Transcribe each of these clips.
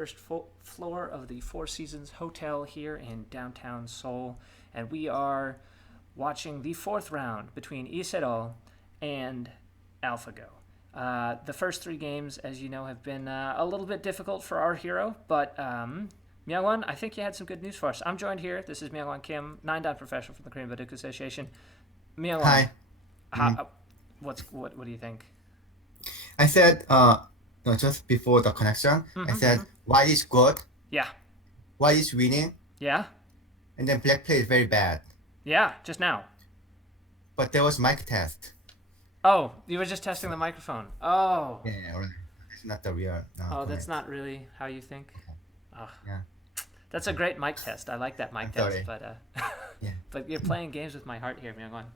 first floor of the Four Seasons Hotel here in downtown Seoul, and we are watching the fourth round between Lee Sedol and AlphaGo. The first three games, as you know, have been a little bit difficult for our hero, but Myungwan, I think you had some good news for us. I'm joined here. This is Myungwan Kim, 9-dan professional from the Korean Baduk Association. Myungwan, Hi. Mm. how, what do you think? I said, no, just before the connection, I Mm-hmm. said, white is good, Yeah, white is winning, yeah, and then black play is very bad. yeah. Just now. But there was mic test. Oh, you were just testing So, the microphone. Oh, yeah, all right. It's not the real oh, that's comment. not really how you think. Oh, Yeah, that's a great mic test. I like that mic I'm test, sorry. but Yeah. but you're playing games with my heart here, Myungwan.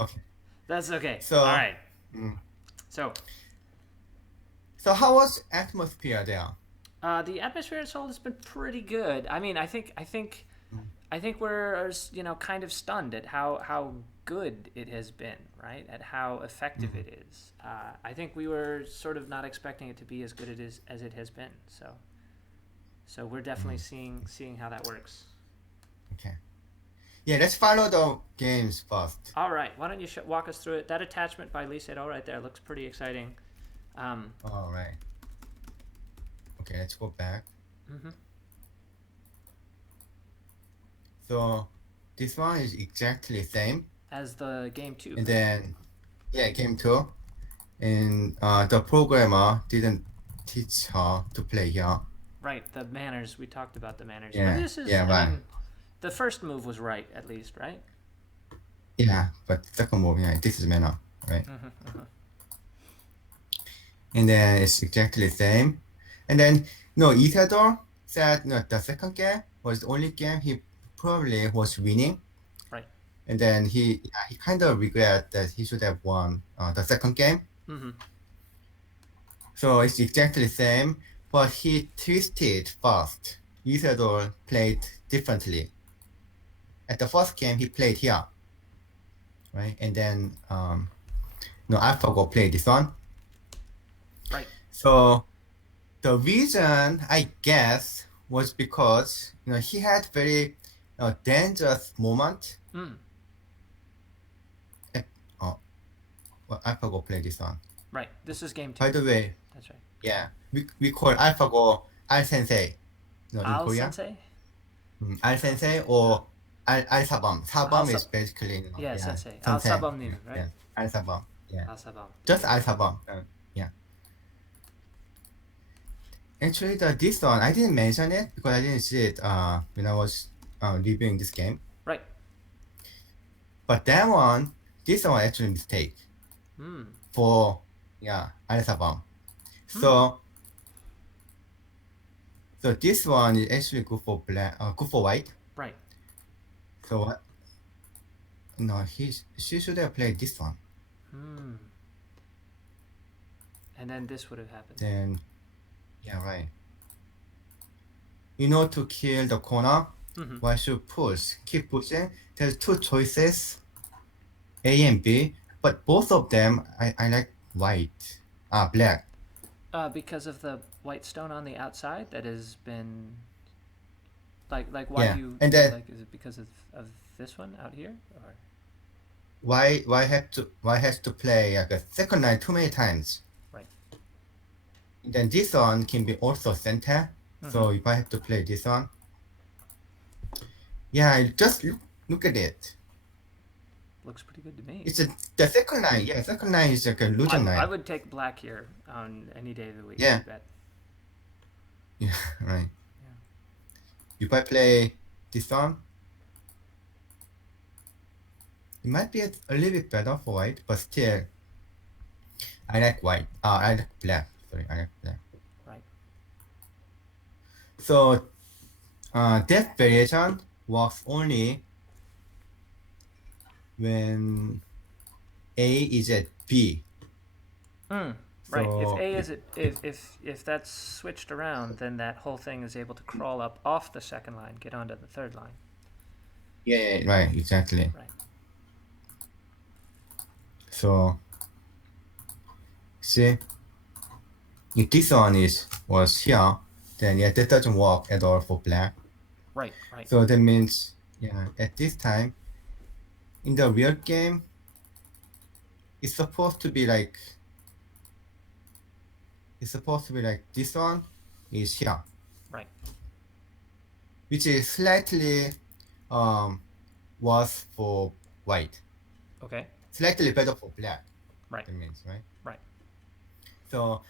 Okay. That's okay. All So, right. mm, So, so how was atmosphere there? the atmosphere in Seoul has been pretty good. I mean, Mm, I think we're kind of stunned at how good it has been, right? At how effective mm, it is. I think we were sort of not expecting it to be as good it is as it has been. So we're definitely mm. seeing how that works. Okay. Yeah, let's follow the games first. All right, why don't you walk us through it? That attachment by Lee Sedol right there looks pretty exciting. Um, All right. Okay, let's go back. mhm. So this one is exactly same. As the game two, And then, yeah, game two. And the programmer didn't teach her to play here. right? The manners we talked about the manners, but Yeah, this is, yeah, I right. mean, the first move was right at least, right? Yeah, but second move, yeah, this is manner, right? Mm-hmm. And then it's exactly the same. And then, no, Isador said no, the second game was the only game he probably was winning. Right. And then he kind of regret that he should have won the second game. Mm-hmm. So it's exactly the same, but he twisted fast. Isador played differently. At the first game, he played here, right? And then no, AlphaGo played this one. Right. So the reason I guess was because he had very dangerous moment. Mm. At, well, AlphaGo played this one. Right. This is game By two. the way, That's right. yeah, we call AlphaGo Al Sensei, in Al Korea. Sensei. Al Sensei or Al Sabam. Al Sabam Sab. is basically Yeah, yeah Sensei. Al Sensei. Sabam Yeah, Ninu, right? yeah. Al Sabam. Yeah, Al Sabam. just Al Sabam. Yeah. Actually, this one I didn't mention it because I didn't see it when I was reviewing this game. Right. But this one actually mistake Hmm. for Al Sabam. Hmm. So this one is actually good for good for white. Right. So what? No, she should have played this one. Hmm. And then this would have happened. Then yeah, right. To kill the corner, Mm-hmm. one should push, keep pushing. There's two choices, A and B, but both of them I like white, black. Because of the white stone on the outside that has been like why Yeah, do and you then like, is it because of this one out here or why has to play like a second line too many times. right? Then this one can be also center. Mm-hmm. So if I have to play this one, yeah, just look at it. Looks pretty good to me. It's the second line. Yeah, second line is like a losing I line. would take black here on any day of the week. You Yeah, bet. yeah, right. Yeah. If I play this one, it might be a little bit better for white, but still, I like white. I like black. Sorry, I like black. Right. So that variation works only when A is at B. Mm. Right. If So A is it if that's switched around, then that whole thing is able to crawl up off the second line, get onto the third line. yeah, right, exactly. Right. So see, if this one was here, then yeah, that doesn't work at all for black. Right, right. So that means, yeah, at this time, in the real game, it's supposed to be like this one is here, Right. which is slightly worse for white, Okay. slightly better for black. Right. That means, right? Right. So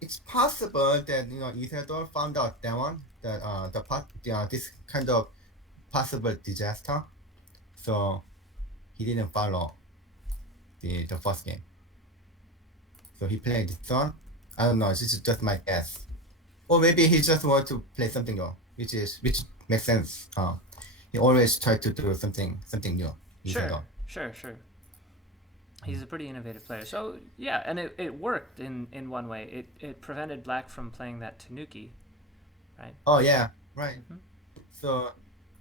it's possible that Isidore found out that one, that this kind of possible disaster. So he didn't follow the first game. So he played this one. I don't know. This is just my guess. Or maybe he just want to play something new, which makes sense. He always try to do something new. Sure. He's a pretty innovative player. So yeah, and it worked in one way. It prevented black from playing that Tanuki, right? Oh yeah, right. Mm-hmm. So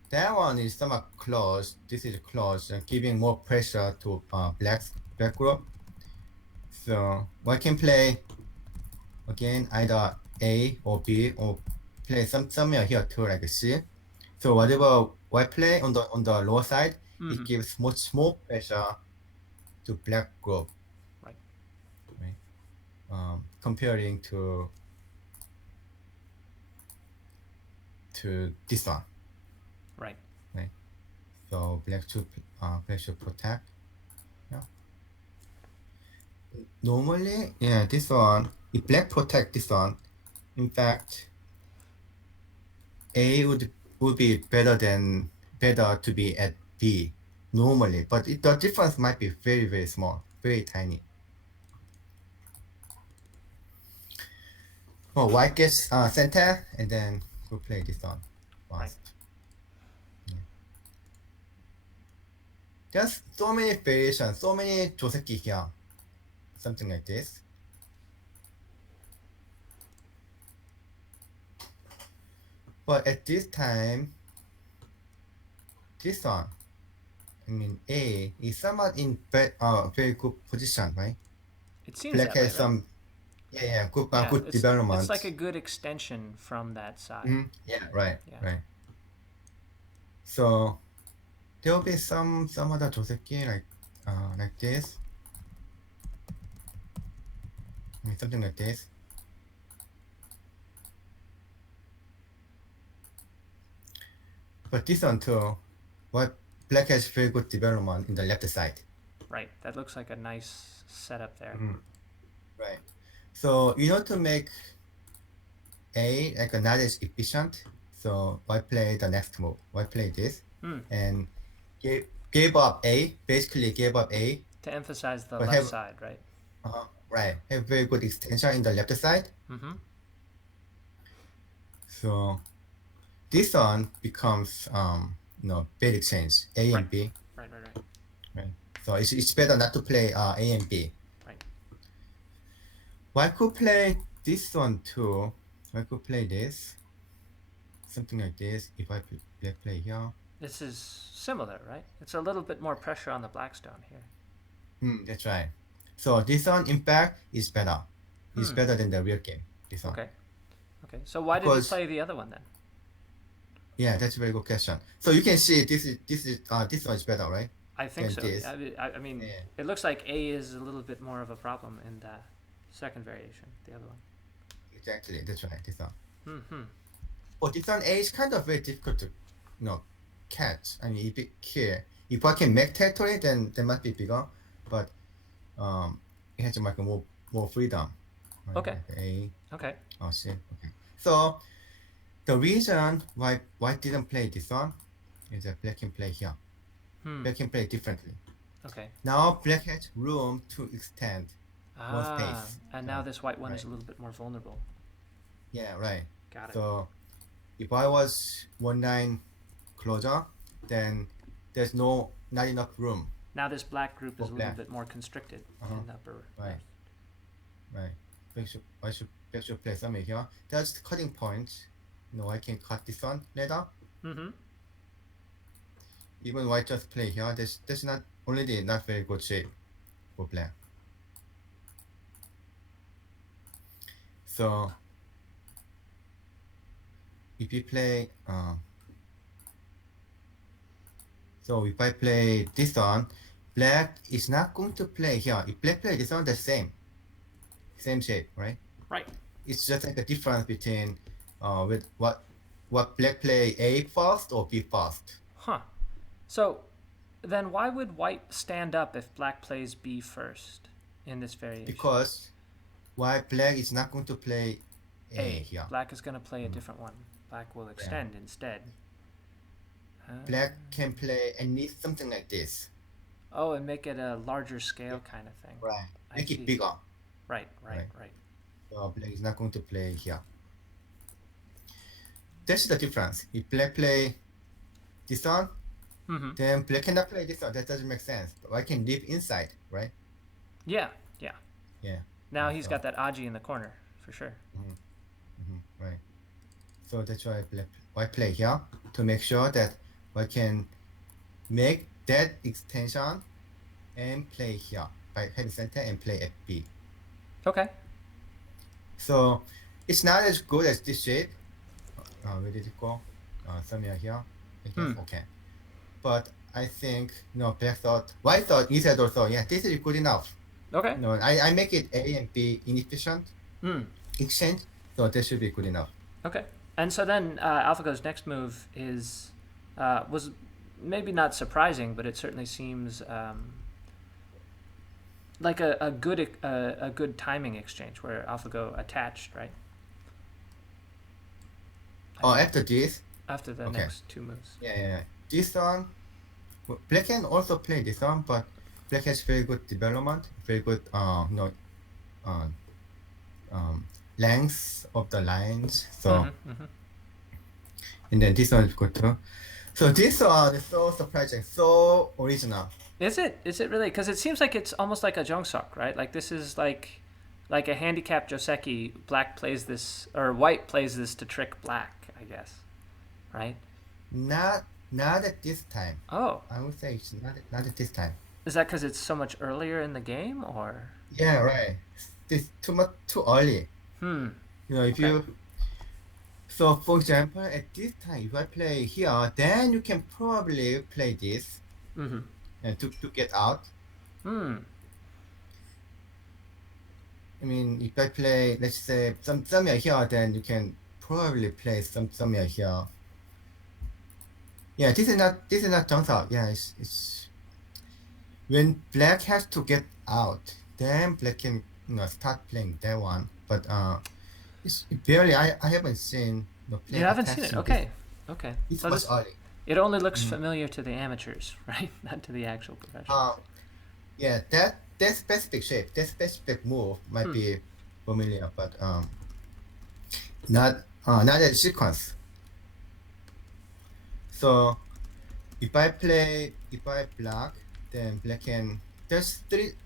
that one is somewhat close. This is close and giving more pressure to black group. So one can play again either A or B or play somewhere here too, like C. So whatever white play on the lower side, it gives much more pressure to black group. Right. Comparing to this one. Right. So black should protect. Yeah. Normally, yeah, this one, if black protect this one, in fact, A would be better to be at B normally, but the difference might be very, very small, very tiny. Oh, white gets center, and then we'll play this one first. Right. Yeah. There's so many variations, so many joseki here, something like this. But at this time, this one, I mean A, is somewhat in very good position, right? It seems Black that has way, right? some good it's, development. It's like a good extension from that side. Yeah, right, Yeah. right. So there will be some other joseki like this, I mean, something like this. But this one too, black has very good development in the left side. Right. That looks like a nice setup there. Right. So to make A like not as efficient, so white play the next move. White play this and gave up A, basically gave up A. To emphasize the left side, right? Right. Have very good extension in the left side. So this one becomes bad exchange, A and B. Right. So it's better not to play A and B. Right. White could play this one too. I could play this. Something like this. If I play here. This is similar, right? It's a little bit more pressure on the black stone here. That's right. So this one, in fact, is better. It's better than the real game. This one. Okay. So why did he play the other one then? Yeah, that's a very good question. So you can see this one is better, right? I think so. I mean, it looks like A is a little bit more of a problem in the second variation, the other one. Exactly, that's right. This one. But this one A is kind of very difficult to, catch. I mean, if I can make territory, then they might be bigger. But it has like more freedom. Right? Okay. Like A. Okay. Oh, see. Okay. So the reason why white didn't play this one is that black can play here. Black can play differently. Okay. Now black has room to extend more space. And now this white one is a little bit more vulnerable. Yeah, right. Got it. So if I was 1-9 closer, then there's not enough room. Now this black group is a little bit more constricted in the upper. Right. I should play somewhere here. That's the cutting point. I can cut this one later. Even white just play here. That's not already not very good shape for black. So if you play, so if I play this one, black is not going to play here. If black play this one, the same shape, right? Right. It's just like a difference between with what black play A first or B first. Huh. So then why would white stand up if black plays B first in this variation? Because why black is not going to play A here. Black is going to play a different one. Black will extend instead. Black can play at least something like this. Oh, and make it a larger scale kind of thing. Right. I Make see. it bigger. Right. So black is not going to play here. That's the difference. If black play this one, Mm-hmm. then black cannot play this one. That doesn't make sense. But I can live inside, right? Yeah. Yeah. Now he's got that Aji in the corner, for sure. Right. So that's why I play here to make sure that I can make that extension and play here by heavy center and play at B. Okay. So it's not as good as this shape. Where did it go? Somewhere here. I guess. Okay. But I think white thought, Lee Sedol thought, yeah, this is good enough. Okay. No, I make it A and B inefficient exchange, so that should be good enough. Okay. And so then AlphaGo's next move was maybe not surprising, but it certainly seems like a good timing exchange where AlphaGo attached, right? After this? After the next two moves. Yeah. This one, black can also play this one, but black has very good development, very good length of the lines. So, and then this one is good too. So this one is so surprising, so original. Is it really? Because it seems like it's almost like a Jongsuk, right? Like this is like a handicapped Joseki. Black plays this, or white plays this to trick black, I guess, right? Not at this time. Oh. I would say it's not at this time. Is that because it's so much earlier in the game, or? Yeah, right. It's too early. If you. So for example, at this time, if I play here, then you can probably play this, and to get out. I mean, if I play, let's say somewhere here, then you can probably play somewhere here. Yeah, this is not turns out. Yeah, it's when black has to get out, then black can start playing that one. But it's barely. I haven't seen the play. You haven't seen it. Okay. It So was early. it only looks familiar to the amateurs, right? Not to the actual professionals. Yeah, that specific shape, that specific move might be familiar, but not a sequence. So if I block, then black can. There's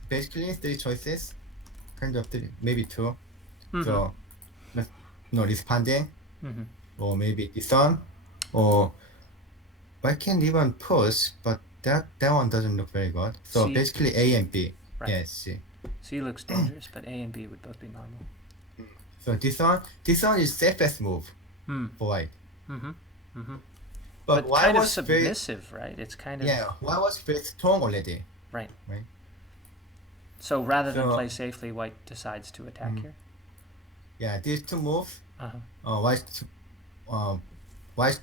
basically three choices, kind of three, maybe two. So responding, or maybe this one, or I can even push, but that one doesn't look very good. So C. basically A and B. Right. Yes, C. C looks dangerous, but A and B would both be normal. So this one is safest move for white. But white kind of was submissive, right? It's kind of white was very strong already. Right. Right. So rather than play safely, white decides to attack here. Yeah, these two moves. White's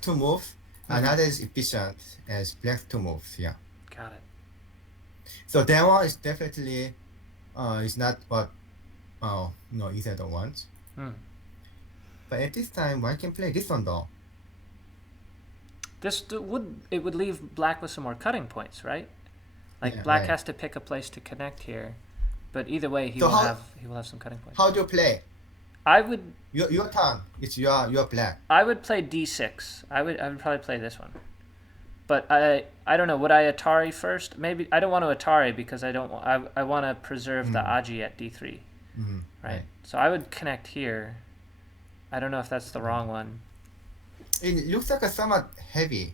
two moves are not as efficient as black's two moves. Yeah. Got it. So that one is definitely is not what Lee Sedol wants. But at this time, white can play this one though. It would leave black with some more cutting points, right? Like black has to pick a place to connect here, but either way he will have some cutting points. How do you play? I would. Your turn. It's your black. I would play D6. I would probably play this one, but I don't know. Would I Atari first? Maybe I don't want to Atari because I don't. I want to preserve the Aji at D3, right? So I would connect here. I don't know if that's the wrong one. It looks like a somewhat heavy.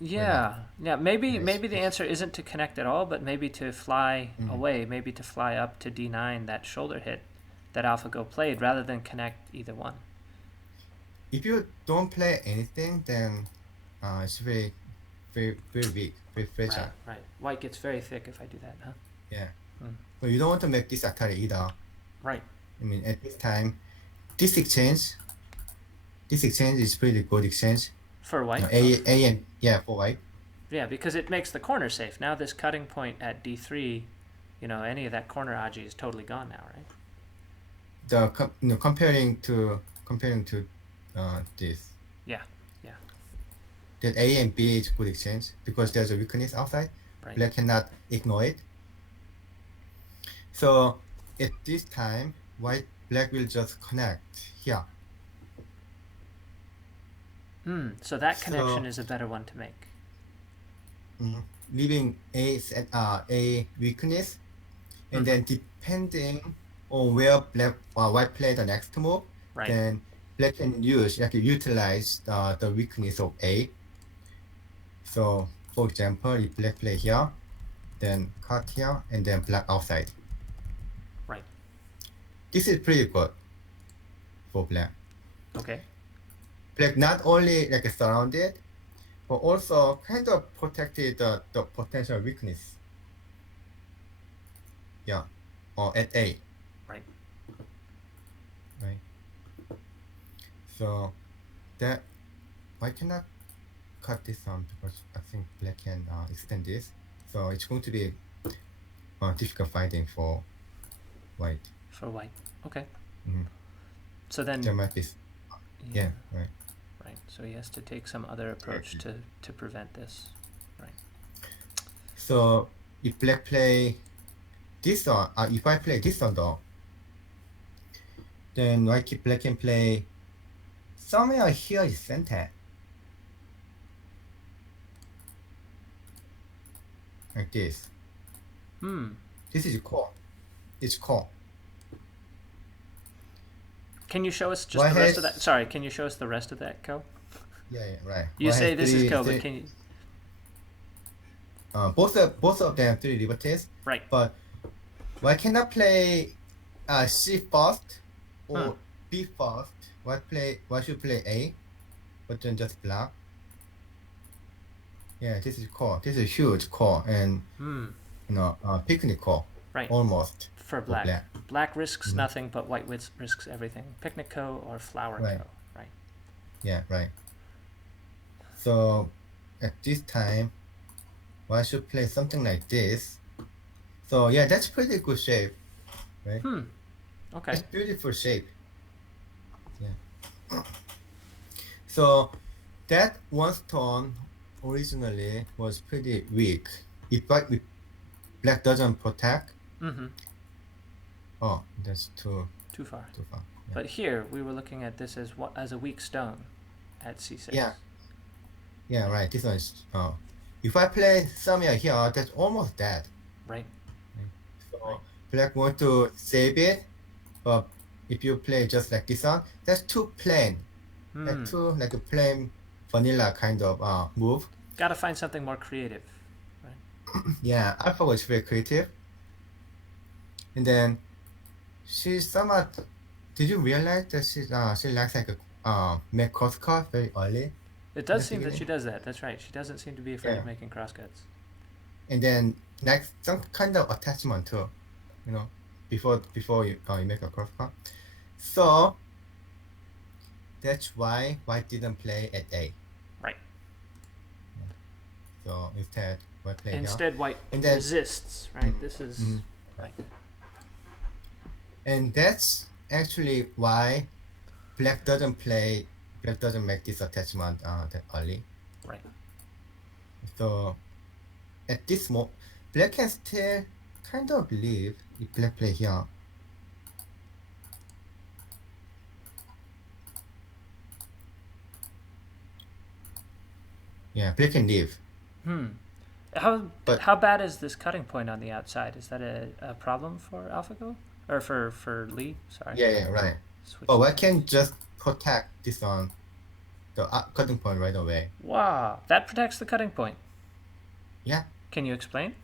Yeah. Maybe the answer isn't to connect at all, but maybe to fly away. Maybe to fly up to D9 that shoulder hit, that AlphaGo played rather than connect either one. If you don't play anything, then it's very, very, very weak, very fragile. Right. White gets very thick if I do that, huh? Yeah. Hmm. But you don't want to make this Atari either. Right. I mean, at this time, this exchange is pretty good exchange. For white? A and yeah, for white. Yeah, because it makes the corner safe. Now this cutting point at d3, any of that corner aji is totally gone now, right? Comparing to this. Yeah. That A and B is good exchange because there's a weakness outside. Right. Black cannot ignore it. So at this time, black will just connect here. So that connection is a better one to make. Leaving a weakness, and then depending on where white play the next move, Right. then black can utilize the weakness of A. So for example, if black play here, then cut here, and then black outside. Right. This is pretty good for black. Okay. Black not only surrounded, but also kind of protected the potential weakness. Yeah, or at A. Right. So that why cannot cut this one because I think black can extend this. So it's going to be difficult fighting for white. For white. Okay. Mhm. So then. There might be. Yeah. Right. Right. So he has to take some other approach to prevent this. Right. So if black play this one, if I play this one though, then black can play somewhere here is center. Like this. This is core. It's core. Can you show us just the rest of that? Sorry, can you show us the rest of that, Ko? Yeah, right. You say this is Ko, but can you? Both of them 3 liberties. Right. But why cannot play C first or B first? Why should play A, but then just black? Yeah, this is core. This is huge core and picnic core. Right. Almost. For black. Black risks nothing, but white risks everything. Picnic Co or flower Co. Right. Yeah, right. So at this time, I should play something like this. So yeah, that's pretty good shape, right? Okay. It's beautiful shape. Yeah. So that one stone originally was pretty weak. If black doesn't protect. Oh, that's too far. Yeah. But here we were looking at this as a weak stone at c6. Yeah, right. This one is. If I play somewhere here, that's almost dead. Right. So black want to save it, but if you play just like this one, that's too plain. That's too like a plain vanilla kind of move. Gotta find something more creative. Right. Yeah, AlphaGo is very creative. And then she's somewhat. Did you realize that she likes make crosscut very early? It does seem that she does that. That's right. She doesn't seem to be afraid of making crosscuts. And then some kind of attachment too, before you make a crosscut. So that's why white didn't play at A. Right. So instead, white played Instead, white resists. Right. This is right. And that's actually why black doesn't make this attachment that early. Right. So at this moment, black can still kind of leave if black play here. Yeah, black can leave. How bad is this cutting point on the outside? Is that a problem for AlphaGo? Or for Lee? Sorry. Yeah, right. Oh, I can just protect this on the cutting point right away. Wow, that protects the cutting point. Yeah. Can you explain?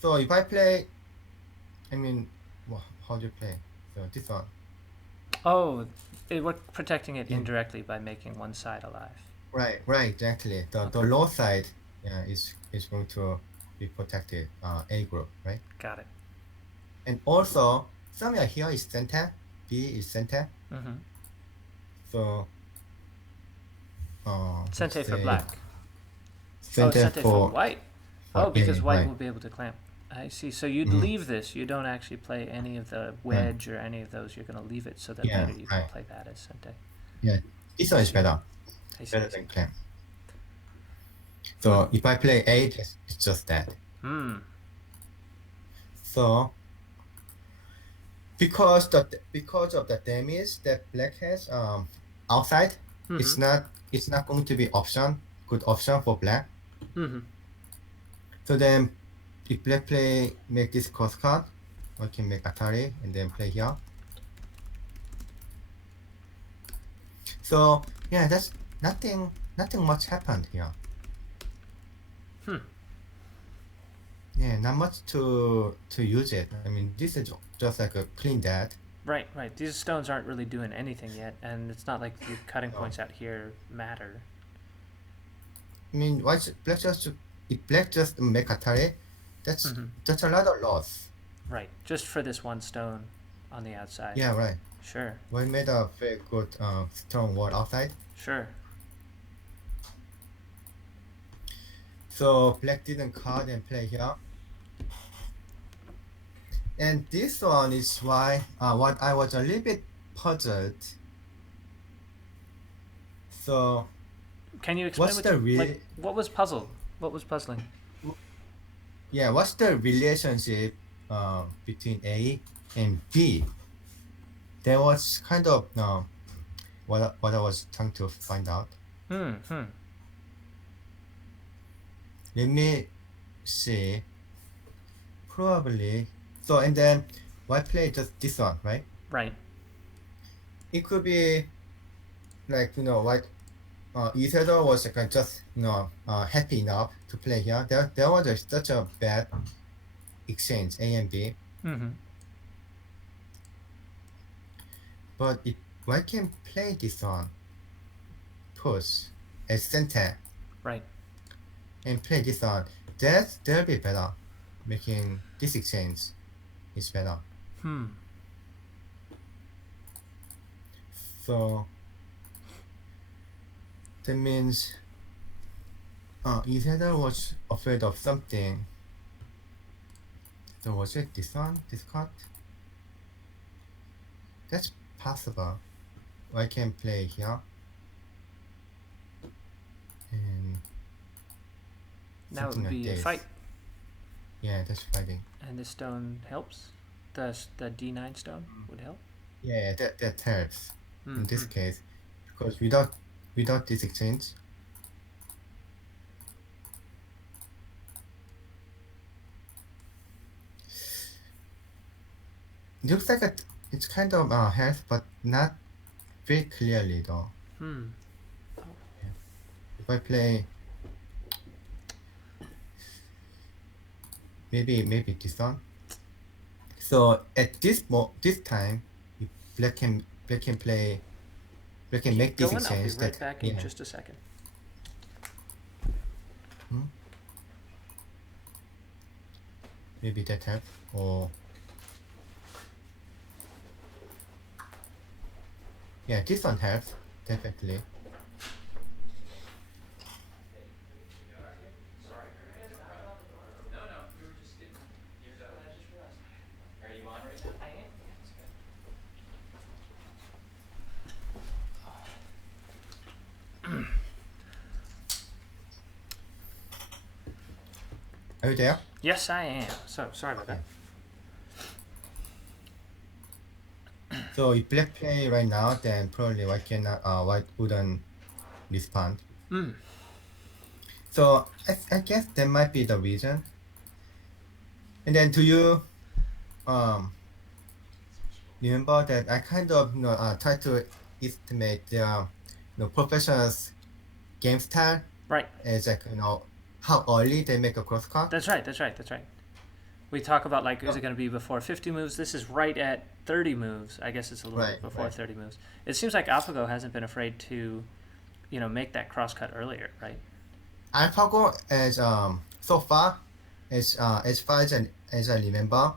So if I play, how do you play? So this one. Oh, we're protecting it indirectly by making one side alive. Right, exactly. The Okay. low side, is going to be protected. A group, right? Got it. And also somewhere here is center. B is center. Mm-hmm. So let's Sente for say black. Oh, center sente for for white. Oh, because A, white right. will be able to clamp. I see. So you'd Mhm. leave this. You don't actually play any of the wedge or any of those. You're going to leave it so that Yeah, later you can right. play that as sente. Yeah, this one is better. I see. Better than clamp. So if I play A, it's just that. Hmm. So because of the damage that black has outside, it's not going to be good option for black. Mm-hmm. So then if black make this cross card, I can make Atari and then play here. So yeah, that's nothing much happened here. Yeah, not much to use it. I mean, this is just like a clean dead. Right. These stones aren't really doing anything yet, and it's not like the cutting No. points out here matter. I mean, if black just make Atari, that's a lot of loss. Right. Just for this one stone on the outside. Yeah, right. Sure. We made a very good strong wall outside. Sure. So black didn't cut and play here. And this one is why what I was a little bit puzzled. So can you explain what was puzzled? What was puzzling? Yeah, what's the relationship between A and B? That was kind of what I was trying to find out. Let me see. Probably. So and then why play just this one, right? Right. It could be like what Lee Sedol was like just happy enough to play here. There was such a bad exchange A and B. But if I can play this one, push as center, right, and play this one, that'll be better. Making this exchange is better. So that means Isadora was afraid of something. So was it this one, this card? That's possible. I can play here. And now it would be a fight. Yeah, that's fighting. And this stone helps? The D9 stone would help? Yeah, that helps in this case. Because without this exchange, it looks like it's kind of helps, but not very clearly though. Yeah. If I play maybe this one. So at this time, if black can make this exchange. I'll be right back in just a second. Maybe that helps, or yeah, this one helps definitely. Are you there? Yes, I am. So sorry about that. So if black play right now, then probably white wouldn't respond. So I guess that might be the reason. And then do you remember that I kind of try to estimate the professionals' game style, right? As like how early they make a cross card. That's right. We talk about like, is it going to be before 50 moves? This is right at 30 moves. I guess it's a little Right, bit before right. 30 moves. It seems like AlphaGo hasn't been afraid to, make that crosscut earlier, right? AlphaGo as so far as far as I remember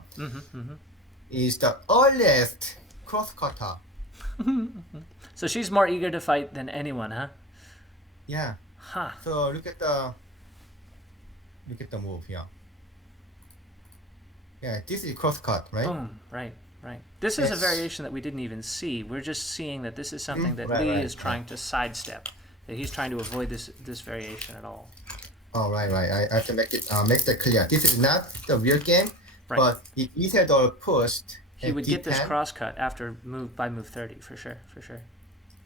is the earliest cross-cutter. So she's more eager to fight than anyone, huh? Yeah. Huh. So look at the move here. Yeah, this is cross-cut, right? Boom. Right. Right. This is a Yes. variation that we didn't even see. We're just seeing that this is something that Right, Lee right, is trying to sidestep. That he's trying to avoid this variation at all. Oh, right. I have to make that clear. This is not the real game, Right. but if Isidore pushed He at would get this D10, crosscut after move 30 for sure. For sure.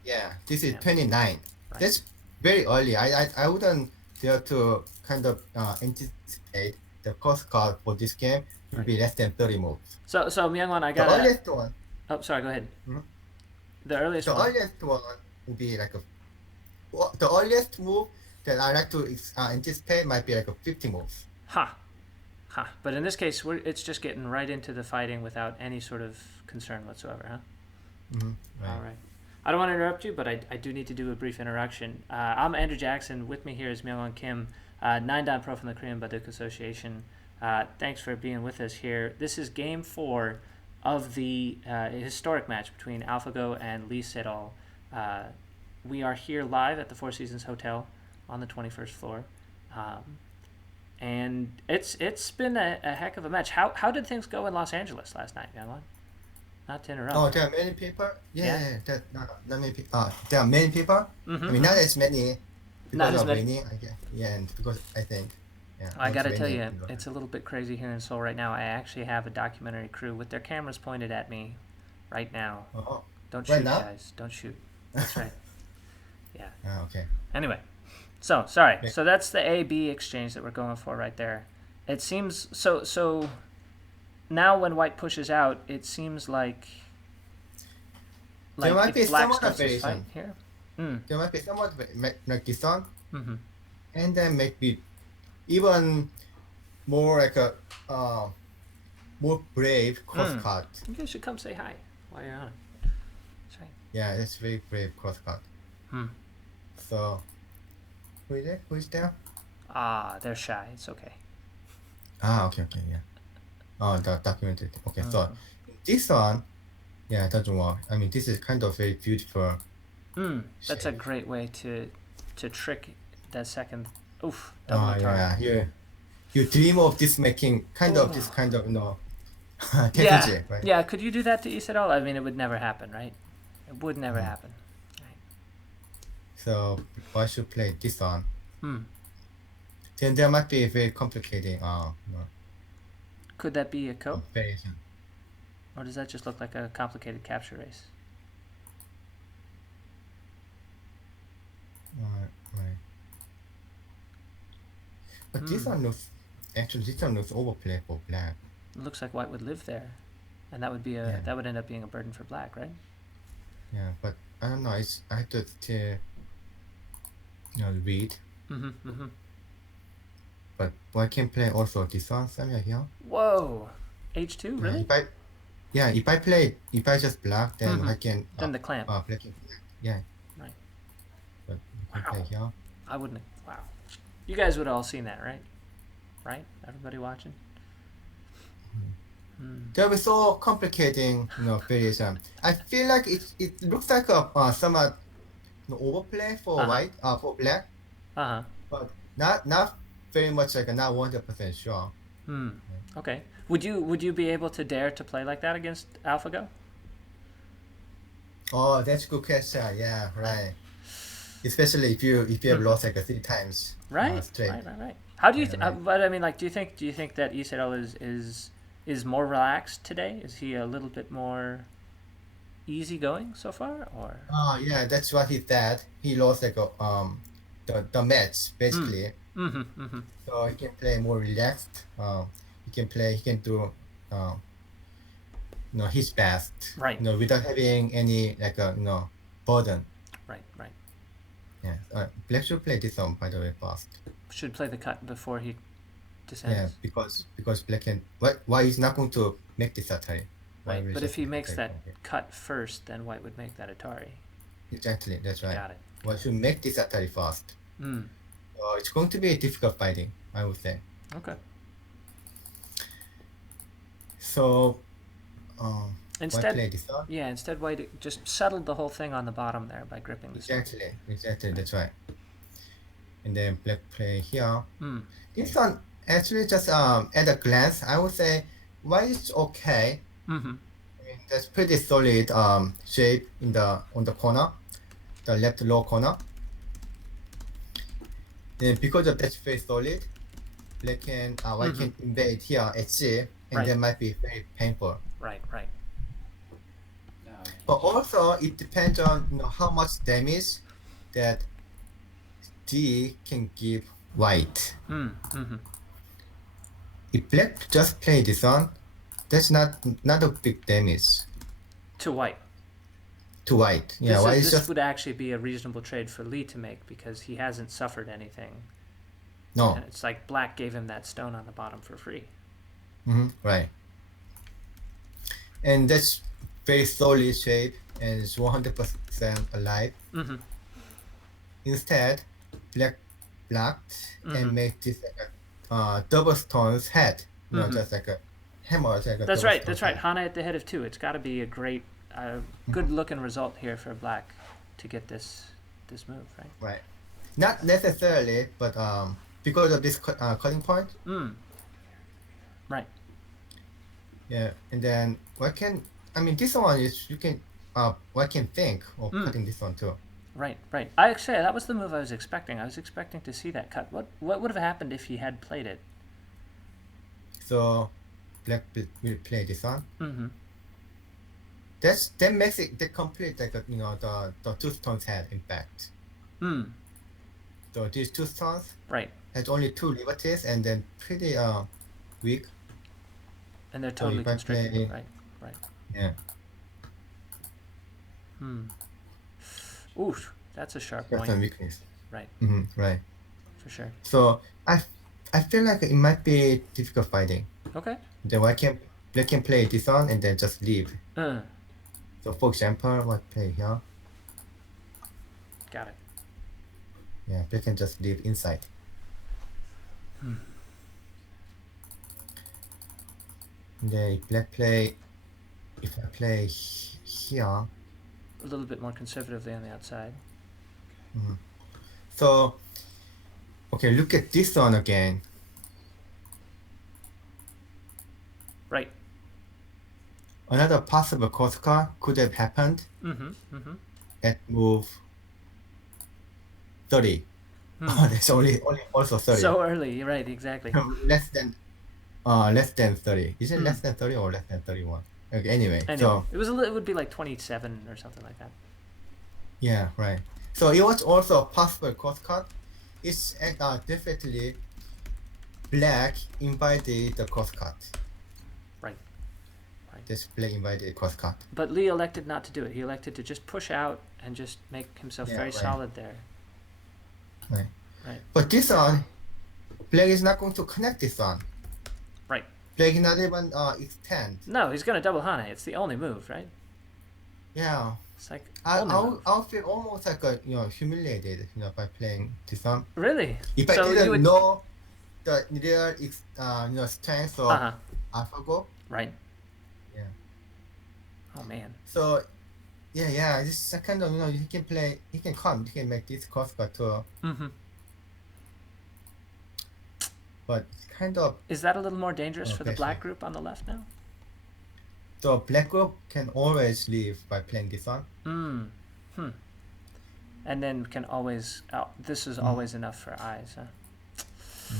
yeah, this is Yeah. 29. Right. That's very early. I wouldn't dare to kind of anticipate the cost card for this game will be less than 30 moves. So Myungwan, I The got earliest one, Oh, sorry. Go ahead. Mhm. The earliest the one. earliest one will be like the earliest move that I like to anticipate might be like a 50 moves. Ha. Ha. But in this case, it's just getting right into the fighting without any sort of concern whatsoever, huh? Right. All right. I don't want to interrupt you, but I do need to do a brief introduction. I'm Andrew Jackson. With me here is Myungwan Kim, 9-dan pro from the Korean Baduk Association. Thanks for being with us here. This is Game 4 of the historic match between AlphaGo and Lee Sedol. We are here live at the Four Seasons Hotel on the 21st floor. And it's been a heck of a match. How did things go in Los Angeles last night, Myungwan? Not to interrupt. Oh, there are many people. Yeah. Not many people. There are many people. I mean, not as many Not because as of many. raining. I guess. Yeah, and because I think. Yeah. I it's got to tell raining you, in Los it's a little bit crazy here in Seoul right now. I actually have a documentary crew with their cameras pointed at me right now. Oh, Don't right shoot, now? guys. Don't shoot. That's right. Yeah. okay. Anyway, so sorry. Okay. So that's the A-B exchange that we're going for right there. It seems so. Now when White pushes out, it seems like There might if be Black somewhat starts of his fight variation. here. There might be somewhat like this one, Mm-hmm. and then maybe even more like a more brave cross cut. You guys should come say hi while you're on it. That's right. Yeah, it's very brave cross cut. So, who is it? Who is there? They're shy. It's okay. Okay, yeah. Oh, the documented. Okay, so this one, yeah, doesn't work. I mean, this is kind of very beautiful. That's a shape. great way to trick that second. Oof, double Oh, attack. yeah. You dream of this making this kind of strategy, right? Yeah. Could you do that to Isidol? I mean, it would never happen, right? It would never happen. Right. So I should play this one. Hmm. Then there might be a very complicating Could that be a co? variation. Or does that just look like a complicated capture race? Right. But this one looks overplay for black. It looks like White would live there, and that would be that would end up being a burden for Black, right? Yeah, but I don't know. I have to read. But I can play also this one somewhere here. Whoa, H2 really? If I just block, then I can. Then the clamp. Play, yeah. Right. But you can play here. I wouldn't. Wow. You guys would have all seen that, right? Right? Everybody watching? There was so complicating, variation. I feel like it looks like a somewhat overplay for white, for black, but not very much like not 100% sure. Okay. Would you be able to dare to play like that against AlphaGo? Oh, that's a good question. Yeah, right. Especially if you have lost like 3 times straight. Right. How do you? right. But I mean, like, do you think that Isidol is more relaxed today? Is he a little bit more easygoing so far, or? Oh yeah, that's what he said. He lost like the match basically. So he can play more relaxed. He can do his best. Right. Without having any like burden. Right. Yeah. Black should play this one by the way first. Should play the cut before he descends. because black can why is not going to make this Atari? Why Right, will but if just he make makes Atari that from here? cut first, then white would make that Atari. Exactly, that's right. Got it. Why should make this Atari first? Mm. It's going to be a difficult fighting, I would say. Okay. So, why Instead, play this one? yeah, instead white just settled the whole thing on the bottom there by gripping the stone. Exactly, that's right. And then black play here. Mm. This one actually just at a glance, I would say white is okay. Mm-hmm. I mean, that's pretty solid shape on the corner, the left lower corner. Then because of that's very solid, white can invade here at C, and Right. that might be very painful. Right. But also it depends on how much damage that D can give white. Mm-hmm. If black just play this one, that's not a big damage To white. to white. Yeah, white is This just would actually be a reasonable trade for Lee to make because he hasn't suffered anything. no. And it's like black gave him that stone on the bottom for free. Right. And that's very solid shape and it's 100% alive. Mm-hmm. Instead, black blocked and made this like a double stone's head. Just like a hammer. Like a That's double right. stone head. Hana at the head of 2. It's got to be a great, good looking result here for black to get this move, right? Right. Not necessarily, but because of this cutting point. Right. Yeah, and then this one is you can what can think of cutting this one too. Right. I actually that was the move I was expecting. I was expecting to see that cut. What would have happened if he had played it? So black will play this one. Mm-hmm. That makes it the complete like the two stones head in fact. So these two stones Right. has only two liberties and then pretty weak. And they're totally if I constricted. play- Right. Yeah. Ooh, that's a sharp That's point. some weakness. Right. Right. For sure. So I feel like it might be difficult fighting. Okay. Then black can play this one and then just leave. So for example, what play here? Got it. Yeah, black can just leave inside. And then if I play here, A little bit more conservatively on the outside. so okay, look at this one again. Right. Another possible course cut could have happened at move 30. Oh, that's only also 30. So early. Right. Exactly. less than 30. Is it less than 30 or less than 31? Okay, anyway, so it would be like 27 or something like that. yeah, right. So it was also a possible course cut. It's definitely black invited the course cut. Right. This black invited course cut. But Lee elected not to do it. He elected to just push out and just make himself very right. solid there. Right. Right. But this one, black is not going to connect this one. Right. Black not even extend. No, he's going to double Hane. It's the only move, right? Yeah. It's like I'll feel almost like humiliated, by playing this one. Really? If I didn't know the real strength of AlphaGo. Right. Yeah. Oh man. So yeah, this is kind of he can make this course cut too. But it's kind of Is that a little more dangerous for the black group on the left now? so black group can always leave by playing this one. And then can always this is always enough for eyes, huh?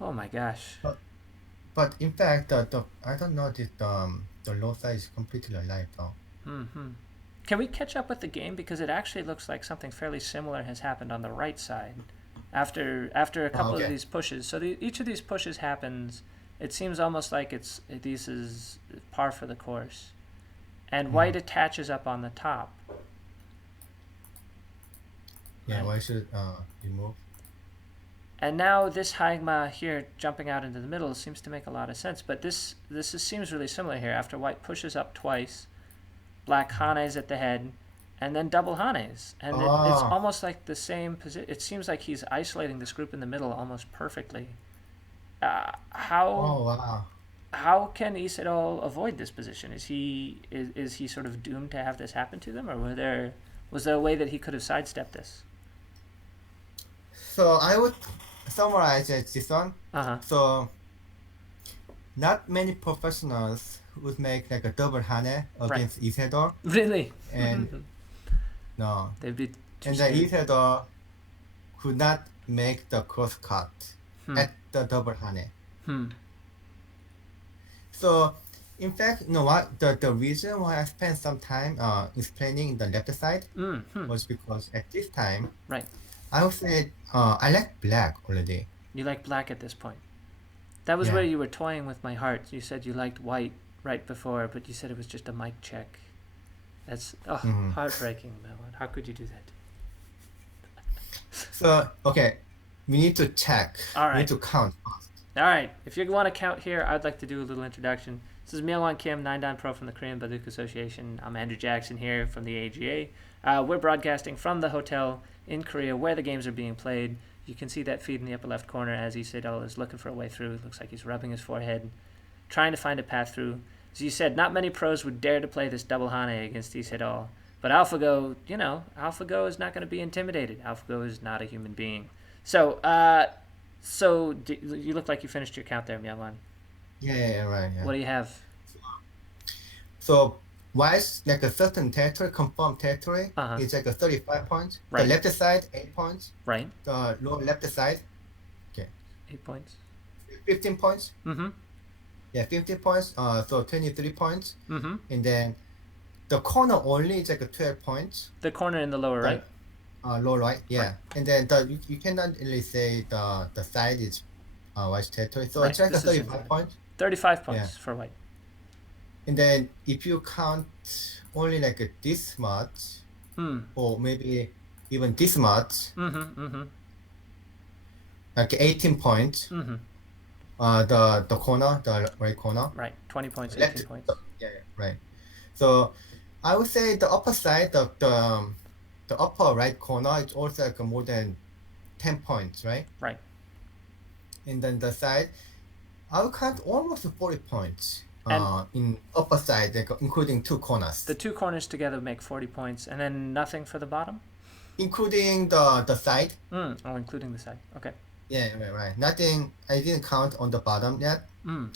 Oh my gosh. But in fact, the I don't know if the low side is completely alive though. Can we catch up with the game because it actually looks like something fairly similar has happened on the right side after a couple of these pushes. So each of these pushes happens. It seems almost like this is par for the course, and white attaches up on the top. Yeah, why should remove? And now this Haigma here jumping out into the middle seems to make a lot of sense. But seems really similar here. After white pushes up twice, black hanes at the head, and then double hanes. And it's Oh, almost like the same position. It seems like he's isolating this group in the middle almost perfectly. Uh, how oh wow. how can Lee Sedol avoid this position? Is he sort of doomed to have this happen to them, or was there a way that he could have sidestepped this? So I would summarize this one. Uh huh. So not many professionals would make like a double hane Right. against Isidore, Really? and no, They'd be too and then scared. Isidore could not make the cross cut Hmm. at the double hane. Hmm. So in fact, you know what? The reason why I spent some time explaining the left side Hmm. was because at this time Right. I would say I like black already. You like black at this point. That was where Yeah. you were toying with my heart. You said you liked white right before, but you said it was just a mic check. That's Mhm. heartbreaking, Melon. How could you do that? So okay, we need to check. All We need right. to count first. All right. If you want to count here, I'd like to do a little introduction. This is Myungwan Kim, 9-Dan Pro from the Korean Badook Association. I'm Andrew Jackson here from the AGA. We're broadcasting from the hotel in Korea where the games are being played. You can see that feed in the upper left corner as Lee Sedol is looking for a way through. It looks like he's rubbing his forehead, trying to find a path through. As you said, not many pros would dare to play this double hane against Lee Sedol. But AlphaGo, AlphaGo is not going to be intimidated. AlphaGo is not a human being. So, you look like you finished your count there, Myungwan. Yeah, right. Yeah. What do you have? So whilst like a certain territory, confirmed territory, Uh huh. it's like a 35 points. The Right. left side 8 points. Right. The lower left side, okay, 8 points. 15 points. Mm-hmm. Yeah, 15 points. So 23 points, Mm-hmm. and then the corner only is like a 12 points. The corner in the lower The right. low right, yeah, and then you cannot really say the side is white territory. So Right. it's like a This is 35 points. 35 Yeah, points for white. and then if you count only like this much, Hmm. or maybe even this much, Mm-hmm. Mm-hmm. like 18 points. Mm-hmm. The corner, the right corner, Right. 20 points, left. 18 points. Yeah, right. So I would say the upper side, the upper right corner, it's also like more than 10 points, right? Right. And then the side, I would count almost 40 points. And In upper side, like, including two corners, the two corners together make 40 points, and then nothing for the bottom? including the side. Oh, including the side. Okay. Yeah, right. Nothing. I didn't count on the bottom yet, Mm.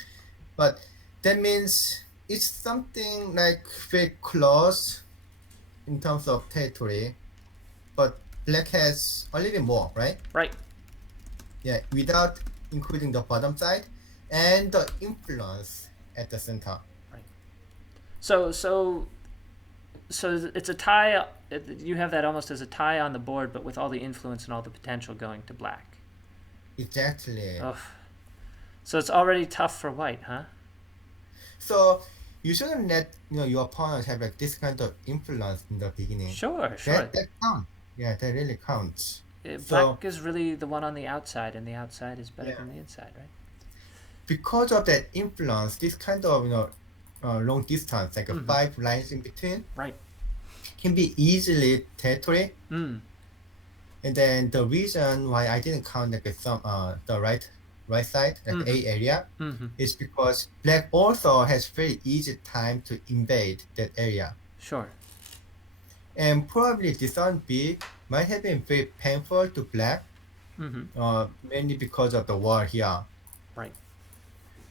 but that means it's something like very close in terms of territory, but black has a little bit more, right? Right. Yeah, without including the bottom side and the influence at the center. Right. So it's a tie. You have that almost as a tie on the board, but with all the influence and all the potential going to black. Exactly. Ugh. So it's already tough for white, huh? So you shouldn't let your opponent have like this kind of influence in the beginning. Sure. That counts. Yeah, that really counts. So Black is really the one on the outside, and the outside is better yeah, than the inside, right? because of that influence, this kind of long distance, like a Mm-hmm. 5 lines in between, Right. can be easily territory. Mm. And then the reason why I didn't count like the right side, like Mm-hmm. A area, Mm-hmm. is because black also has very easy time to invade that area. Sure. And probably this one B might have been very painful to black, Mm-hmm. mainly because of the wall here. Right.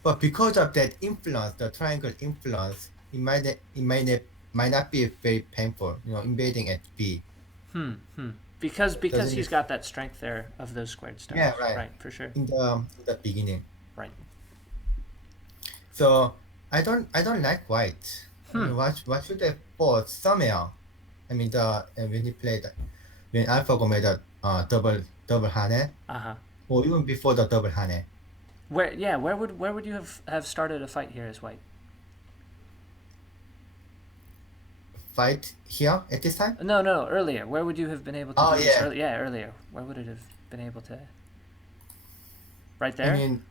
But because of that influence, the triangle influence, it might not be very painful, invading at B. Because Doesn't he's it? got that strength there of those squared stones. Yeah, right. Right, for sure. In the beginning. Right. So I don't like white. I mean, Hmm. what should I put somewhere? I mean, when AlphaGo made a double hane, Uh-huh. or even before the double hane. Where would you have started a fight here as white? Fight here at this time? No, earlier. Where would you have been able to Oh do this yeah. earlier? Yeah, earlier. Where would it have been able to Right I there? mean,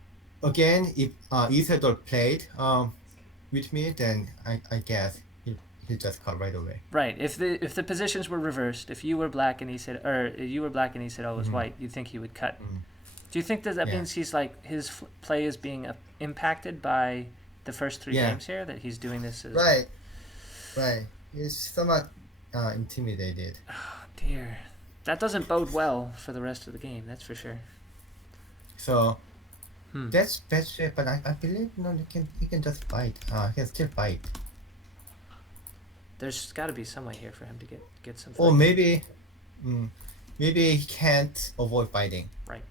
again, if Lee Sedol played with me, then I guess he just cut right away. Right. If the positions were reversed, if you were black and he said, or you were black and he said, "Oh, it was white," you'd think he would cut. Do you think that Yeah. means he's like his play is being impacted by the first three Yeah. games here? That he's doing this as Right. He's somewhat intimidated. dear. That doesn't bode well for the rest of the game. That's for sure. So that's it. But I believe he can just fight. He can still fight. There's got to be some way here for him to get some. Or fight. maybe he can't avoid fighting. Right.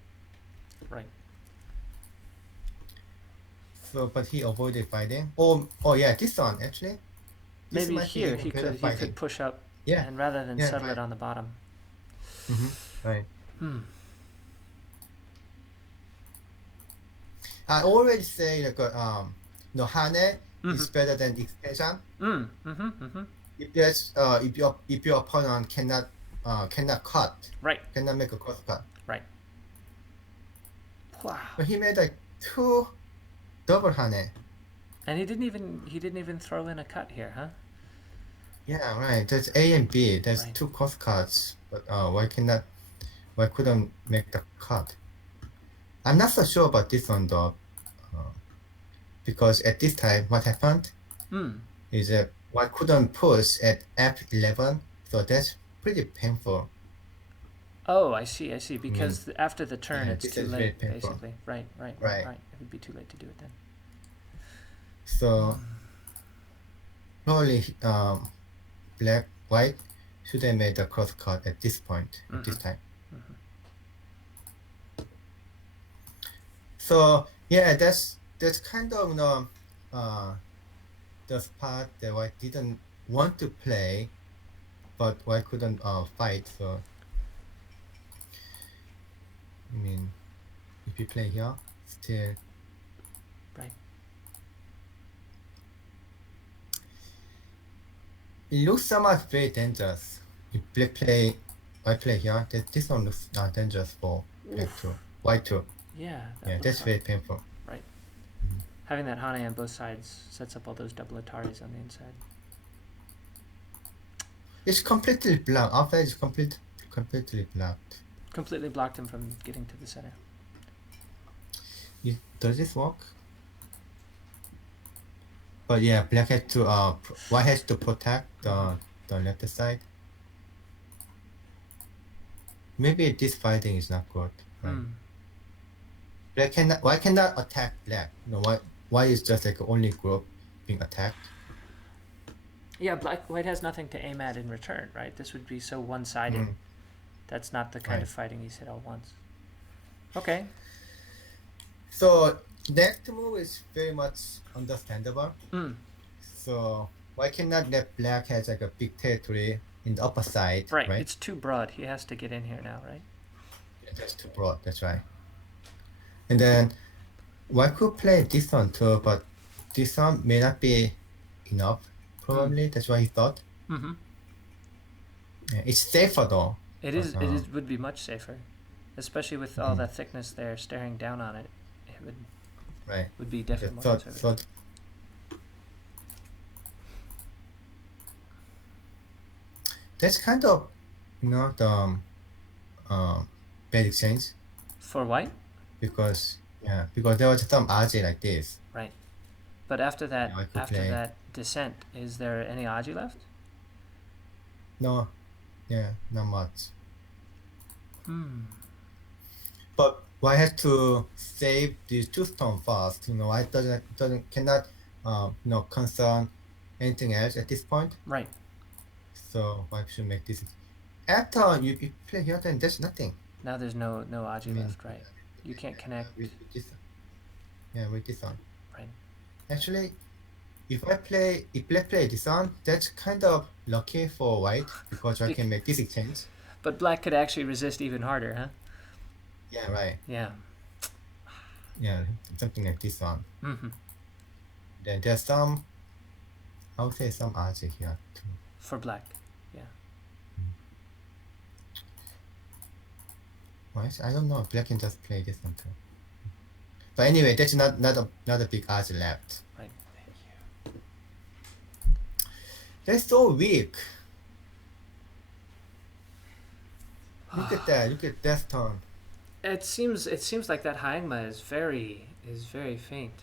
So, but he avoided fighting. Oh yeah, this one actually. This Maybe might be here even he better could fighting. push up, Yeah. and rather than Yeah, settle right. it on the bottom. Right. I already say like Hane is better than expansion. If there's if your opponent cannot cut, Right. cannot make a cross cut. Right. Wow. But he made like 2 double Hane. And he didn't even throw in a cut here, huh? Yeah, right. There's A and B. There's Right. 2 cross cuts. But why couldn't make the cut? I'm not so sure about this one though. Because at this time, what happened is that one couldn't push at F11, so that's pretty painful. Oh, I see. Because after the turn, yeah, it's this too is very late, painful. basically. Right. Right. It would be too late to do it then. So probably white should have made the cross cut at this point, at this time. So yeah, that's kind of the part that white didn't want to play, but white couldn't fight. So I mean, if you play here, still Right. it looks somewhat very dangerous. If white play here, this one looks dangerous for black too, white too. Yeah. Yeah, that's very painful. Right. Having that Hane on both sides sets up all those double Ataris on the inside. It's completely blocked. Outside is completely blocked. Completely blocked him from getting to the center. Does this work? But yeah, black has to white has to protect the left side. Maybe this fighting is not good. Right? White cannot attack black. White is just like only group being attacked. Yeah, white has nothing to aim at in return, right? This would be so one-sided. That's not the kind of fighting he said all wants. Okay. So next move is very much understandable. So why cannot let black has like a big territory in the upper side? Right. It's too broad. He has to get in here now, right? Yeah, that's too broad. That's right. And then white could play this one too, but this one may not be enough. Probably that's what he thought. Yeah, it's safer though. It would be much safer, especially with all that thickness there staring down on it. It would be definitely more conservative. That's kind of the bad exchange For white? because there was some Aji like this. Right. But after that Yeah, I could play. that descent, is there any Aji left? No, yeah, not much. But why have to save these 2 stones first? I cannot concern anything else at this point. Right. So why should make this? After you play here, then there's nothing. Now there's no Aji left, right? You can't connect. With this one. Right. Actually, if black play this one, that's kind of lucky for white because I can make this exchange. But black could actually resist even harder, huh? Yeah, right. Yeah. Yeah, something like this one. Then there's some, I would say some Aji here too. For black, yeah. Right? I don't know. Black can just play this one too. But anyway, that's not a big odds left. Right. That's so weak. Look at that. Look at that turn. It seems like that Haingma is very faint.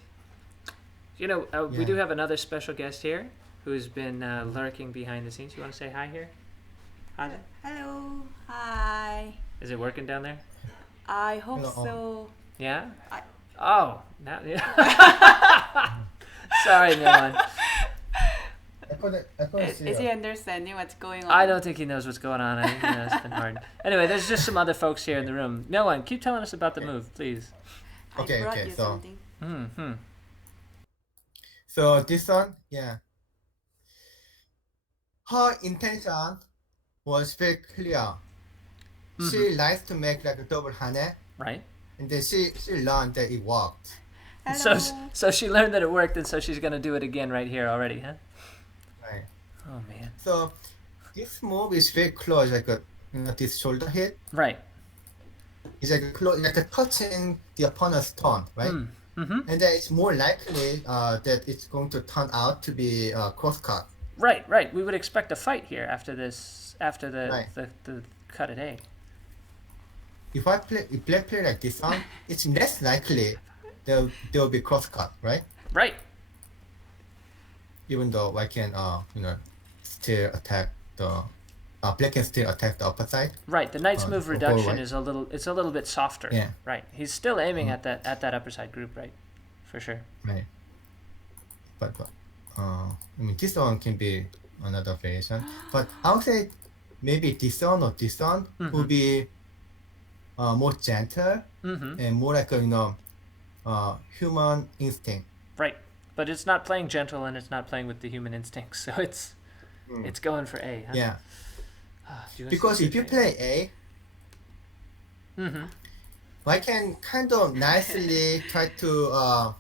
You know, we Yeah. do have another special guest here who's been lurking behind the scenes. You want to say hi here? Hajin? Hello. Hi. Is it working down there? I hope Hello. so. Yeah. I- Oh, now. Yeah. Sorry, Myungwan. I couldn't see Is he it. understanding what's going on? I don't think he knows what's going on. I think it's been hard. Anyway, there's just some other folks here in the room. Myungwan, keep telling us about the move, please. Okay, I brought okay, you so- something. Hmm. So this one, yeah. Her intention was very clear. She likes to make like a double hane, Right. and then she learned that it worked. Hello. So she learned that it worked, and so she's gonna do it again right here already, huh? Right. Oh man. So this move is very close, like this shoulder hit. Right. It's like like a touching the opponent's turn, right? Mm-hmm. And then it's more likely that it's going to turn out to be a cross cut. Right. We would expect a fight here after this, after the Right. the cut at A. If black play like this one, it's less likely there will be cross cut, right? Right. Even though I can still attack the black can still attack the upper side. Right. The knight's move the reduction forward. is a little bit softer. Yeah. Right. He's still aiming at that upper side group, right? For sure. Right. But I mean this one can be another variation. But I would say maybe this one or this one would be more gentle Mm-hmm. and more like a human instinct. Right. But it's not playing gentle, and it's not playing with the human instincts, so it's going for A. Huh? Yeah. Do you wanna Because see if you A? play A, Mm-hmm. I can kind of nicely try to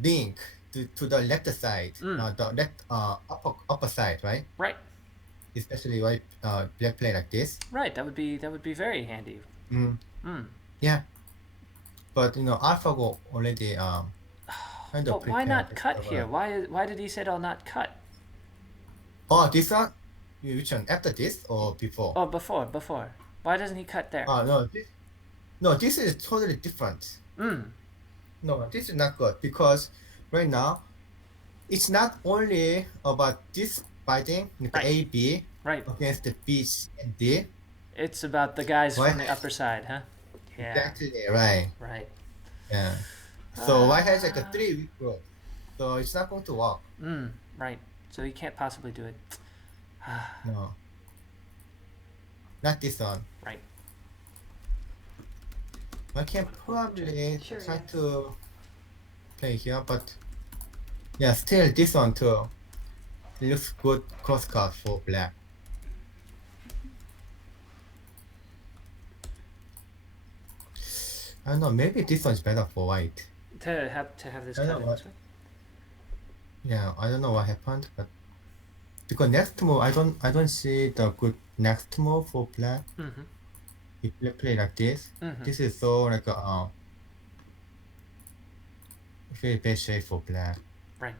link to the left side, the left upper side, right? Right. Especially white black play like this. Right. That would be very handy. Mm. Mm. Yeah. But AlphaGo already kind of But why not prepared cut for here? Why did he say Sedol not cut? Oh, this one? Which one? After this or before? Oh, before. Why doesn't he cut there? No, this is totally different. No, this is not good because right now it's not only about this fighting like Right. A, B Right. against the B, C, and D. It's about the guys Why? from the upper side, huh? Yeah. Exactly, right. Right. Yeah. So white has like a 3 weak growth. So it's not going to work. Right. So he can't possibly do it. No. Not this one. Right. I can probably Sure, try yeah. to play here, but yeah, still this one too. It looks good cross cut for black. I don't know, maybe this one's better for white. To have this I cut know in what- this way. Yeah, I don't know what happened, but because next move I don't see the good next move for black. Mm-hmm. If black play like this, Mm-hmm. this is so like a very bad shape for black. Right.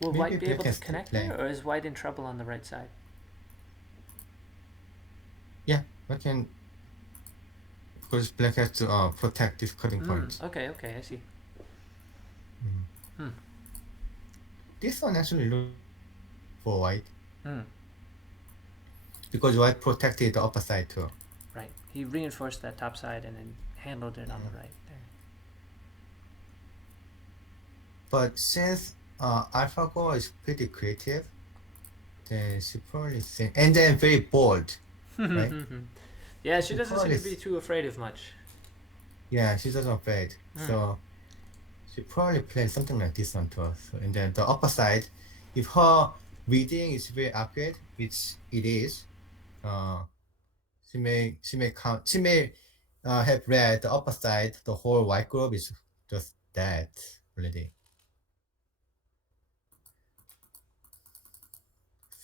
Will Maybe white be black able can to still connect play. there, or is white in trouble on the right side? Yeah, I can because black has to protect this cutting point. Okay, I see. This one actually looks for white Mm. because white protected the upper side too. Right. He reinforced that top side and then handled it on the right there. But since AlphaGo is pretty creative, then she probably think, and then very bold, right? Yeah, she doesn't seem to Probably- be too afraid of much. Yeah, she doesn't afraid. So she probably played something like this one too. So, and then the upper side, if her reading is very accurate, which it is, she may have read the upper side. The whole white group is just dead already.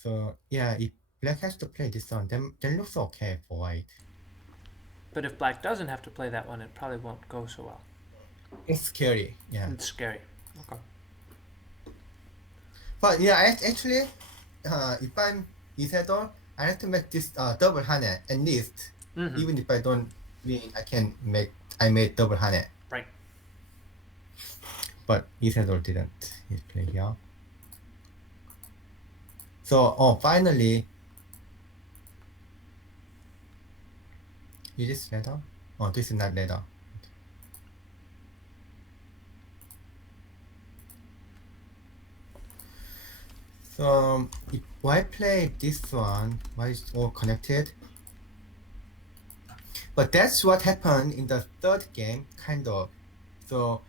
So yeah, if black has to play this one, then looks okay for white. But if black doesn't have to play that one, it probably won't go so well. It's scary. Yeah. It's scary. Okay. But yeah, actually, if I'm Lee Sedol, I have to make this double hane at least. Mm-hmm. Even if I don't win, I made double hane. Right. But Lee Sedol didn't. He played here. So, finally, is this letter? Oh, this is not letter. So, if I play this one, why is all connected? But that's what happened in the third game, kind of. So,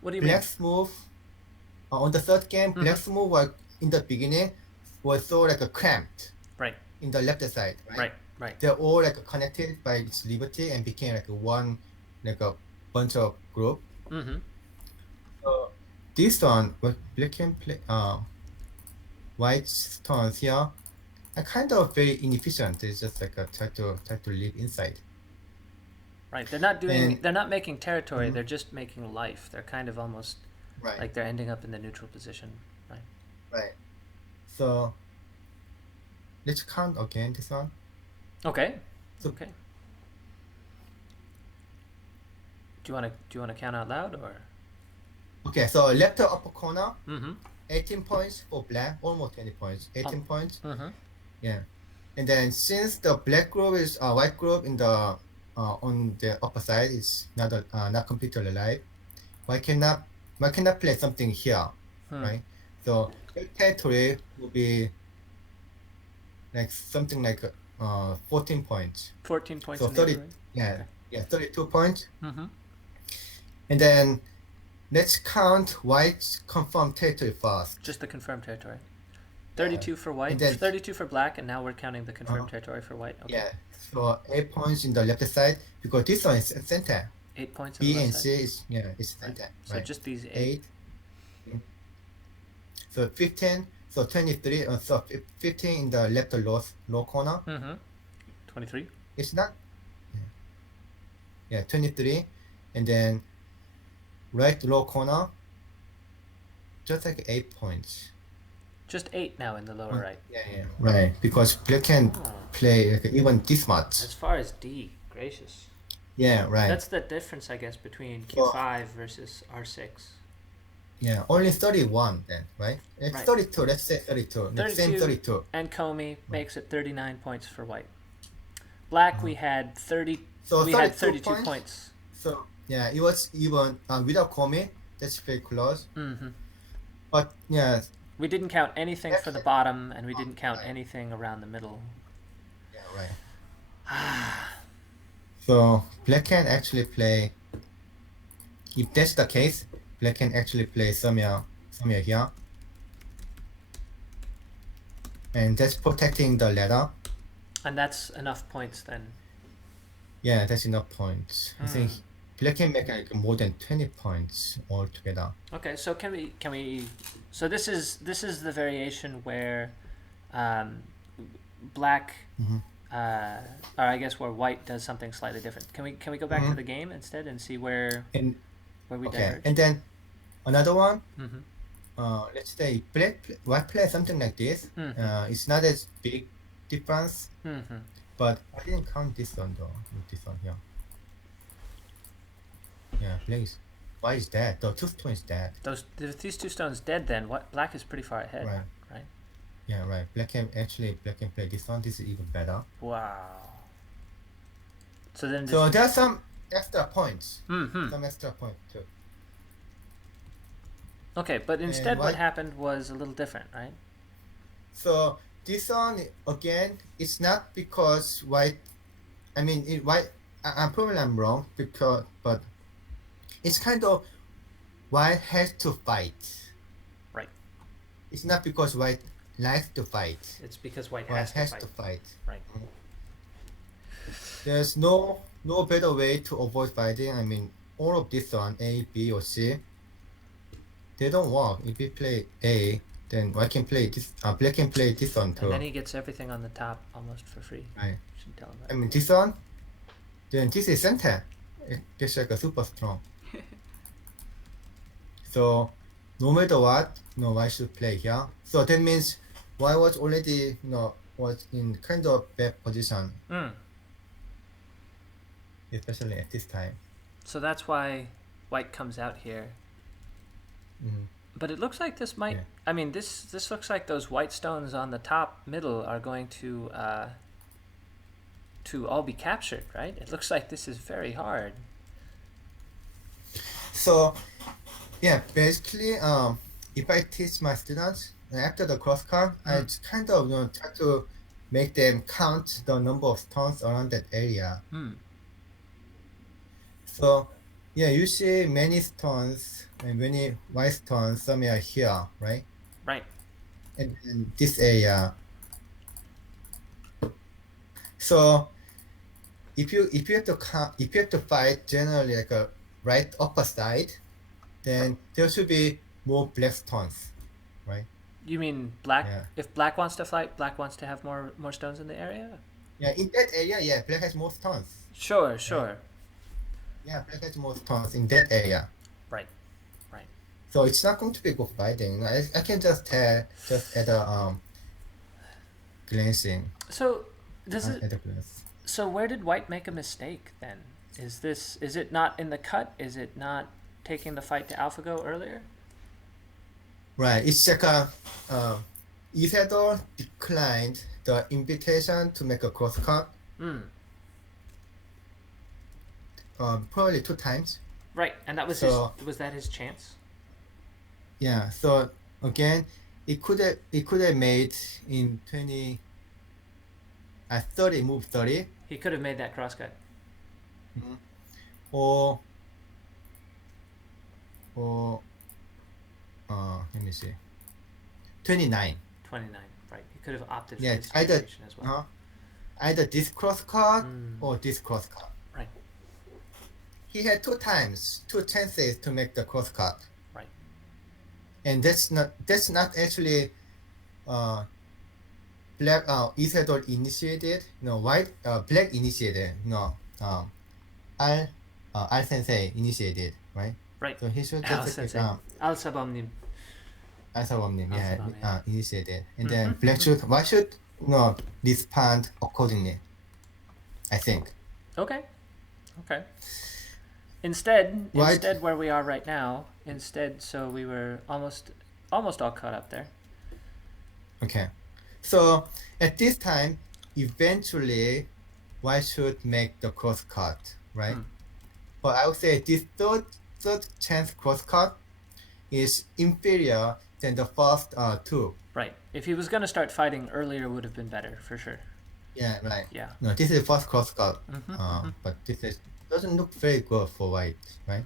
What do you mean? Black's move, on the third game, Black's move was, in the beginning, was so like cramped Right. in the left side, right? Right. They're all like connected by its liberty and became like one, like a bunch of group. Mm-hmm. So this one, what Black can play, White's turns here, are kind of very inefficient. It's just like try to live inside. Right. They're not doing. And- They're not making territory. They're just making life. They're kind of almost Right. like they're ending up in the neutral position. Right. Right. So let's count again this one. Okay. So- Okay. Do you want to count out loud or? Okay, so left upper corner, Mm-hmm. 18 points for Black, almost 20 points. 18 points. Mm-hmm. Yeah. And then since the Black group is White group in the on the upper side is not completely alive, why cannot play something here, right? So your territory will be like something like 14 points. 14 points. So in 30, neighborhood? yeah, yeah, 32 points. Mm-hmm. And then let's count White's confirmed territory first. Just the confirmed territory. 32 for white, And then- 32 for black, and now we're counting the confirmed territory for white. Okay. Yeah. So 8 points in the left side because this one is center. 8 points on the B left and side. C is it's center. So Right. just these 8. 8. So 15. So 23. So 15 in the left low corner. Mm-hmm. 23. It's not. Yeah, 23. And then right low corner. Just like 8 points. Just 8 now in the lower right. Yeah. Right. Because Black can Oh, play like even this much. as far as D, gracious. Yeah. Right. That's the difference, I guess, between So- Q5 versus R6. Yeah, only 31 then, right? It's Right. 32, let's say 32. The same 32. And Comey makes it 39 points for white. Black, we had 30. So We had 32 32 points. So, yeah, it was even without Komi. That's very close. Mm-hmm. But, yeah, We didn't count anything for the Actually- bottom, and we didn't count right. anything around the middle. right. So, Black can actually play, if that's the case, Black can actually play somewhere here. And that's protecting the ladder. And that's enough points then. Yeah, that's enough points. I think Black can make like more than 20 points altogether. Okay, so can we? So this is the variation where, black, or I guess where white does something slightly different. Can we go back to the game instead and see where And we okay, diverge? and then another one. Mm-hmm. Let's say white play something like this. It's not as big difference, Mm-hmm. but I didn't count this one though. With this one here. Yeah, please. Why is that? The two stone is dead. These two stones dead. Then what? Black is pretty far ahead. Right. Right. Yeah, right. Black can play this one. This is even better. Wow. So then. So there are some extra points. Mm-hmm. Some extra points too. Okay, but instead, what white- happened was a little different, right? So this one again, it's not because white. I mean, white. I'm probably I'm wrong but it's kind of white has to fight. Right. It's not because white likes to fight. It's because white White has has to to fight. fight. Right. There's no better way to avoid fighting. I mean, all of this one, A, B, or C, they don't work. If you play A, then white can play this. Black can play this one too. And then he gets everything on the top almost for free. Right. Should tell him I that. mean, this one, then this is center. It's like a super strong. So no matter what, white should play here. So that means white was already, was in kind of bad position, especially at this time. So that's why white comes out here. Mhm. But it looks like this might. Yeah. I mean, this looks like those white stones on the top middle are going to all be captured, right? It looks like this is very hard. So yeah, basically, if I teach my students after the cross cut, I kind of try to make them count the number of stones around that area. So yeah, you see many stones and many white stones somewhere here, right? Right. And in this area. So if you have to fight generally like a right upper side, then there should be more black stones, right? You mean black? Yeah. If black wants to fight, black wants to have more stones in the area? Yeah, in that area, yeah, black has more stones. Sure. Yeah, black has more stones in that area. Right. So it's not going to be good fighting. I can just tell just at a glancing. So does At it? a glance. So where did white make a mistake then? Is it not in the cut? Is it not taking the fight to AlphaGo earlier? Right. It's like Lee Sedol declined the invitation to make a cross cut. Probably 2 times. Right, and that was So- was that his chance? Yeah. So again, it could have made in 20. 30 move 30. He could have made that crosscut. Or let me see. 29. 29. Right. He could have opted for Yeah, this either situation as well. either this cross cut or this cross cut. Right. He had 2 chances to make the cross cut. Right. And that's not actually black Lee Sedol initiated. No, white black initiated. No, Al Sensei initiated, right? Right. So he should Al just Sensei. Al Sabamnim. Al-Sabamnim, yeah, Al-Sabam, yeah. initiated, and then white should respond accordingly. I think. Okay. Instead, White- where we are right now, so we were almost all caught up there. Okay. So at this time, eventually, white should make the cross cut, right? But I would say this third chance cross cut is inferior than the first 2. Right. If he was going to start fighting earlier, would have been better for sure. Yeah, right. Yeah. No, this is the first cross cut, but this doesn't look very good for white, right?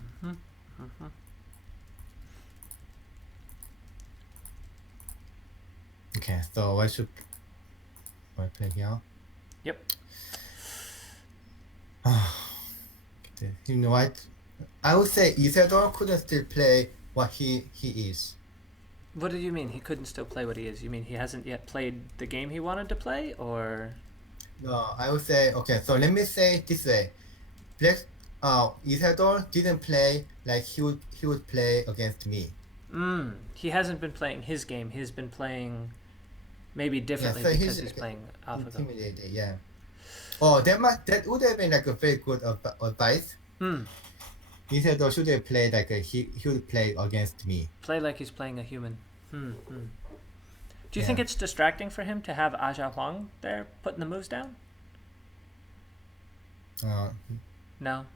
Okay, so white should play here. Yep. Okay. You know what? I would say Lee Sedol couldn't still play what he is. What do you mean he couldn't still play what he is? You mean he hasn't yet played the game he wanted to play, or? No, I would say, okay, so let me say this way. Black Lee Sedol didn't play like he would play against me. He hasn't been playing his game. He's been playing maybe differently so because he's he's playing AlphaGo. Intimidated, yeah. Oh, that would have been like a very good advice. Lee Sedol should have played like he would play against me. Play like he's playing a human. Do you Yeah. think it's distracting for him to have Aja Huang there putting the moves down? No,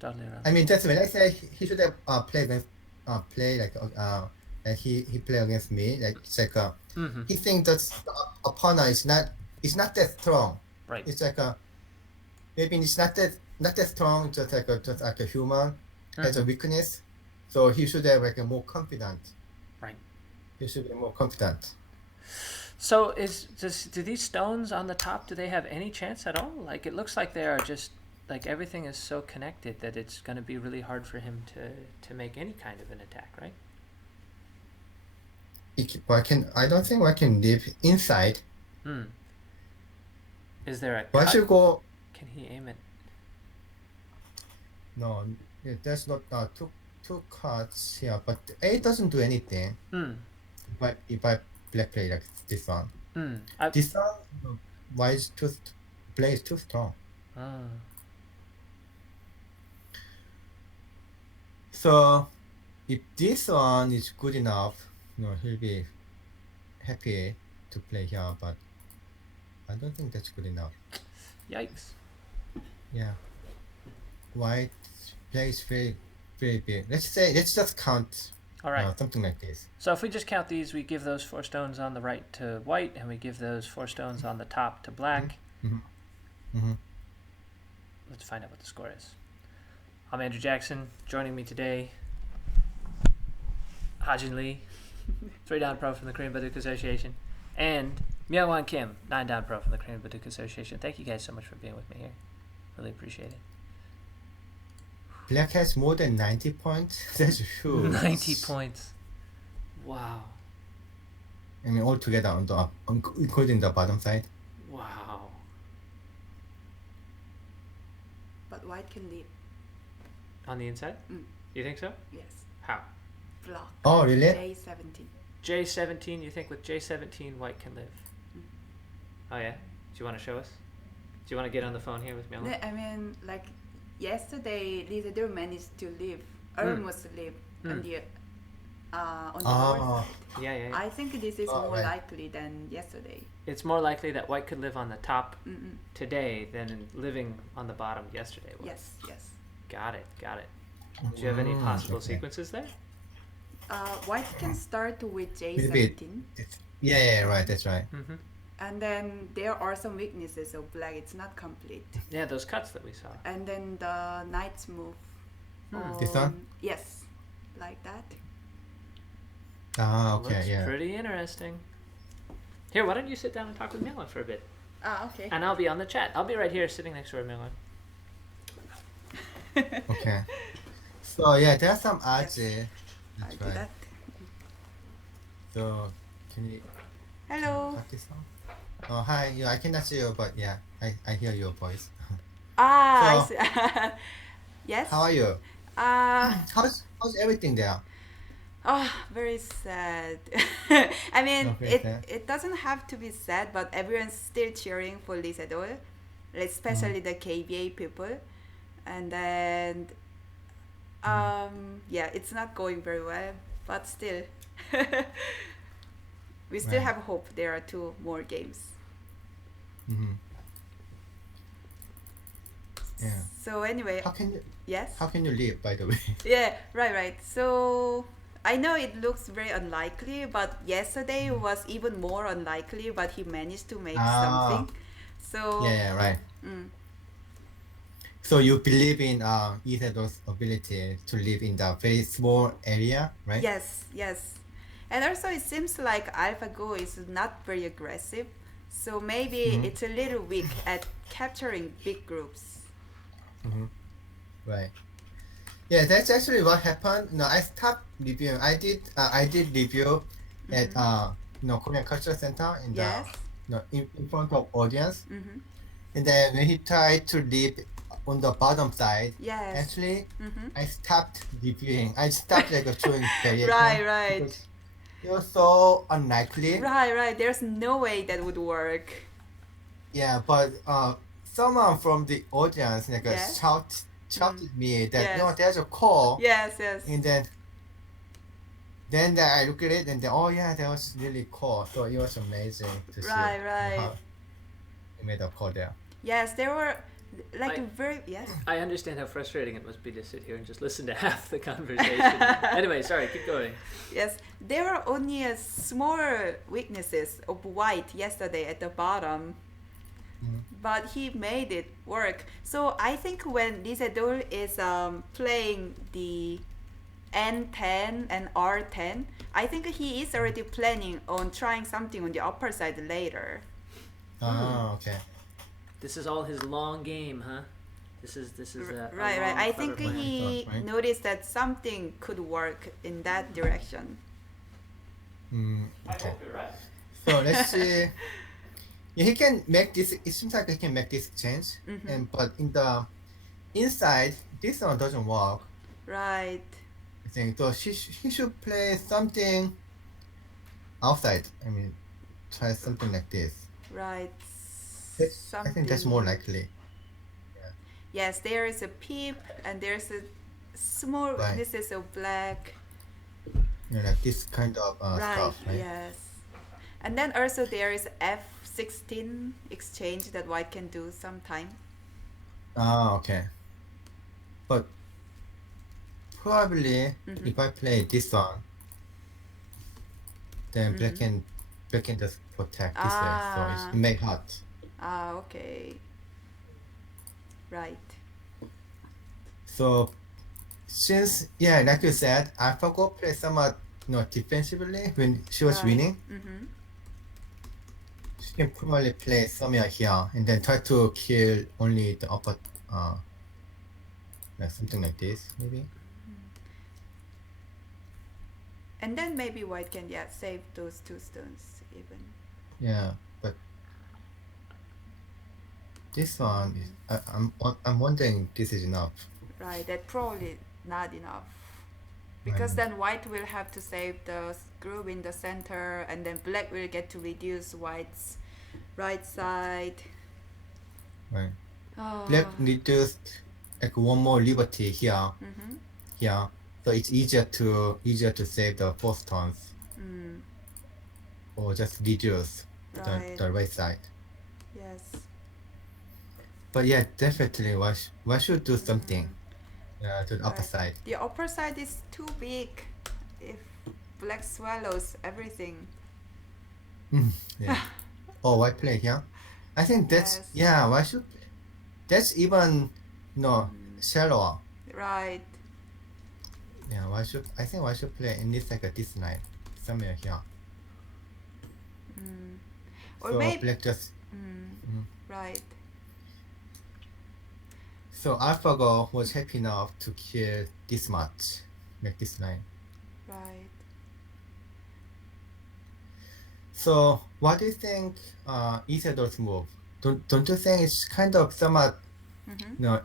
totally wrong. I mean, that's when I say he should have play like he play against me. Like it's like he thinks that the opponent is not that strong. Right. It's like maybe it's not that strong. Just like a human has a weakness, so he should have like a more confident. Right. He should be more confident. So do these stones on the top, do they have any chance at all? Like it looks like they are just like everything is so connected that it's going to be really hard for him to make any kind of an attack, right? I don't think I can live inside. Is there a Why cut? should go? Can he aim it? No, there's not two cards here, but A doesn't do anything. If I play like this one. This one, why is play is too strong. So if this one is good enough, he'll be happy to play here, but I don't think that's good enough. Yikes. Yeah. White plays very, very big. Let's just count All right. something like this. So if we just count these, we give those 4 stones on the right to white, and we give those 4 stones on the top to black. Let's find out what the score is. I'm Andrew Jackson. Joining me today, Hajin Lee, 3 down pro from the Korean Baduk Association, and Myungwan Kim, 9 down pro from the Korean Baduk Association. Thank you guys so much for being with me here. Really appreciate it. Black has more than 90 points. That's huge. 90 points. Wow. I mean, all together including the bottom side. Wow. But white can lead. On the inside? You think so? Yes. How? Block. Oh, really? J17. J17, you think with J17 white can live? Oh yeah? Do you want to show us? Do you want to get on the phone here with Myungwan? I mean, like yesterday, Lee Sedol managed to live, almost live on the north side. Yeah. I think this is more right. likely than yesterday. It's more likely that white could live on the top today than living on the bottom yesterday was. Yes. Got it. Do you have any possible okay. sequences there? White can start with Little bit. J17. Yeah, right, that's right. And then there are some weaknesses of black. It's not complete. Yeah, those cuts that we saw. And then the knight's move. This one? Yes, like that. Okay, Looks yeah. pretty interesting. Here, why don't you sit down and talk with Myungwan for a bit? Okay. And I'll be on the chat. I'll be right here sitting next to Myungwan. Okay. So yeah, there are some odds. I'll That's do right. that. So can you Hello. cut this on? Oh hi, I cannot see you, but yeah, I hear your voice. I So- see. Yes. How are you? How's everything there? Oh, very sad. I mean, Okay, sad. it doesn't have to be sad, but everyone's still cheering for Lee Sedol, especially the KBA people. And then, yeah, it's not going very well, but still, we still Right. have hope. There are 2 more games. Yeah. So anyway, How can you leave, by the way? yeah, right. So I know it looks very unlikely, but yesterday was even more unlikely, but he managed to make something. So Yeah, right. So you believe in Isedor's ability to live in the very small area, right? yes. And also it seems like AlphaGo is not very aggressive. So maybe it's a little weak at capturing big groups. Right. Yeah, that's actually what happened. No, I stopped reviewing. I did review at Korean Cultural Center in the Yes. in front of audience. Mm-hmm. And then when he tried to live on the bottom side, Yes. actually Mm-hmm. I stopped reviewing. I stopped showing variation. Right. because it was so unlikely. Right. There's no way that would work. Yeah, but someone from the audience Yes. shouted me that Yes. there's a call. Yes. And then I look at it and then that was really cool. So it was amazing to see Right. how he made a call there. Yes, there were like I- very yes. I understand how frustrating it must be to sit here and just listen to half the conversation. Anyway, sorry, keep going. Yes, there were only a small weaknesses of white yesterday at the bottom, but he made it work. So I think when Lee Sedol is playing the N10 and R10, I think he is already planning on trying something on the upper side later. Oh, okay. This is all his long game, huh? This is a Right. long, I clever think plan. he Right. noticed that something could work in that direction. Okay. you're right. So let's see. Yeah, he can make this. It seems like he can make this change, but in the inside, this one doesn't work. Right. I think so. He should play something outside. I mean, try something like this. Right. I think that's more Something. likely. Yes, there is a peep and there's a small Right. weaknesses of black. Like this kind of Right. stuff, right? Yes. And then also there is F16 exchange that white can do sometime. Ah, okay. But probably if I play this one, then black can just protect this way, so Ah. it may hurt. Ah, okay. Right. So since like you said, AlphaGo played somewhat defensively when she was winning. Mm-hmm. She can probably play somewhere here and then try to kill only the upper like something like this maybe. And then maybe white can save those two stones even. Yeah, but this one is I'm wondering this is enough. Right, that probably not enough. Because Right. then white will have to save the groove in the center and then black will get to reduce white's right side. Right. Oh. Black reduced like one more liberty here. Mm-hmm. Here. So it's easier to save the fourth turns Mm. or just reduce Right. the right side. Yes. But yeah, definitely why should do something to the upper Right. side. The upper side is too big if black swallows everything. Yeah. Oh, white play here? I think that's Yes. why should that's even shallower. Right. Yeah, why should play in this like a this line somewhere here. Or So maybe black just right. so AlphaGo was happy enough to kill this much, like this line. Right. So what do you think Isidor's move? Don't you think it's kind of somewhat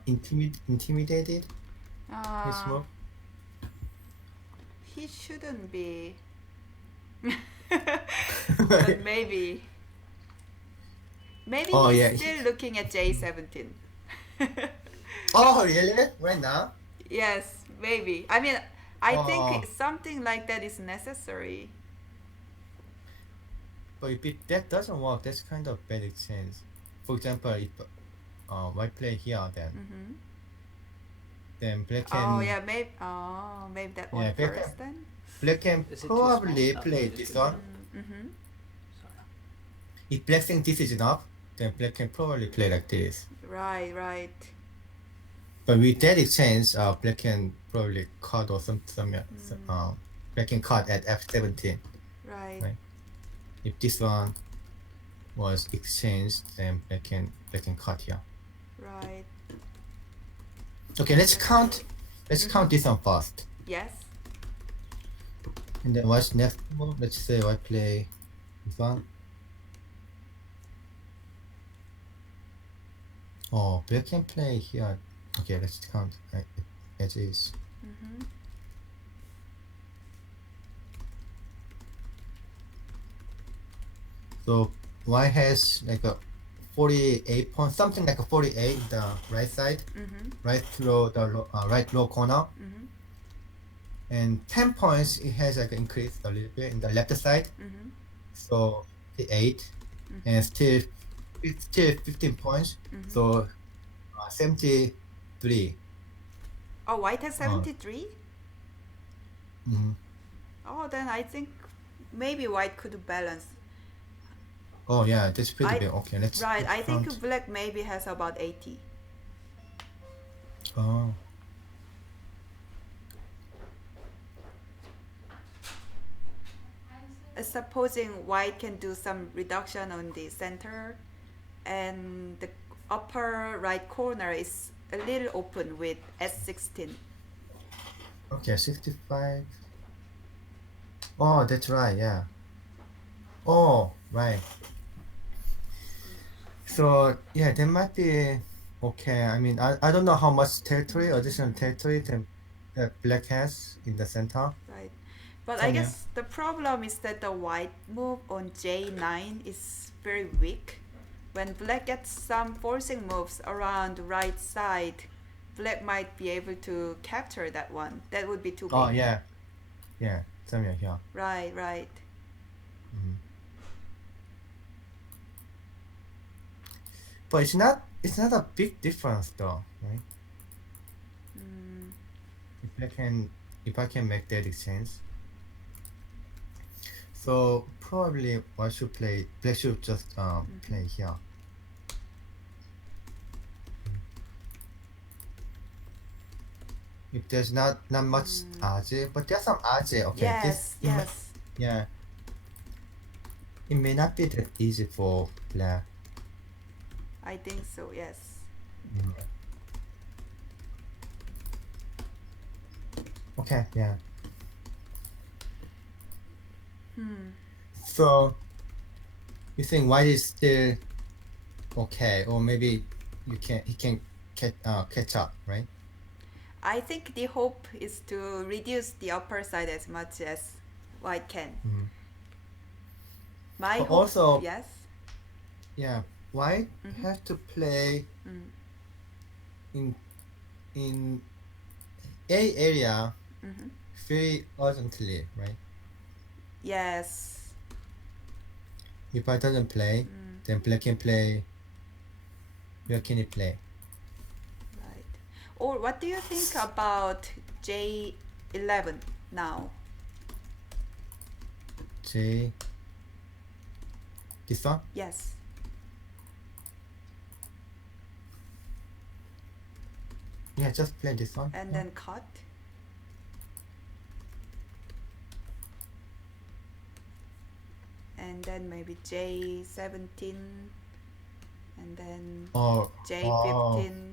intimidated his move? He shouldn't be. But maybe. Maybe Oh, he's yeah. still looking at J17. Oh really? Right now? Yes, maybe. I mean, I Oh. think something like that is necessary. But if that doesn't work, that's kind of bad exchange. For example, if white play here, then black can Maybe that Yeah, one black first then. black can Is it too probably small? play Is it this too one. Mm-hmm. Sorry. If black thinks this is enough, then black can probably play like this. Right, right. But with that exchange, black can probably cut or black can cut at F17. Right. Right. If this one was exchanged, then black can cut here. Right. Okay, let's count this one first. Yes. And then what's next move? Let's say I play this one. Oh, black can play here. Okay, let's count as is. So white has like a 48 point, something like a 48 in the right side, right through the right low corner. And 10 points, it has like increased a little bit in the left side. So 8 and still 15 points. So 73. Oh, white has 73? Mhm. Oh, then I think maybe white could balance. Oh yeah, that's pretty big. Okay, let's Right, I think count. black maybe has about 80. Oh. Supposing white can do some reduction on the center and the upper right corner is a little open with S16. Okay, 65. Oh, that's right, yeah. Oh, right. So, yeah, there might be Okay, I mean, I don't know how much territory, additional territory that black has in the center. Right. But I Sonia. guess the problem is that the white move on J9 is very weak. When black gets some forcing moves around the right side, black might be able to capture that one. That would be too big. Oh, yeah. Yeah, Sonia here. Right, right. Mhm. But it's not a big difference though, right? Mm, If I can make that exchange. So probably black should just play here. If there's not much Aje, but there's some Aje. Okay, yes, yes. Yeah. It may not be that easy for black. I think so, yes. Okay, yeah. So you think white is still okay, or maybe he can catch up, right? I think the hope is to reduce the upper side as much as white can. My But hope, also- yes. Yeah, white has to play in A area very urgently, right? Yes. If white doesn't play, then black can play. Where can he play? Right. Or what do you think about J11 now? This one? Yes. Yeah, just play this one. And then cut. And then maybe J17 and then J15.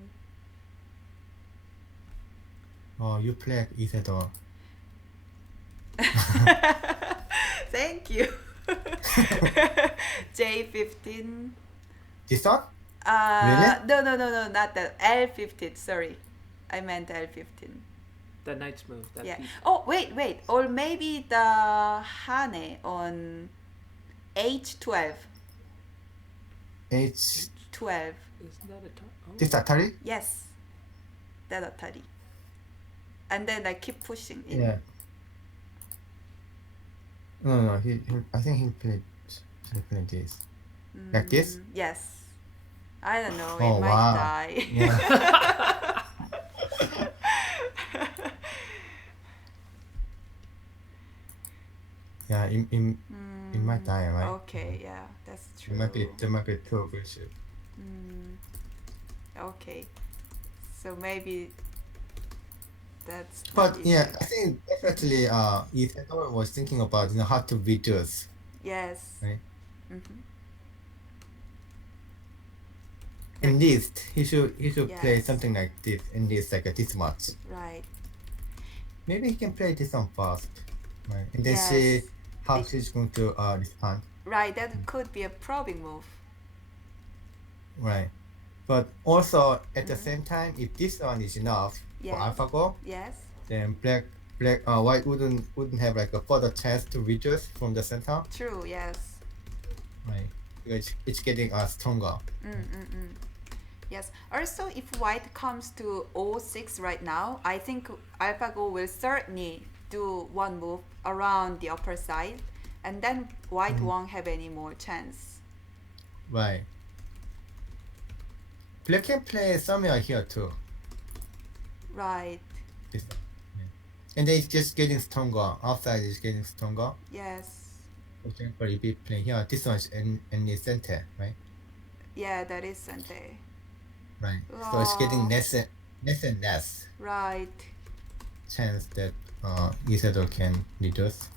Oh, you play Lee Sedol. Thank you. J15. This one? No, not that. L15, sorry. I meant L15. The knight's move. That Yeah. piece. Oh, wait. Or maybe the Hane on H12. H. 12. Isn't that a This Atari? Yes. That Atari. And then I keep pushing it. Yeah. No. I think he played this. Like this? Yes. I don't know. Oh, It might wow. die. Yeah. Yeah, it might die, right? Okay, yeah, that's true. There might be two versions. Okay. So maybe that's But not yeah, easy. I think definitely Lee Sedol was thinking about how to reduce. Yes. Right. Mm-hmm. At least he should play Yes. something like this, at least like this much. Right. Maybe he can play this one first, right? And then Yes. see how she's going to respond. Right, that could be a probing move. Right. But also at the same time, if this one is enough Yeah. for AlphaGo, Yes. then white wouldn't have like a further chance to reduce from the center. True, yes. Right. Because it's getting stronger. Yes. Also, if white comes to 06 right now, I think AlphaGo will certainly do one move around the upper side, and then white won't have any more chance. Right. Black can play somewhere here too. Right. This one. Yeah. And then it's just getting stronger. Outside is getting stronger. Yes. For example, if you play here, this one is in the center, right? Yeah, that is Sante. Right. So it's getting Oh. less and less Right. chance that Lee Sedol can reduce.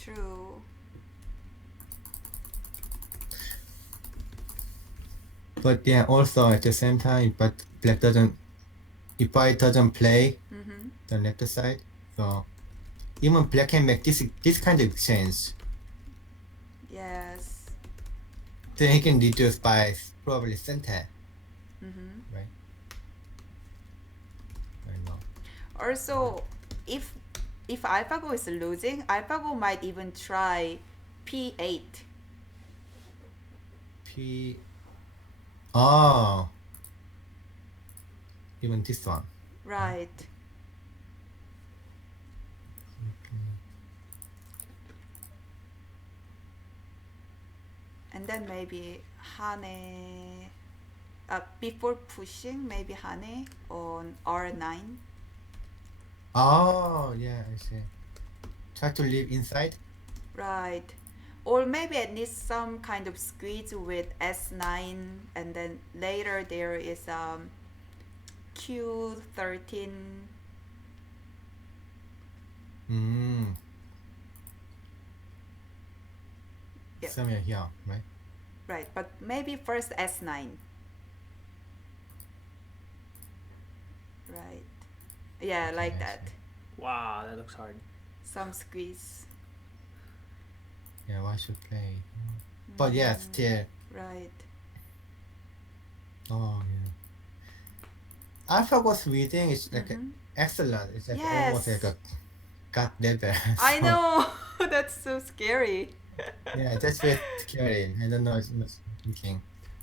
True. But yeah, also at the same time, if white doesn't play the left side, so even black can make this kind of exchange. Yes. Then he can reduce by probably center. Mm-hmm. right? I know. Also, if AlphaGo is losing, AlphaGo might even try P8. Oh, even this one. Right. And then maybe Hane, before pushing, maybe Hane on R9. Oh, yeah, I see. Try to live inside. Right. Or maybe at least some kind of squeeze with S9, and then later there is Q13. Yeah. Somewhere here, right? Right, but maybe first S9. Right. Yeah, like I that. see. Wow, that looks hard. Some squeeze. Yeah, why should play? But yeah, still. Right. Oh, yeah. AlphaGo's reading is like Mhm. excellent. It's like Yes. almost like a god level. I So, know. That's so scary. yeah, that's very scary. I don't know. It's thinking.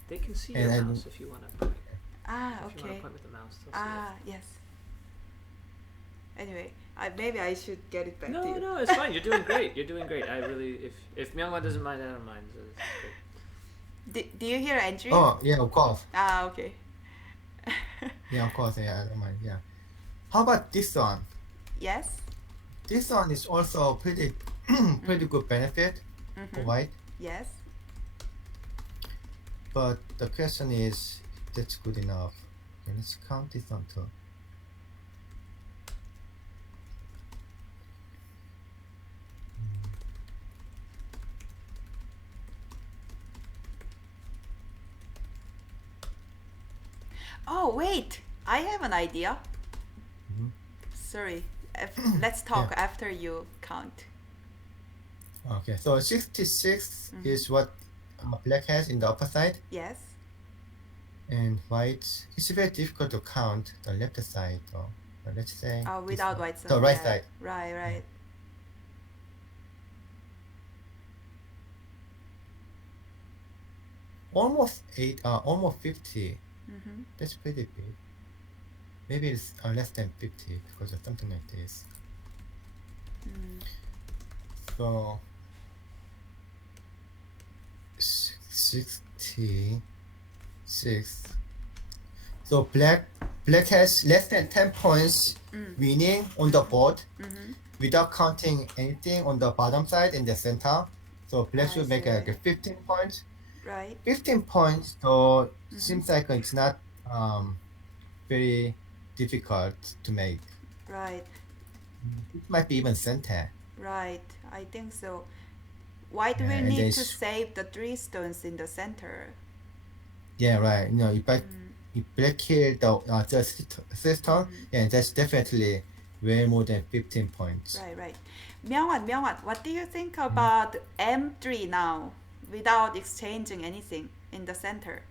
They can see And your I- mouse if you want to. Ah, If you want okay. to point with the mouse, they'll see Ah, yes. Anyway, maybe I should get it back it. to No, you. no, it's fine. You're doing great. You're doing great. I really, if Myungwan doesn't mind, I don't mind. So it's great. Do you hear Andrew? Oh, yeah, of course. Ah, okay. Yeah, of course. Yeah, I don't mind. Yeah. How about this one? Yes. This one is also pretty good benefit for Mhm. white. Yes. But the question is, if that's good enough. Okay, let's count this one too. Oh, wait. I have an idea. Mhm. Sorry. Let's talk after you count. Okay, so 66 Mhm. is what black has in the upper side, Yes. and white. It's very difficult to count the left side, though. But let's say this Without one. white The sun. right yeah. side. Right, right. Almost 50. Mm-hmm. That's pretty big. Maybe it's less than 50 because of something like this. Mm. So 66. So black has less than 10 points winning on the board Mm-hmm. without counting anything on the bottom side in the center. So black I should make see. like a 15 points. Right. 15 points, though, seems like it's not very difficult to make. Right. It might be even center. Right. I think so. White Yeah, will and need then to save the 3 stones in the center. Yeah, right. You know, if black kill the system, yeah, that's definitely way more than 15 points. Right, right. Myungwan, what do you think about M3 now without exchanging anything in the center?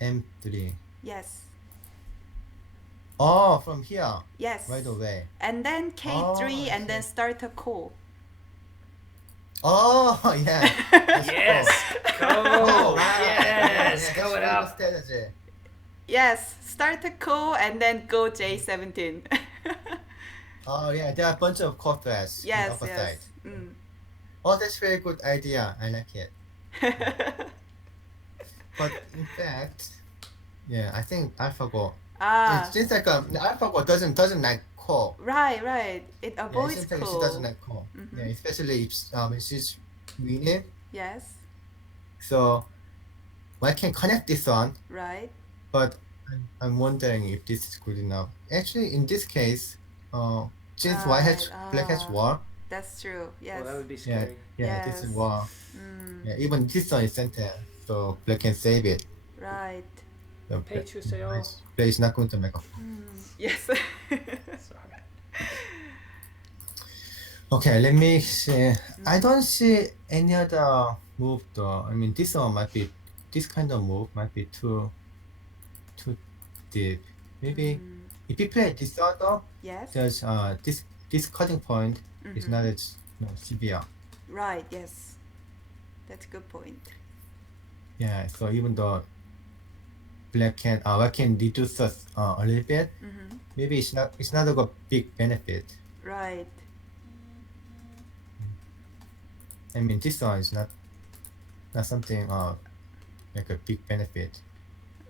M3. Yes. Oh, from here, Yes. right away. And then K3 I and then see. start a call. Oh, yeah. That's Yes, cool. go. Oh, wow. Yes, Yeah, go it that's up. very good strategy. Yes, start a call and then go J17. Oh, yeah, there are a bunch of core threads on the Yes, upper yes. side. Oh, that's very good idea. I like it. But in fact, yeah, I think AlphaGo. Ah, It seems like AlphaGo doesn't like core. right, right. It Yeah, it avoids seems like she call. doesn't like core. Yeah, especially if she's winning. Yes, So I can connect this one, right. but I'm wondering if this is good enough. Actually, in this case, since white has black has Right, war, That's true. Yes. Well, that would be yeah, scary. yeah, this is Yes. war. Yeah, even this one is center, so black can save it. Right. So Pay to say all. black is not going to make a. Yes. Sorry. Okay, let me see. I don't see any other move though. I mean, this one might be, this kind of move might be too too deep. Maybe if you play this though, Yes. there's this cutting point is not as severe. Right. Yes. That's a good point. Yeah. So even though white can reduce us a little bit, maybe it's not a big benefit. Right. I mean, this one is not something like a big benefit.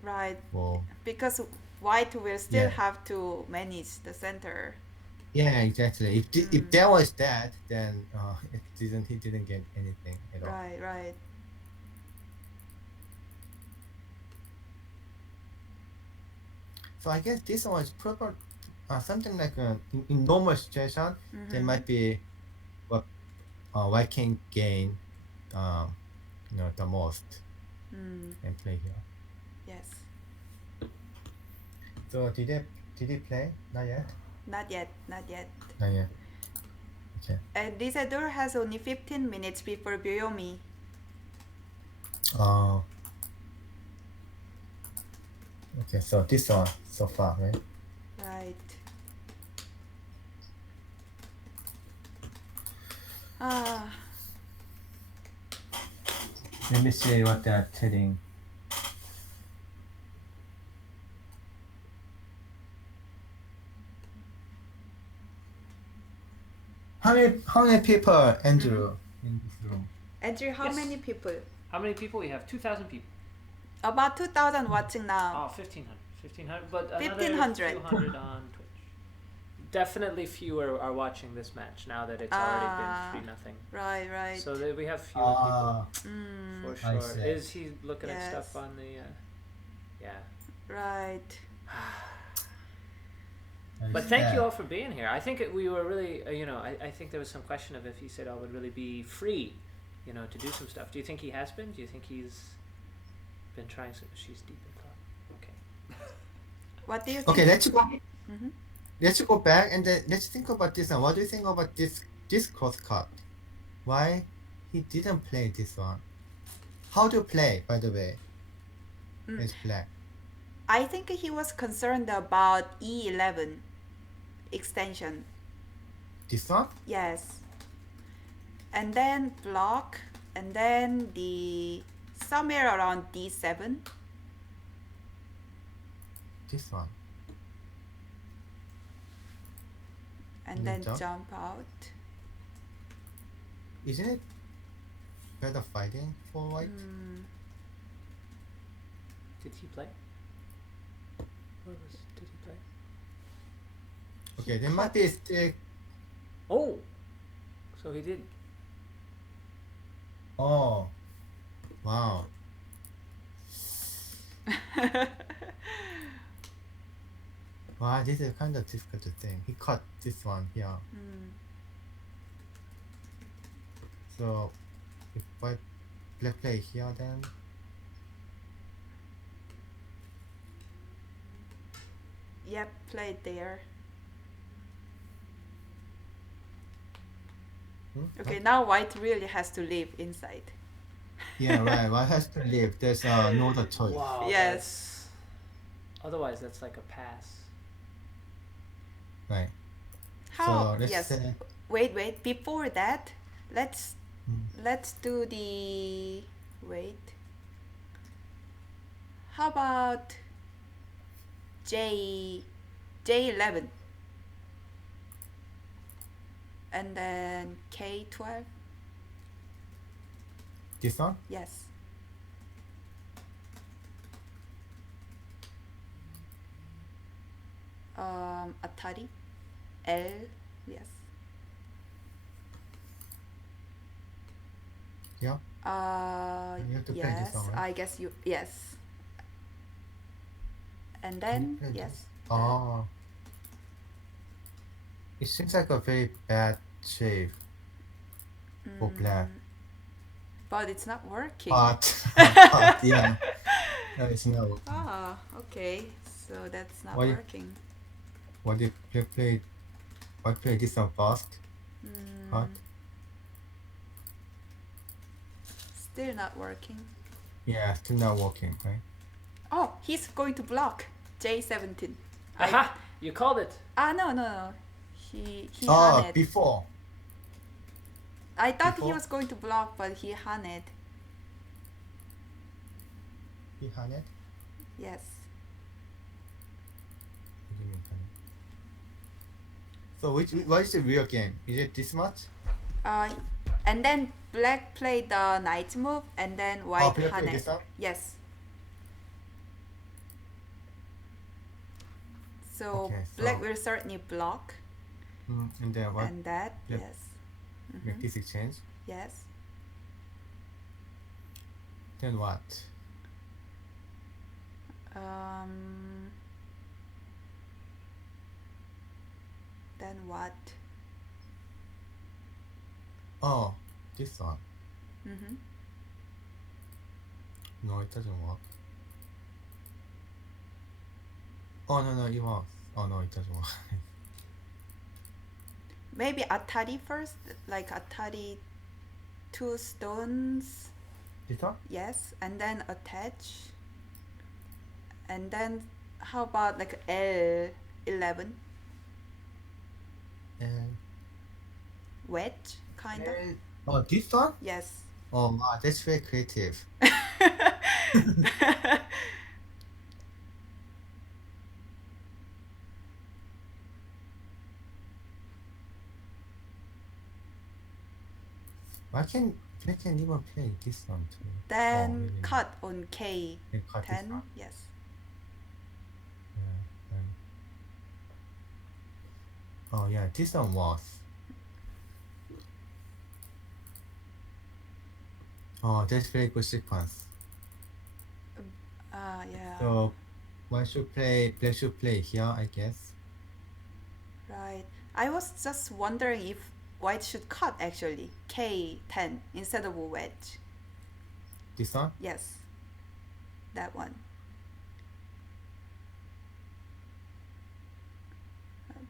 Right. Well, Because white will still Yeah. have to manage the center. yeah, exactly. If there was that, then he didn't get anything at all. Right. Right. So I guess this one is proper something like in normal situation there might be what white can gain the most and play here. Yes. So did he play? Not yet. Not yet. Not yet. Not yet. Okay. And Lee Sedol has only 15 minutes before Byoyomi. Okay. So this one so far, right? Right. Let me see what they're telling. How many people, Andrew, in this room? Andrew, how Yes. many people? How many people? We have 2,000 people. About 2,000 watching now. Oh, 1,500. 1,500, but another 1,500. 200 on Twitch. Definitely fewer are watching this match now that it's already been 3-0. Right. Right. So that we have fewer people for I sure. see. Is he looking at Yes. stuff on the? Yeah. Right. But thank you all for being here. I think we were really, I think there was some question of if he said I would really be free, to do some stuff. Do you think he has been? Do you think he's been trying some? She's deep in thought. Okay. What do you think? Okay, let's go back and then let's think about this one. What do you think about this cross cut? Why he didn't play this one? How do you play, by the way? It's black. I think he was concerned about E11 extension. This one? Yes. And then block, and then somewhere around D7. This one. And then jump? jump out. Isn't it better fighting for white? Did he play? Did he play? Okay, there might be still. Oh, so he did. Oh, wow. Wow, this is kind of difficult to think. He cut this one here. So, if I play here, then Yep, played there. Okay, now white really has to live inside. yeah, right. White has to leave. There's no other choice. Wow. Yes. Otherwise, that's like a pass. Right. How? So let's Yes. say. Wait. Before that, let's do the wait. How about J11 and then K12? This one? Yes. Atari L, yes. Yeah. You have to play this Yes, one, right? I guess yes. And then play yes. this? Oh. It seems like a very bad shape for black. But it's not working. But yeah. No, it's not. Ah, okay. So that's not Why- working. What if you play? Why play this one fast? Hot? Still not working. Yeah, still not working, right? Oh, he's going to block J17. Aha! You called it. No. He Oh, Haned. before. I thought he before? was going to block, but he Haned. He had it? Yes. What do you mean, Haned? So what is the real game? Is it this much? And then black played the knight move, and then white Black played Haned. this one? Yes. So Okay, so- black will certainly block, And then what? and that Yep. yes, Make this exchange. yes. Then what? Then what? Oh, this one. Mm-hmm. No, it doesn't work. Oh, no, it works. Oh, no, it doesn't work. Maybe Atari first, like Atari 2 stones, This one? yes, and then attach. And then how about like L11 And wedge kind of? oh, this one? Yes. Oh, wow, that's very creative. I can even play this one too. Then really? cut on K10. Then cut this one. Yes. Yeah, oh yeah, this one works. Oh, that's very good sequence. Yeah. So black should play here, I guess. Right. I was just wondering if white should cut actually K10 instead of a wedge. This one? Yes. That one.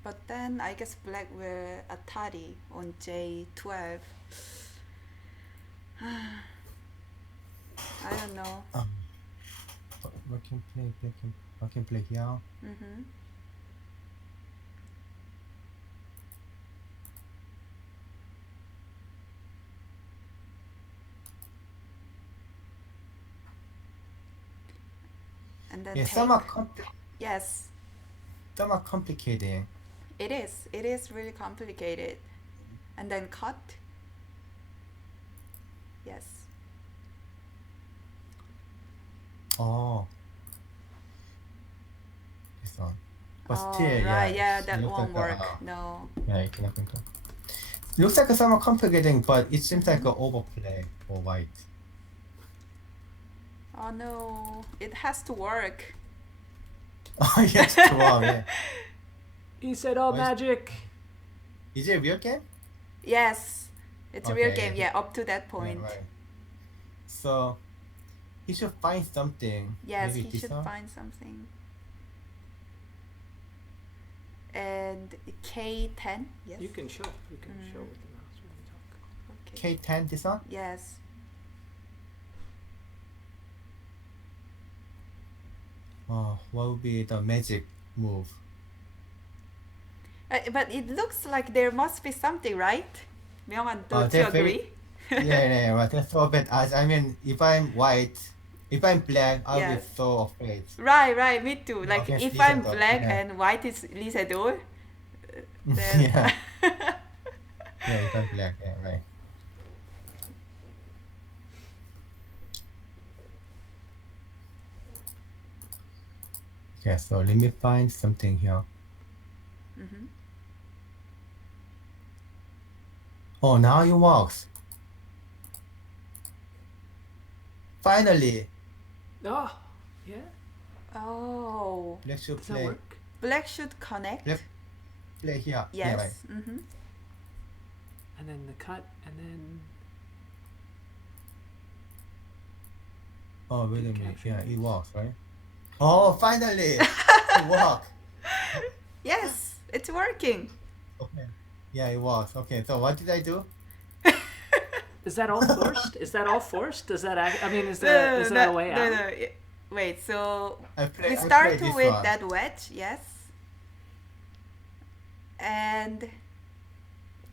But then I guess black will Atari on J12. I don't know. I can play here. Mm-hmm. And then Yeah, take. Yes, some are complicated. it is. It is really complicated. And then cut. Yes. Oh. This one. But Oh, still, right. Yeah, it that looks won't like work. No. yeah, it cannot control. Looks like some are complicating, but it seems like an overplay for white. Oh no. It has to work. Oh yes, wow, yeah. He said, "Oh, Why is- magic." Is it a real game? Yes. It's a real Okay. game. Yeah, up to that Yeah, point. right. So he should find something. Yes, Maybe he this should one? find something. And K10. Yes. You can show. You can show with the mouse when you talk. Okay. K10 this one? Yes. Oh, what would be the magic move? But it looks like there must be something, right? Myungwan, don't you they're very- agree? yeah, right. That's so bad. I mean, if I'm white, if I'm black, I'll be Yes. so afraid. Right, me too. Like Okay, if Lee I'm Sedol, black yeah. and white is Lee Sedol, then Yeah. Yeah, if I'm black, yeah, right. Okay, so let me find something here. Mhm. Oh, now it works. Finally, Oh, yeah. Oh, black should Does that play work? black should connect. Black- play here. Yeah, right. Yes. Mm-hmm. And then the cut, and then Oh, wait a Good minute. capture. Yeah, it works, right? Oh, finally, it works. Yes, it's working. Okay. Yeah, it works. Okay, so what did I do? is that all forced? Is that all forced? Does that? I mean, is that a way out? No. Wait, so I play we start this with one. that wedge, yes. And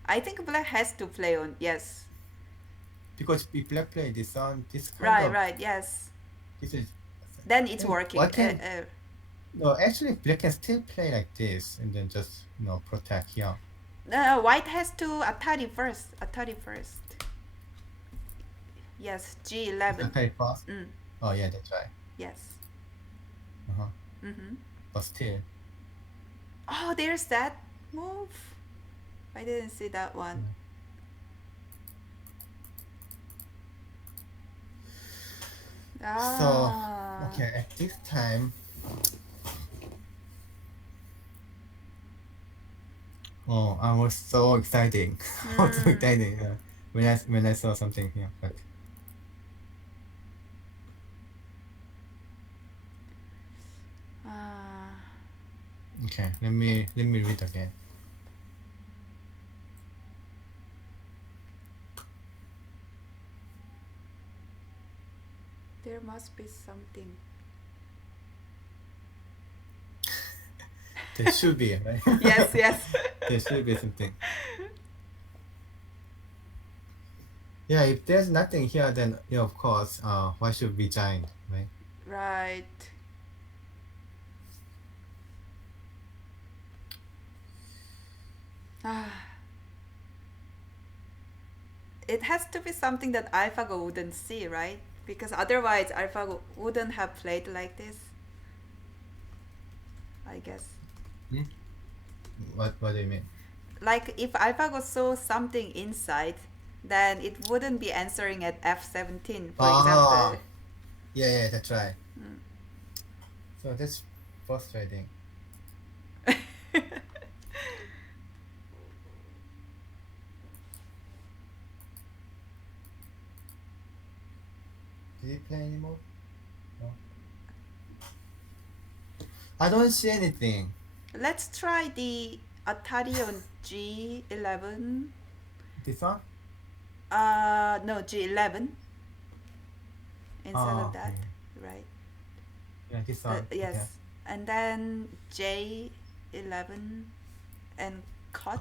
I think black has to play on, yes. Because if black play this one, this kind Right, of right, yes. this is. Then it's Hey, working. what can no actually black can still play like this and then just protect here. White has to Atari first. Atari first. Yes, G11. Okay, fast. Mm, Oh yeah, that's right. yes. Uh-huh. Mm-hmm. But still. Oh, there's that move. I didn't see that one. Ah. So okay, at this time. Oh, I was so excited. I was so excited when I saw something here. But Ah. okay, let me read again. There must be something. There should be, right? Yes, yes. There should be something. Yeah, if there's nothing here, then of course, why should we giant, right? Right. Ah. It has to be something that AlphaGo wouldn't see, right? Because otherwise AlphaGo wouldn't have played like this. I guess. What do you mean? Like if AlphaGo saw something inside, then it wouldn't be answering at F17, for example. Yeah, that's right. So that's frustrating. Did he play anymore? No. I don't see anything. Let's try the Atari on G11. This one? No, G11. Instead of that, okay. right? Yeah, this one. Yes. Okay. And then J11 and cut.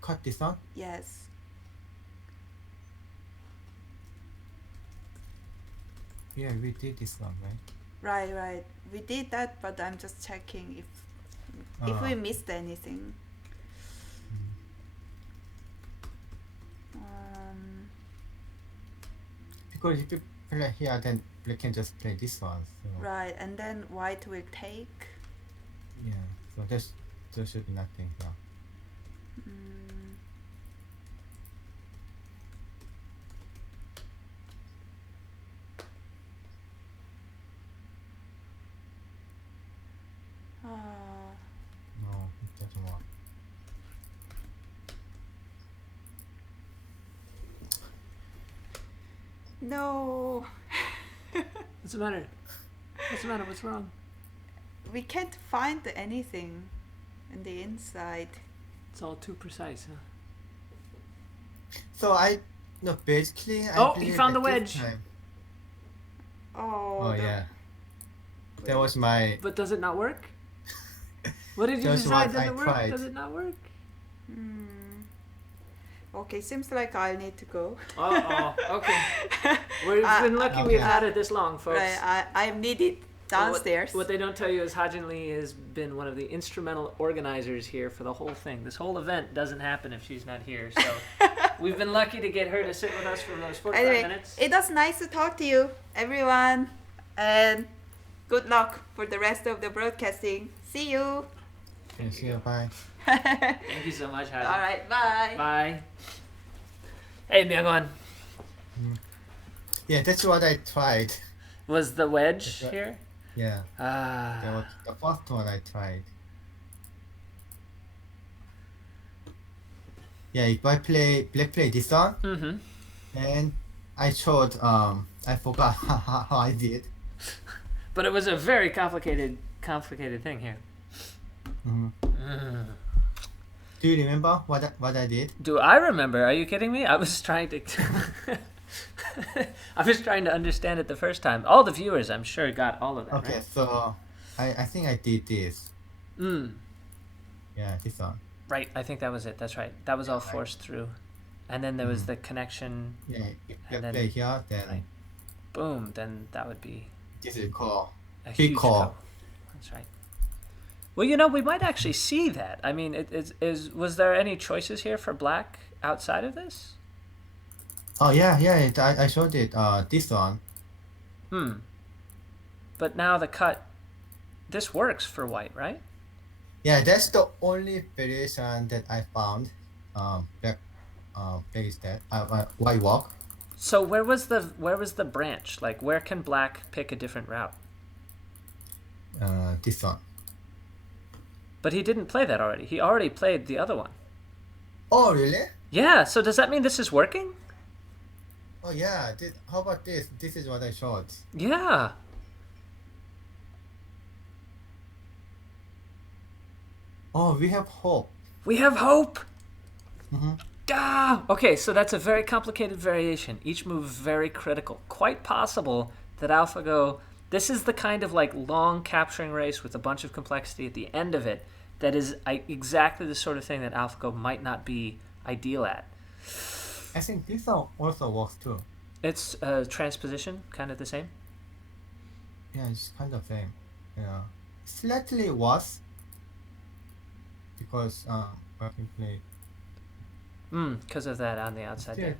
Cut this one? Yes. Yeah, we did this one, right? Right. We did that, but I'm just checking if we missed anything. Because if you play here, then we can just play this one. So. Right, and then white will take. Yeah, so there should be nothing here. No, it doesn't work. No. What's the matter? What's the matter? What's wrong? We can't find anything in the inside. It's all too precise, huh? So basically, he found the wedge. Time. Oh Yeah. That was my. But does it not work? What did you decide? Does it work? Tried. Does it not work? Okay, seems like I'll need to go. Okay. We've been lucky we've had it this long, folks. Right, I'm needed downstairs. What they don't tell you is Hajin Lee has been one of the instrumental organizers here for the whole thing. This whole event doesn't happen if she's not here. So we've been lucky to get her to sit with us for those 45 minutes. It was nice to talk to you, everyone. And good luck for the rest of the broadcasting. See you. See you. Bye. Thank you so much, Hajin. All right, bye. Bye. Hey, Myungwan. Yeah, that's what I tried. Was the wedge here? Yeah. That was the first one I tried. Yeah, if I play this one, and I showed I forgot how I did. But it was a very complicated thing here. Do you remember what I did? Do I remember? Are you kidding me? I was trying to. I was trying to understand it the first time. All the viewers, I'm sure, got all of that. Okay, Right? so I think I did this. Mm. Yeah, this one. Right. I think that was it. That's right. That was all forced through, and then there was the connection. Yeah, if you And then- play here, then right. Boom. Then that would be this is call. a Big huge call. call. That's right. Well, we might actually see that. I mean, was there any choices here for black outside of this? Oh yeah, I showed it. This one. But now the cut, this works for white, right? Yeah, that's the only variation that I found. That plays that white walk. So where was the branch? Like, where can black pick a different route? This one. But he didn't play that already. He already played the other one. Oh really? Yeah. So does that mean this is working? Oh yeah. How about this? This is what I showed. Yeah. Oh, we have hope. We have hope. Mm-hmm. Ah, okay, so that's a very complicated variation. Each move very critical. Quite possible that AlphaGo, this is the kind of like long capturing race with a bunch of complexity at the end of it that is exactly the sort of thing that AlphaGo might not be ideal at. I think this one also works too. It's transposition, kind of the same. Yeah, it's kind of same. Yeah, slightly worse because I can play. Because of that on the outside Still, there.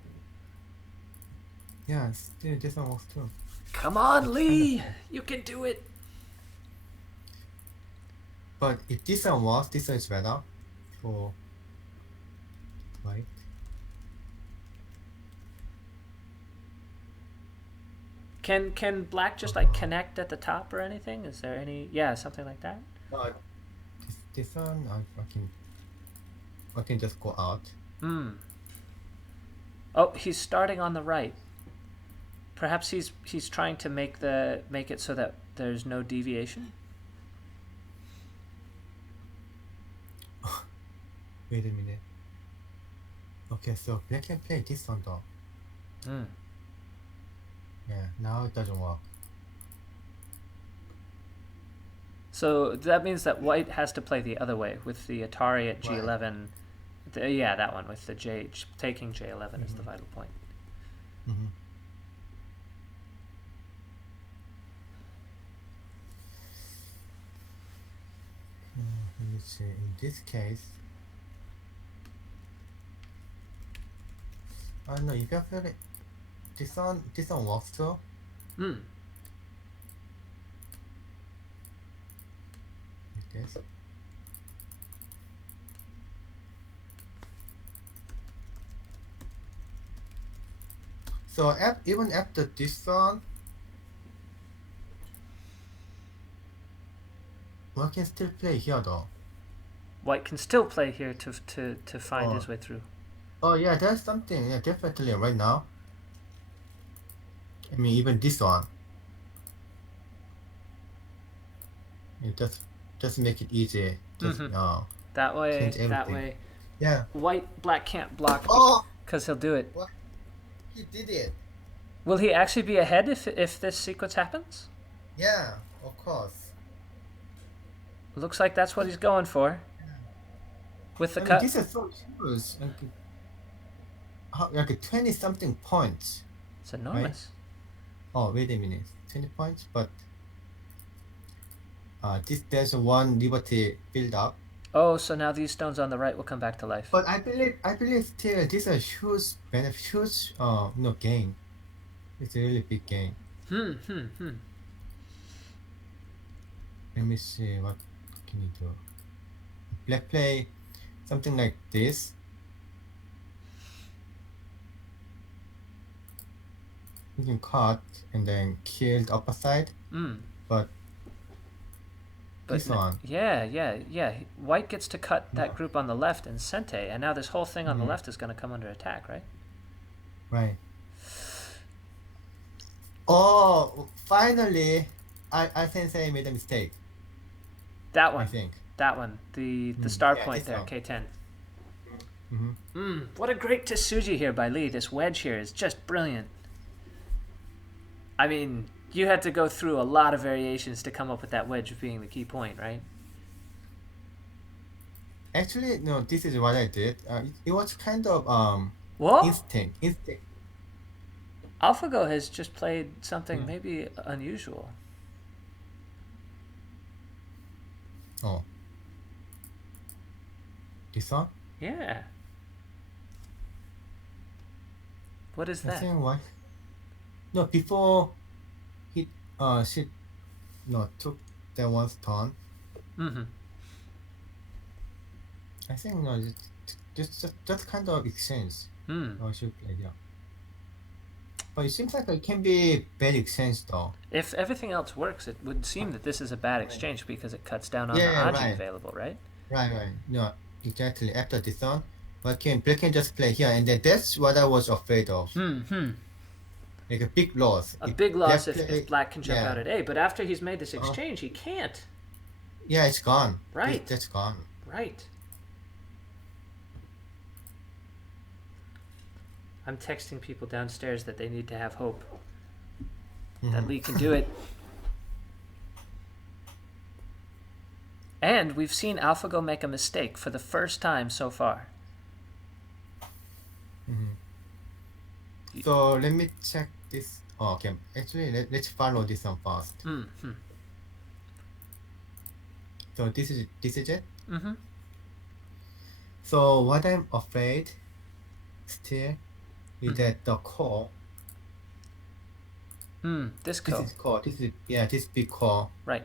yeah, still this one works too. Come on, Lee! You can do it! But if this one works, this one is better for white. Can black just like connect at the top or anything? Is there any... Yeah, something like that? No, this one I can just go out. Oh, he's starting on the right. Perhaps he's trying to make it so that there's no deviation. Wait a minute. Okay, so black can play this one though. Yeah, now it doesn't work. So that means that white has to play the other way with the Atari at G11. Yeah, that one with the taking J11 is the vital point. Mm-hmm. Let me see. In this case, no, if you feel it, this one works too. Like this. So even after this one, one can still play here though. White can still play here to find his way through. Oh yeah, there's something. Yeah, definitely right now. I mean, even this one. It just make it easy. Just That way, change that everything. way. Yeah. Black can't block Oh, because he'll do it. what? He did it. Will he actually be ahead if this sequence happens? Yeah, of course. Looks like that's what he's going for. With the I mean, cut. this is so huge. Like 20 something points. It's enormous. Oh, wait a minute. 20 points, but there's one liberty build up. Oh, so now these stones on the right will come back to life. But I believe still this is a huge benefit, huge gain. It's a really big gain. Let me see, what can you do? Black play something like this. You can cut and then kill the upper side. But this one. Yeah. White gets to cut that group on the left and Sente, and now this whole thing on the left is going to come under attack, right? Right. Oh, finally, I Sensei made a mistake. That one. I think. That one. The star yeah, point this there, one. K10. What a great Tsuji here by Lee. This wedge here is just brilliant. I mean, you had to go through a lot of variations to come up with that wedge being the key point, right? Actually, no, this is what I did. It was kind of Well, instinct. AlphaGo has just played something Yeah. maybe unusual. Oh, this one? Yeah. What is I that? think what? No, before he she took that one's turn. Mm-hmm. I think no, just kind of exchange. She played, yeah. But it seems like it can be bad exchange though. If everything else works, it would seem that this is a bad exchange because it cuts down on Yeah, the yeah, Hajin right. available, right? Right. No, exactly. After this one, black can just play here, and then that's what I was afraid of. Like a big loss. A If big loss black if black can jump yeah. out at A, but after he's made this exchange, he can't. Yeah, it's gone. Right. That's gone. Right. I'm texting people downstairs that they need to have hope. That Lee can do it. And we've seen AlphaGo make a mistake for the first time so far. So let me check this. Oh, okay. Actually, let's follow this one first. So this is it. So what I'm afraid still is that the core. This This is core. This big core. Right.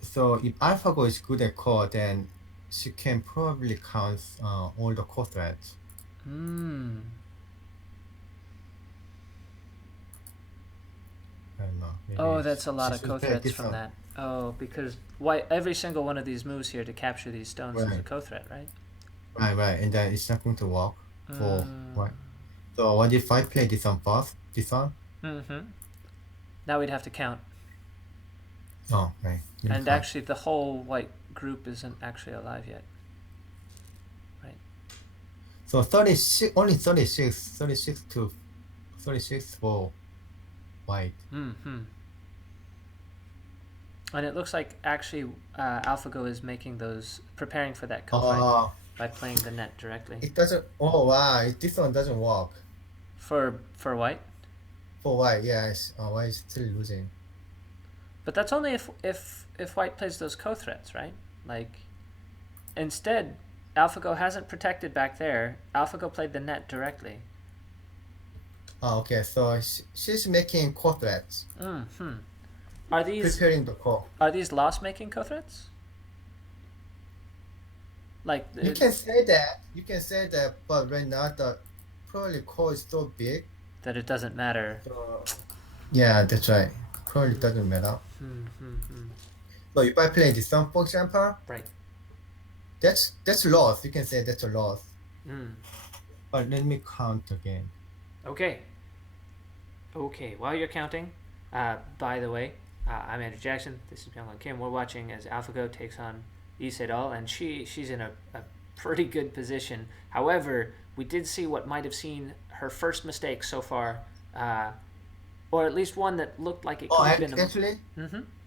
So if AlphaGo is good at core, then she can probably count all the core threads. I don't know. Oh, that's a lot of co-threads from that. Oh, because every single one of these moves here to capture these stones is a co-thread, right? Right. And then it's not going to work for what? So what if I play this one first? This one? Now we'd have to count. Oh, right. And actually, the whole white group isn't actually alive yet. Right. So 36, only 36 for white. And it looks like actually AlphaGo is preparing for that co-fight by playing the net directly. It doesn't. Oh wow! This one doesn't work. For white. For white, yes. White is still losing. But that's only if white plays those co-threats, right? Like, instead, AlphaGo hasn't protected back there. AlphaGo played the net directly. Oh, okay. So she's making core threats. Are these preparing the core? Are these loss-making co-threats? Like you can say that, but right now the probably core is so big that it doesn't matter. So, yeah, that's right. Probably doesn't matter. So if I play this one, for example, right, that's loss. You can say that's a loss. But let me count again. Okay. While you're counting, by the way, I'm Andrew Jackson. This is Myungwan Kim. We're watching as AlphaGo takes on Lee Sedol, and she's in a pretty good position. However, we did see what might have seen her first mistake so far, or at least one that looked like it could have been. Actually,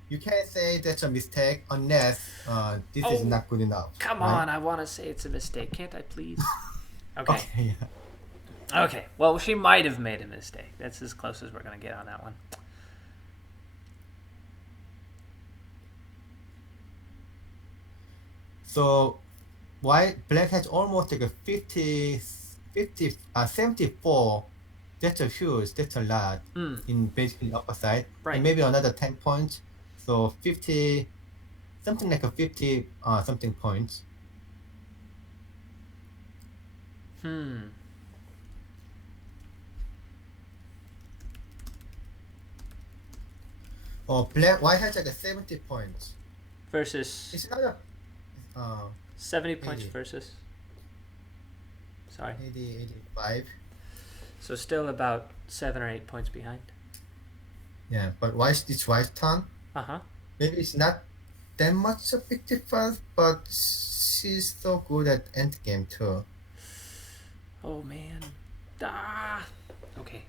you can't say that's a mistake unless this is not good enough. Come on, I want to say it's a mistake. Can't I please? Okay. Okay. Yeah. Okay. Well, she might have made a mistake. That's as close as we're gonna get on that one. So, black has almost like a 74. That's a lot in basically upper side. Right. And maybe another 10 points. So 50, something like a 50 something points. Oh, white has like a 70 points. Versus. It's not a 70 points versus. Sorry. 85. So still about 7 or 8 points behind. Yeah, but it's white's turn. Maybe it's not that much a big difference, but she's so good at endgame too. Oh man. Okay.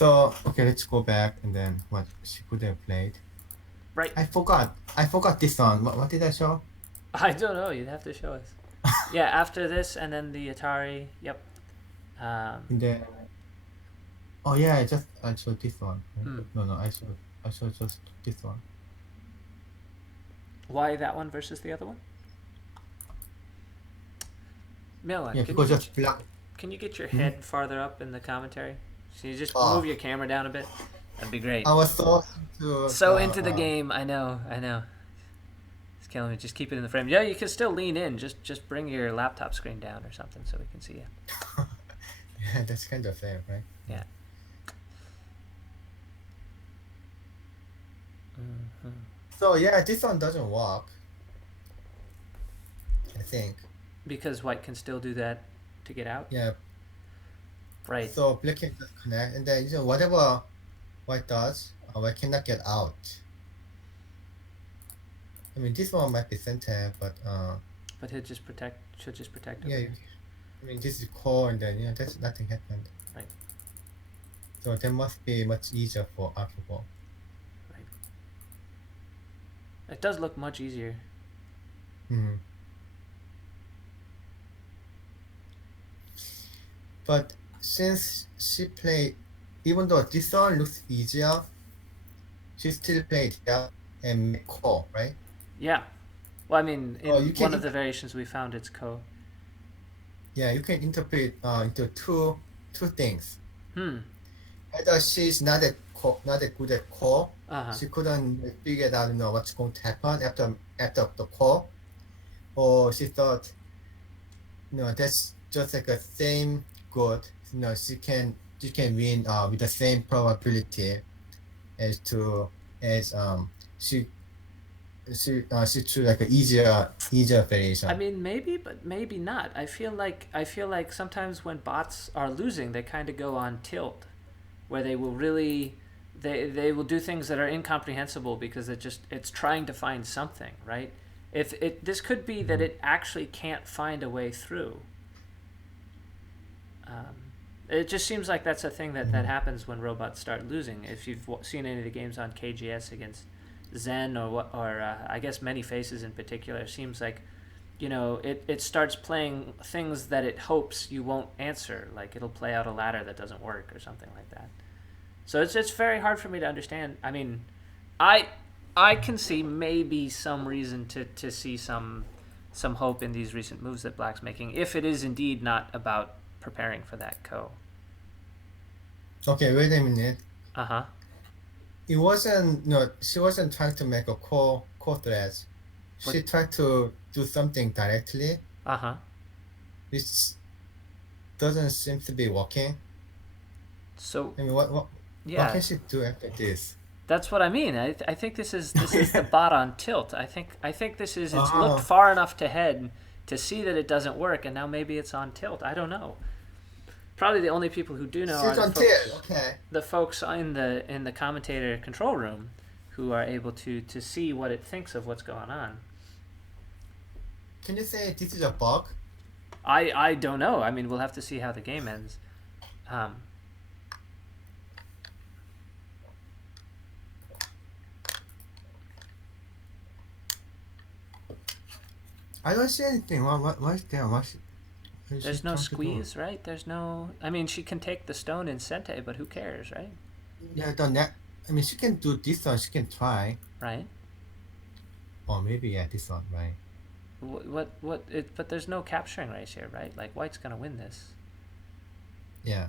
So okay, let's go back and then what she could have played. Right. I forgot this one. What did I show? I don't know. You'd have to show us. Yeah, after this and then the Atari. Yep. And then oh yeah, I showed this one. Right? No, I showed just this one. Why that one versus the other one? Myungwan, Yeah, because just black. can you get your head farther up in the commentary? Can you just Oh. move your camera down a bit? That'd be great. I was so into the game. I know. It's killing me. Just keep it in the frame. Yeah, you can still lean in. Just bring your laptop screen down or something so we can see you. Yeah, that's kind of fair, right? Yeah. So yeah, this one doesn't work. I think. Because white can still do that to get out? Yeah. Right. So black can just connect, and then whatever white does, white cannot get out. I mean, this one might be center, but But should just protect yeah. over here. I mean, this is core, and then that's nothing happened. Right. So that must be much easier for AlphaGo. Right. It does look much easier. Hmm. But since she played, even though this one looks easier, she still played here and made core, right? Yeah. Well, I mean, in you can one of the variations we found, it's ko. Yeah, you can interpret into two things. Either she's not that good at core, she couldn't figure out what's going to happen after the core, or she thought that's just like a same good. She can win with the same probability as she choose like an easier variation. I mean, maybe, but maybe not. I feel like sometimes when bots are losing, they kind of go on tilt, where they will really, they will do things that are incomprehensible because it's trying to find something, right? This could be that it actually can't find a way through. It just seems like that's a thing that happens when robots start losing. If you've seen any of the games on KGS against Zen or I guess Many Faces in particular, seems like it starts playing things that it hopes you won't answer, like it'll play out a ladder that doesn't work or something like that. So it's very hard for me to understand. I mean, I can see maybe some reason to see some hope in these recent moves that Black's making, if it is indeed not about preparing for that ko. Okay, wait a minute. It wasn't she wasn't trying to make a core thread. She tried to do something directly. Which doesn't seem to be working. So I mean, what can she do after this? That's what I mean. I think this is the bot on tilt. I think this is it's looked far enough ahead to see that it doesn't work, and now maybe it's on tilt. I don't know. Probably the only people who do know are the folks in the commentator control room who are able to see what it thinks of what's going on. Can you say this is a bug? I don't know. I mean, we'll have to see how the game ends. I don't see anything. What's there? There's no squeeze, right? There's no... I mean, she can take the stone in Sente, but who cares, right? Yeah, I mean, she can do this one. She can try. Right. Or maybe, this one, right? But there's no capturing race here, right? Like, white's gonna win this. Yeah.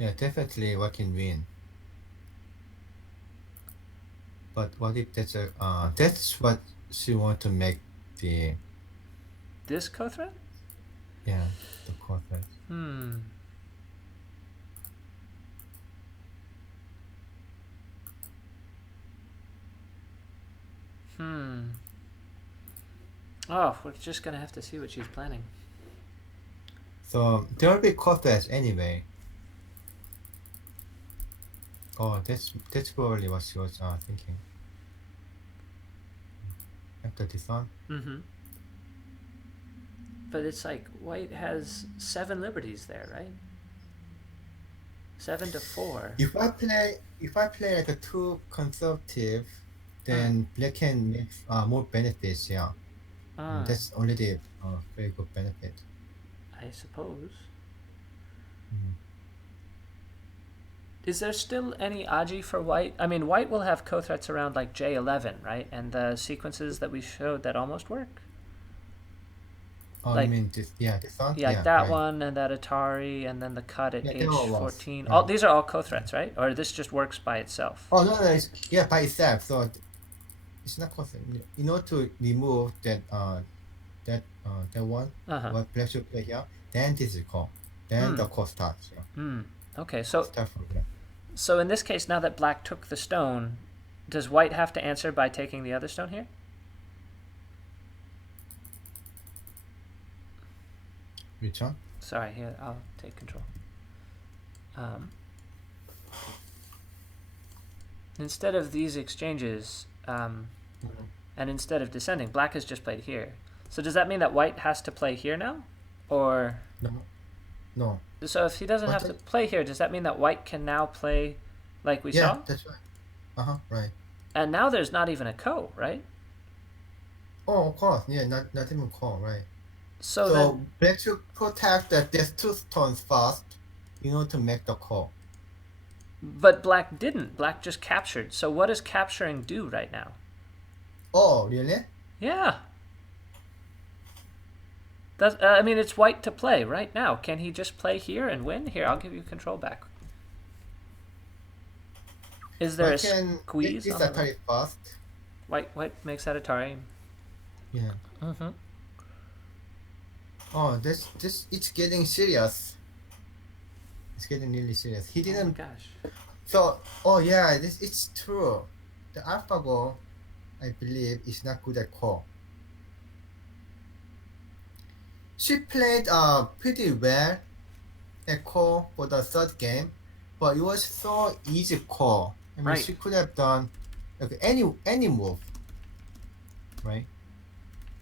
Yeah, definitely white can win. But what if that's what she want to make the... This co-thread? Yeah, the co-thread. Oh, we're just gonna have to see what she's planning. So there will be co-threads anyway. Oh, that's probably what she was thinking. After this one. But it's like white has 7 liberties there, right? 7-4. If I play like a too conservative, then black can make more benefits here. And that's already a very good benefit. I suppose. Mhm. Is there still any aji for white? I mean, white will have co-threats around like J11, right? And the sequences that we showed that almost work. Oh, Like- you mean this? Yeah, this one. Yeah, like that right. one and that Atari and then the cut at Yeah, they all was, H14. right. All these are all co-threats, right? Or this just works by itself? Oh no, it's by itself. So it's not constant. In order to remove that one, what black should play here, then this is call. Then the call starts. Yeah. Okay, so Start from there. so in this case, now that black took the stone, does white have to answer by taking the other stone here? Which one? Sorry, here, I'll take control. Instead of these exchanges, and instead of descending, black has just played here. So does that mean that white has to play here now? Or No. so if he doesn't have to play here, does that mean that white can now play like we Yeah, saw? that's right. Right. And now there's not even a ko, right? Oh, of course. Yeah, not even call, right? So So then, black should protect that there's two stones first in order to make the call. but black didn't. Black just captured. So what does capturing do right now? Oh, really? Yeah. That's, I mean, it's white to play right now. Can he just play here and win? Here, I'll give you control back. Is there a squeeze? This on the Atari first. white makes that Atari. Yeah. Mm-hmm. Oh, this it's getting serious. It's getting really serious. He Oh my didn't. gosh. So, oh yeah, it's true. The AlphaGo, I believe, is not good at call. She played pretty well at call for the third game, but it was so easy call. I mean, Right. she could have done like any move, right?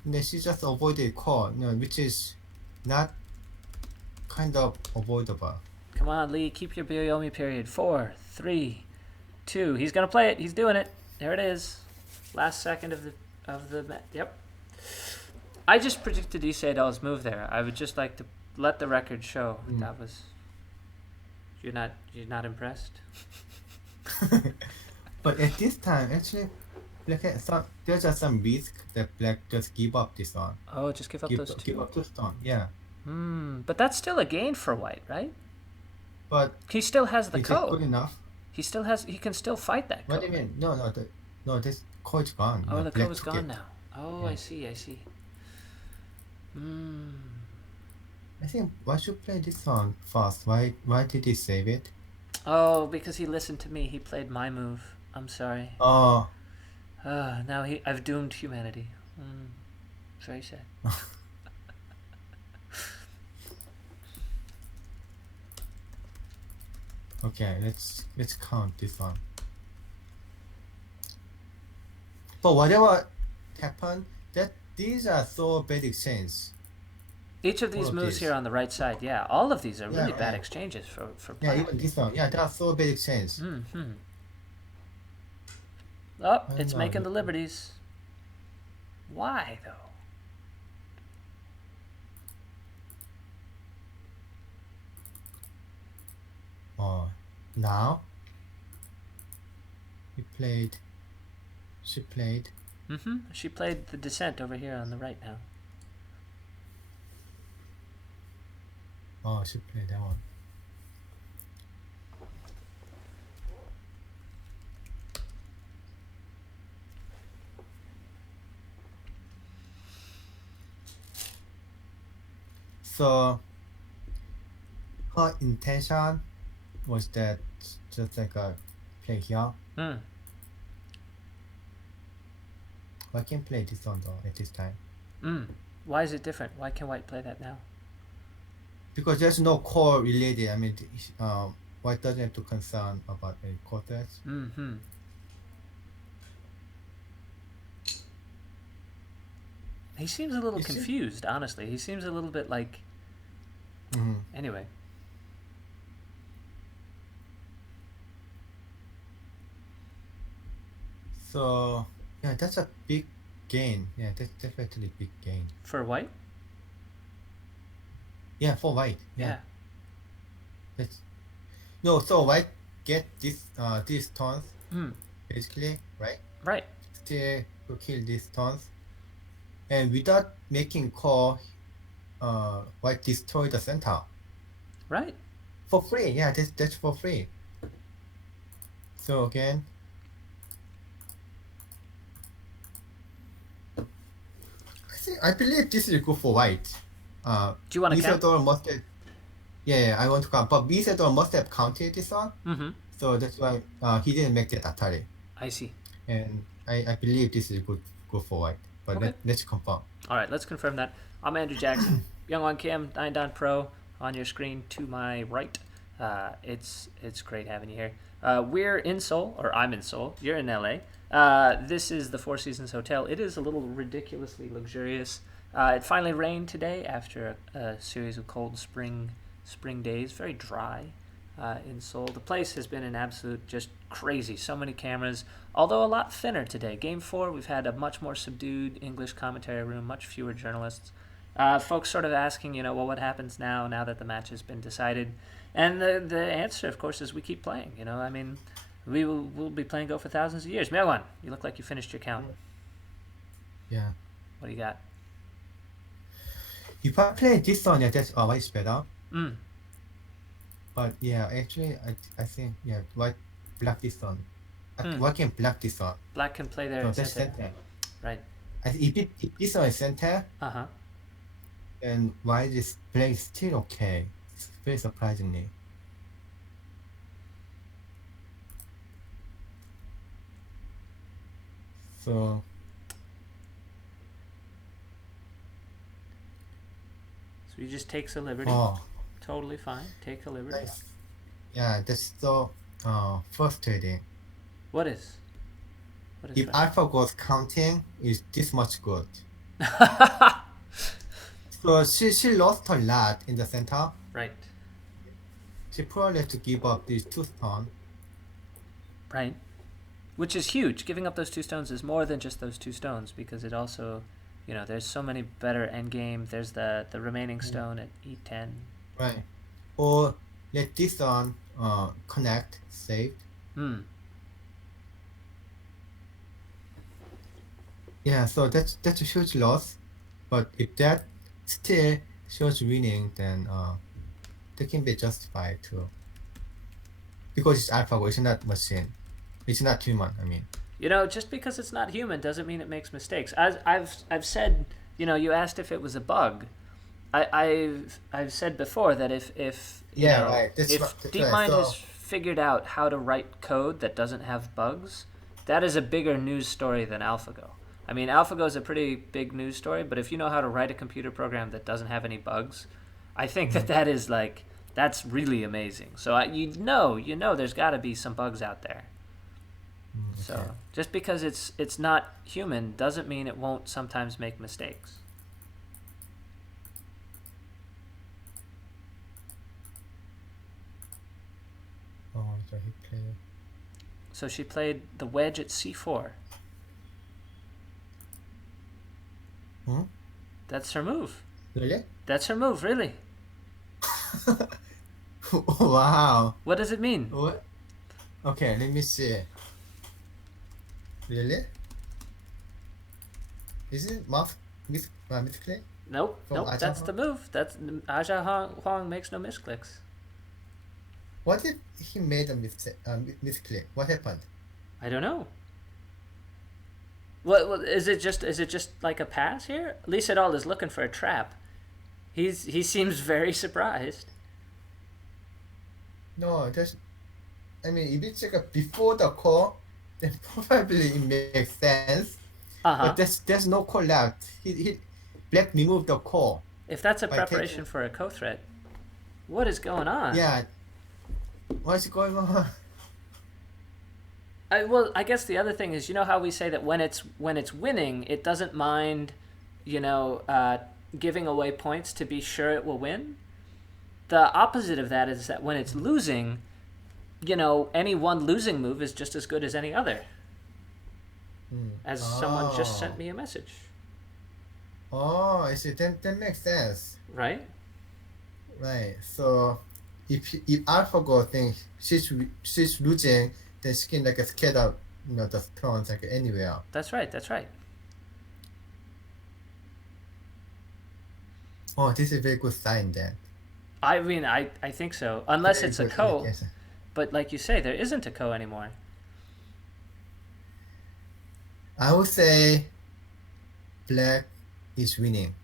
And then she just avoided call, which is not kind of avoidable. Come on, Lee, keep your Byoyomi period. 4, 3, 2. He's gonna play it. He's doing it. There it is. Last second of the yep. I just predicted Lee Sedol's move there. I would just like to let the record show that was. You're not impressed. But at this time, actually, there's just some risk that black just give up this one. Oh, just give up those two. Give up two stone, yeah. But that's still a gain for white, right? But He still has the is it good code. enough? He still has. He can still fight that What do code. you mean? No, this code is gone. Oh, the black code is took gone it. now. Oh, Yeah. I see. I think why should play this one first? Why did he save it? Oh, because he listened to me. He played my move. I'm sorry. Oh, Now I've doomed humanity. Very sad. okay. Let's count this one. But whatever happened, that these are so bad exchanges. Each of these All of moves these. here on the right side, yeah, all of these are Yeah, really bad right. exchanges for Yeah, black. even this one. Yeah, they are so bad exchanges. Oh, I it's know, making the but- liberties. Why though? Oh, now she played. She played the descent over here on the right now. Oh, she played that one. So her intention was that just like a play here. Why can't play this one though at this time? Why is it different? Why can white play that now? Because there's no core related. I mean, white doesn't have to concern about any core threats. He seems a little You see- confused, honestly. He seems a little bit like. Mm-hmm. Anyway. So yeah, that's a big gain. Yeah, that's definitely big gain. For white? Yeah, for white. Yeah. Yeah. That's no. So white get these tons Hmm. basically, right? Right. Still to kill these tons, and without making call, white destroy the center Right. for free. Yeah, that's for free. So again, I believe this is good for white. Do you want to count? Isidore must have, yeah, I want to count, but Isidore must have counted this one, Mm-hmm. so that's why he didn't make that Atari, I see. and I believe this is good for white. But Okay. let's confirm. All right, let's confirm that. I'm Andrew Jackson. Myungwan Kim, 9 Pro on your screen to my right. It's great having you here. We're in Seoul, or I'm in Seoul. You're in LA. This is the Four Seasons Hotel. It is a little ridiculously luxurious. It finally rained today after a series of cold spring days. Very dry in Seoul. The place has been an absolute just crazy. So many cameras, although a lot thinner today. Game 4, we've had a much more subdued English commentary room, much fewer journalists. Folks sort of asking, well, what happens now that the match has been decided? And the answer, of course, is we keep playing. I mean, we'll be playing Go for thousands of years. Myungwan, you look like you finished your count. Yeah. What do you got? If I play this one, yeah, that's white's better. Mm. But yeah, actually, I think yeah, white black this one. Hmm. White can black this one. Black can play there So in that's center. center. Right. If this one is center, Uh-huh. and white is playing still okay. It's very surprisingly. So So he just takes a liberty. oh, Totally fine. Take a liberty. nice. Yeah, that's so frustrating. What is? What is If AlphaGo's counting is this much good. So she lost a lot in the center. Right. She probably had to give up these 2 stones. Right. Which is huge. Giving up those 2 stones is more than just those 2 stones, because it also, there's so many better endgame. There's the remaining stone at E10. Right. Or let this one connect, saved. Hmm. Yeah, so that's a huge loss. But if that still shows winning, then they can be justified too. Because it's AlphaGo, it's not machine. It's not human, I mean. Just because it's not human doesn't mean it makes mistakes. As I've said, you asked if it was a bug. I've said before that if right. That's if right. DeepMind So, has figured out how to write code that doesn't have bugs, that is a bigger news story than AlphaGo. I mean, AlphaGo is a pretty big news story, but if you know how to write a computer program that doesn't have any bugs, I think that is that's really amazing. So there's got to be some bugs out there. okay. So just because it's not human doesn't mean it won't sometimes make mistakes. Oh, so he played. So she played the wedge at C4. Hmm? That's her move. Really? That's her move, really. Wow. What does it mean? What? Okay, let me see. Really? Is it misclick? Nope, From nope. Aja That's Huang? the move. That's Aja Huang makes no misclicks. What if he made a misclick? What happened? I don't know. What is it? Just like a pass here? Lee Sedol is looking for a trap. He seems very surprised. No, if it's before the call, then probably it makes sense. Uh-huh. But there's no call left. He Black removed the call. If that's a by preparation taking- for a co-threat, what is going on? Yeah. What's going on? I guess the other thing is, how we say that when it's winning, it doesn't mind, giving away points to be sure it will win. The opposite of that is that when it's losing, any one losing move is just as good as any other. as someone just sent me a message. Oh, I see. Then that makes sense. Right? Right. So if AlphaGo thinks she's losing, then she can like scatter the stones like anywhere. That's right. That's right. Oh, this is a very good sign then. I mean, I think so. Unless Very it's a good ko. indication. But like you say, there isn't a ko anymore. I would say black is winning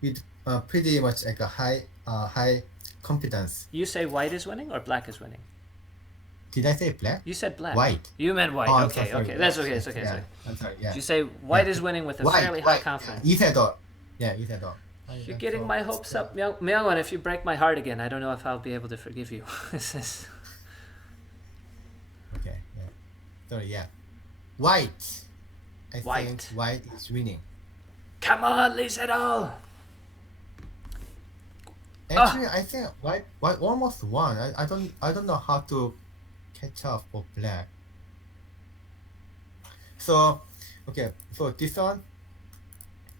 with pretty much like a high confidence. You say white is winning or black is winning? Did I say black? You said black. White. You meant white. Oh, I'm okay, so sorry. okay. That's Yeah, okay. It's okay. yeah. It's okay. I'm sorry. Yeah. You say white Yeah. is winning with a White, fairly high white. confidence. Lee Sedol. Yeah, Lee Sedol. You're getting my hopes up, Myungwan. If you break my heart again, I don't know if I'll be able to forgive you. This is... Okay. Yeah. Sorry. Yeah. White. I White. think white is winning. Come on, Lee Sedol! Actually, I think white almost won. I don't know how to catch up for black. So, okay. So this one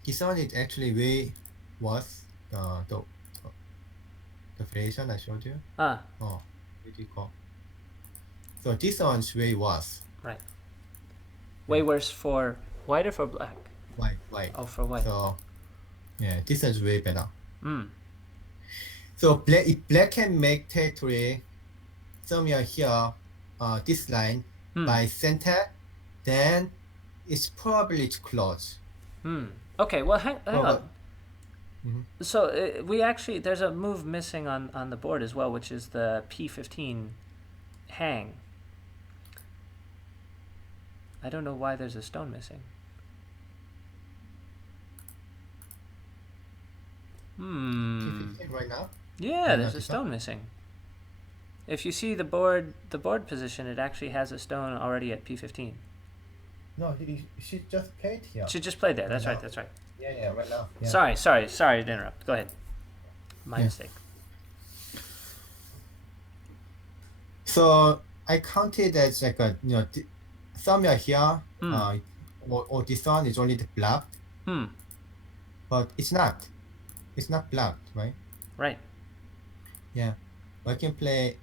is actually way worse. The variation I showed you. Ah, Oh, pretty cool. So this one's way worse. right. Way worse for white or for black? White. Oh, for white. So, yeah, this one's way better. Mm. So if black can make territory somewhere here, this line by center, then it's probably too close. Okay, well, hang on. Mhm. So we actually, there's a move missing on the board as well, which is the P15 hang. I don't know why there's a stone missing. P15 right now? Yeah, there's a this stone missing. If you see the board position, it actually has a stone already at P15. No, she just played here. She just played there. That's Right right. now. That's right. Yeah, right now. Yeah. Sorry to interrupt. Go ahead. My Yeah. mistake. So I counted as like a somewhere here, or this one is only the black, but it's not. It's not black, right? Right. Yeah. I can play.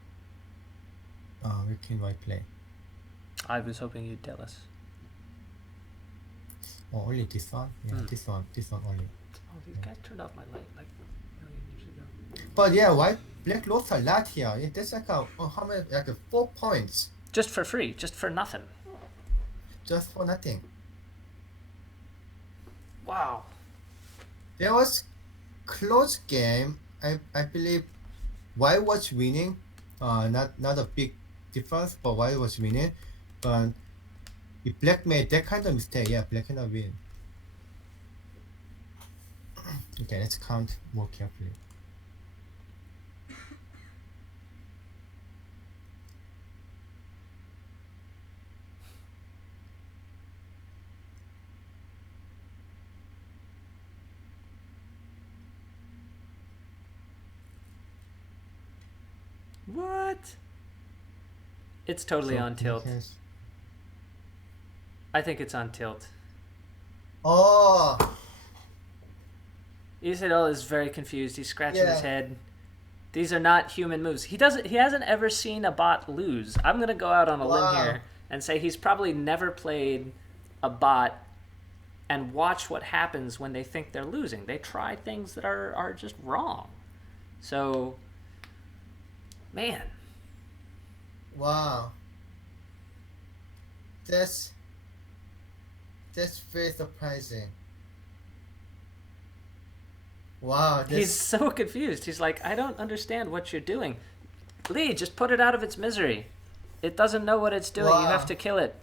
Where can I play? I was hoping you'd tell us. Oh, only this one. Yeah, this one only. Oh, these guys turned off my light like a million years ago. But yeah, black lost a lot here. That's like how many? Like 4 points Just for free, just for nothing. just for nothing. Wow. There was close game. I believe White was winning. Not a big difference, but White was winning. But if Black made that kind of mistake, yeah, Black cannot win. Okay, let's count more carefully. What? It's totally So, on tilt. yes. I think it's on tilt. Oh, Lee Sedol is very confused. He's scratching his Yeah. head. These are not human moves. He hasn't ever seen a bot lose. I'm gonna go out on a limb Wow. here and say he's probably never played a bot and watch what happens when they think they're losing. They try things that are just wrong. So, man, wow. That's very surprising. Wow, he's so confused. He's like, I don't understand what you're doing. Lee, just put it out of its misery. It doesn't know what it's doing. You Wow. have to kill it.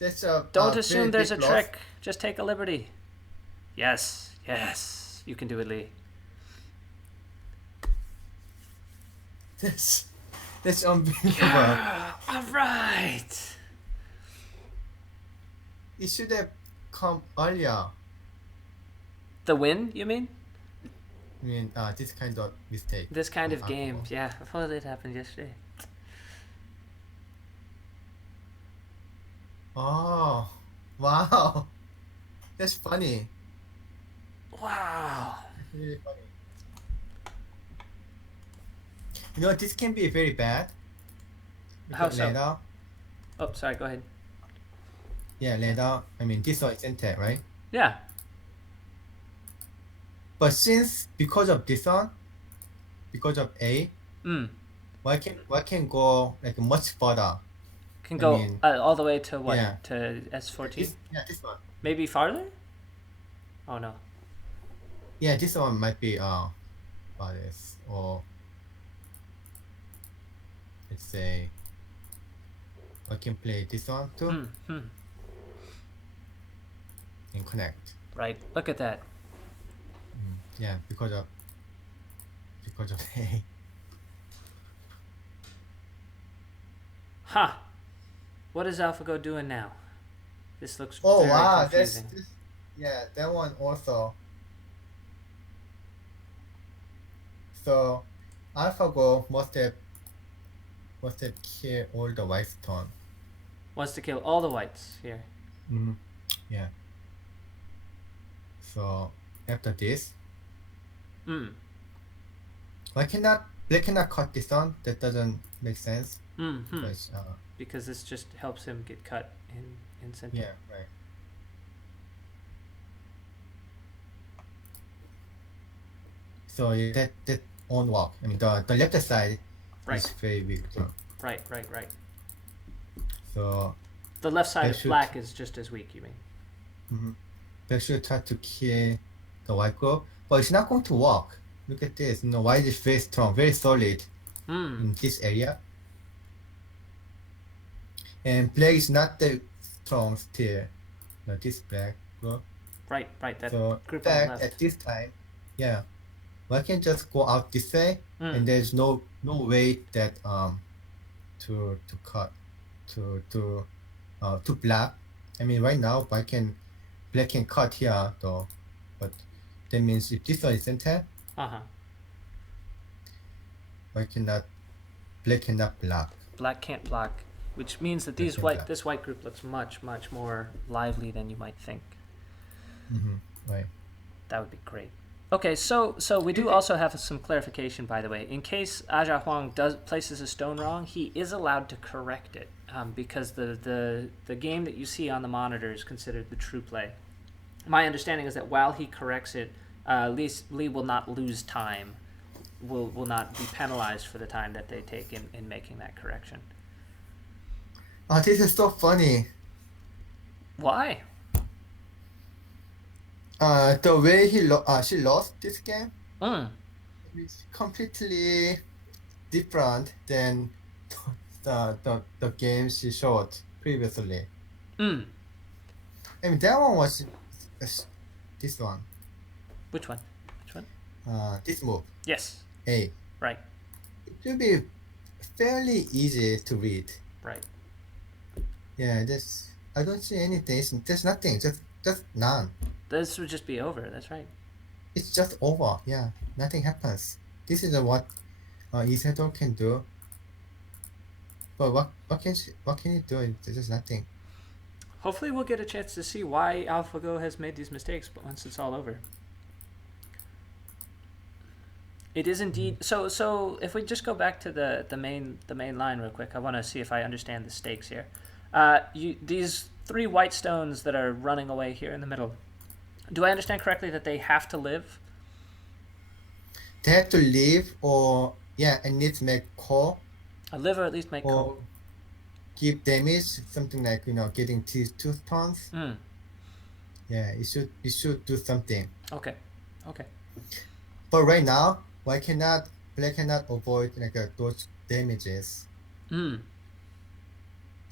that's a Don't very assume there's a big loss. trick. Just take a liberty. Yes, you can do it, Lee. That's unbelievable. All right. It should have come earlier. The win, you mean? I mean, this kind of mistake. This kind of Alpha game. Go. Yeah, well, it happened yesterday. Oh, wow. That's funny. Wow. That's really funny. You know, this can be very bad How because so? later, Oh, sorry. Go ahead. yeah, later, I mean, this one is entered, right? Yeah. But since because of this one, because of A, Mm. why can go like much further? Can I go mean, all the way to what? yeah, To S14? this one. Maybe farther? Oh no. Yeah, this one might be farthest, or let's say I can play this one too Hmm. and connect. Right. Look at that. Yeah, because of A. Huh. What is AlphaGo doing now? This looks Oh very wow, confusing. yeah, that one also. So AlphaGo must have killed all the white stone. Wants to kill all the whites here. Mm, yeah. So after this, Hmm. black cannot cut this one? That doesn't make sense Hmm. because Because this just helps him get cut in center. yeah, right. So that won't work. I mean the left side Right. is very weak. Right. So The left side That of should- black is just as weak, you mean? they should try to kill the white group, but it's not going to work. Look at this. White is very strong, very solid Hmm. in this area, and black is not that strong still. This black group. Right. That So in group on the fact, left. at this time, yeah, I can just go out this way, and there's no way that to cut to black. I mean, right now black can cut here though, but that means if this one is center, Uh-huh. black cannot block. Black can't block, which means that Black can't block. this white group looks much more lively than you might think. Right. That would be great. Okay, so we do also have some clarification, by the way. In case Aja Huang places a stone wrong, he is allowed to correct it, because the game that you see on the monitor is considered the true play. My understanding is that while he corrects it, Lee will not lose time, will not be penalized for the time that they take in making that correction. Oh, this is so funny. Why? The way she lost this game Mm. is completely different than the game she showed previously. Mm. I mean, that one was this one. Which one? This move, Yes. A. Right. It should be fairly easy to read. Right. Yeah, I don't see anything. There's nothing. Just none. This would just be over. That's right. It's just over. Yeah, nothing happens. This is what Lee Sedol can do. But what can he do? There's just nothing. Hopefully, we'll get a chance to see why AlphaGo has made these mistakes, but once it's all over. It is indeed so. If we just go back to the main line real quick, I want to see if I understand the stakes here. These 3 white stones that are running away here in the middle. Do I understand correctly that they have to live? They have to leave, or and need to make call, Live or at least make or call. give damage, something like getting these 2 stones. Yeah, it should do something. Okay. But right now, black cannot avoid those damages.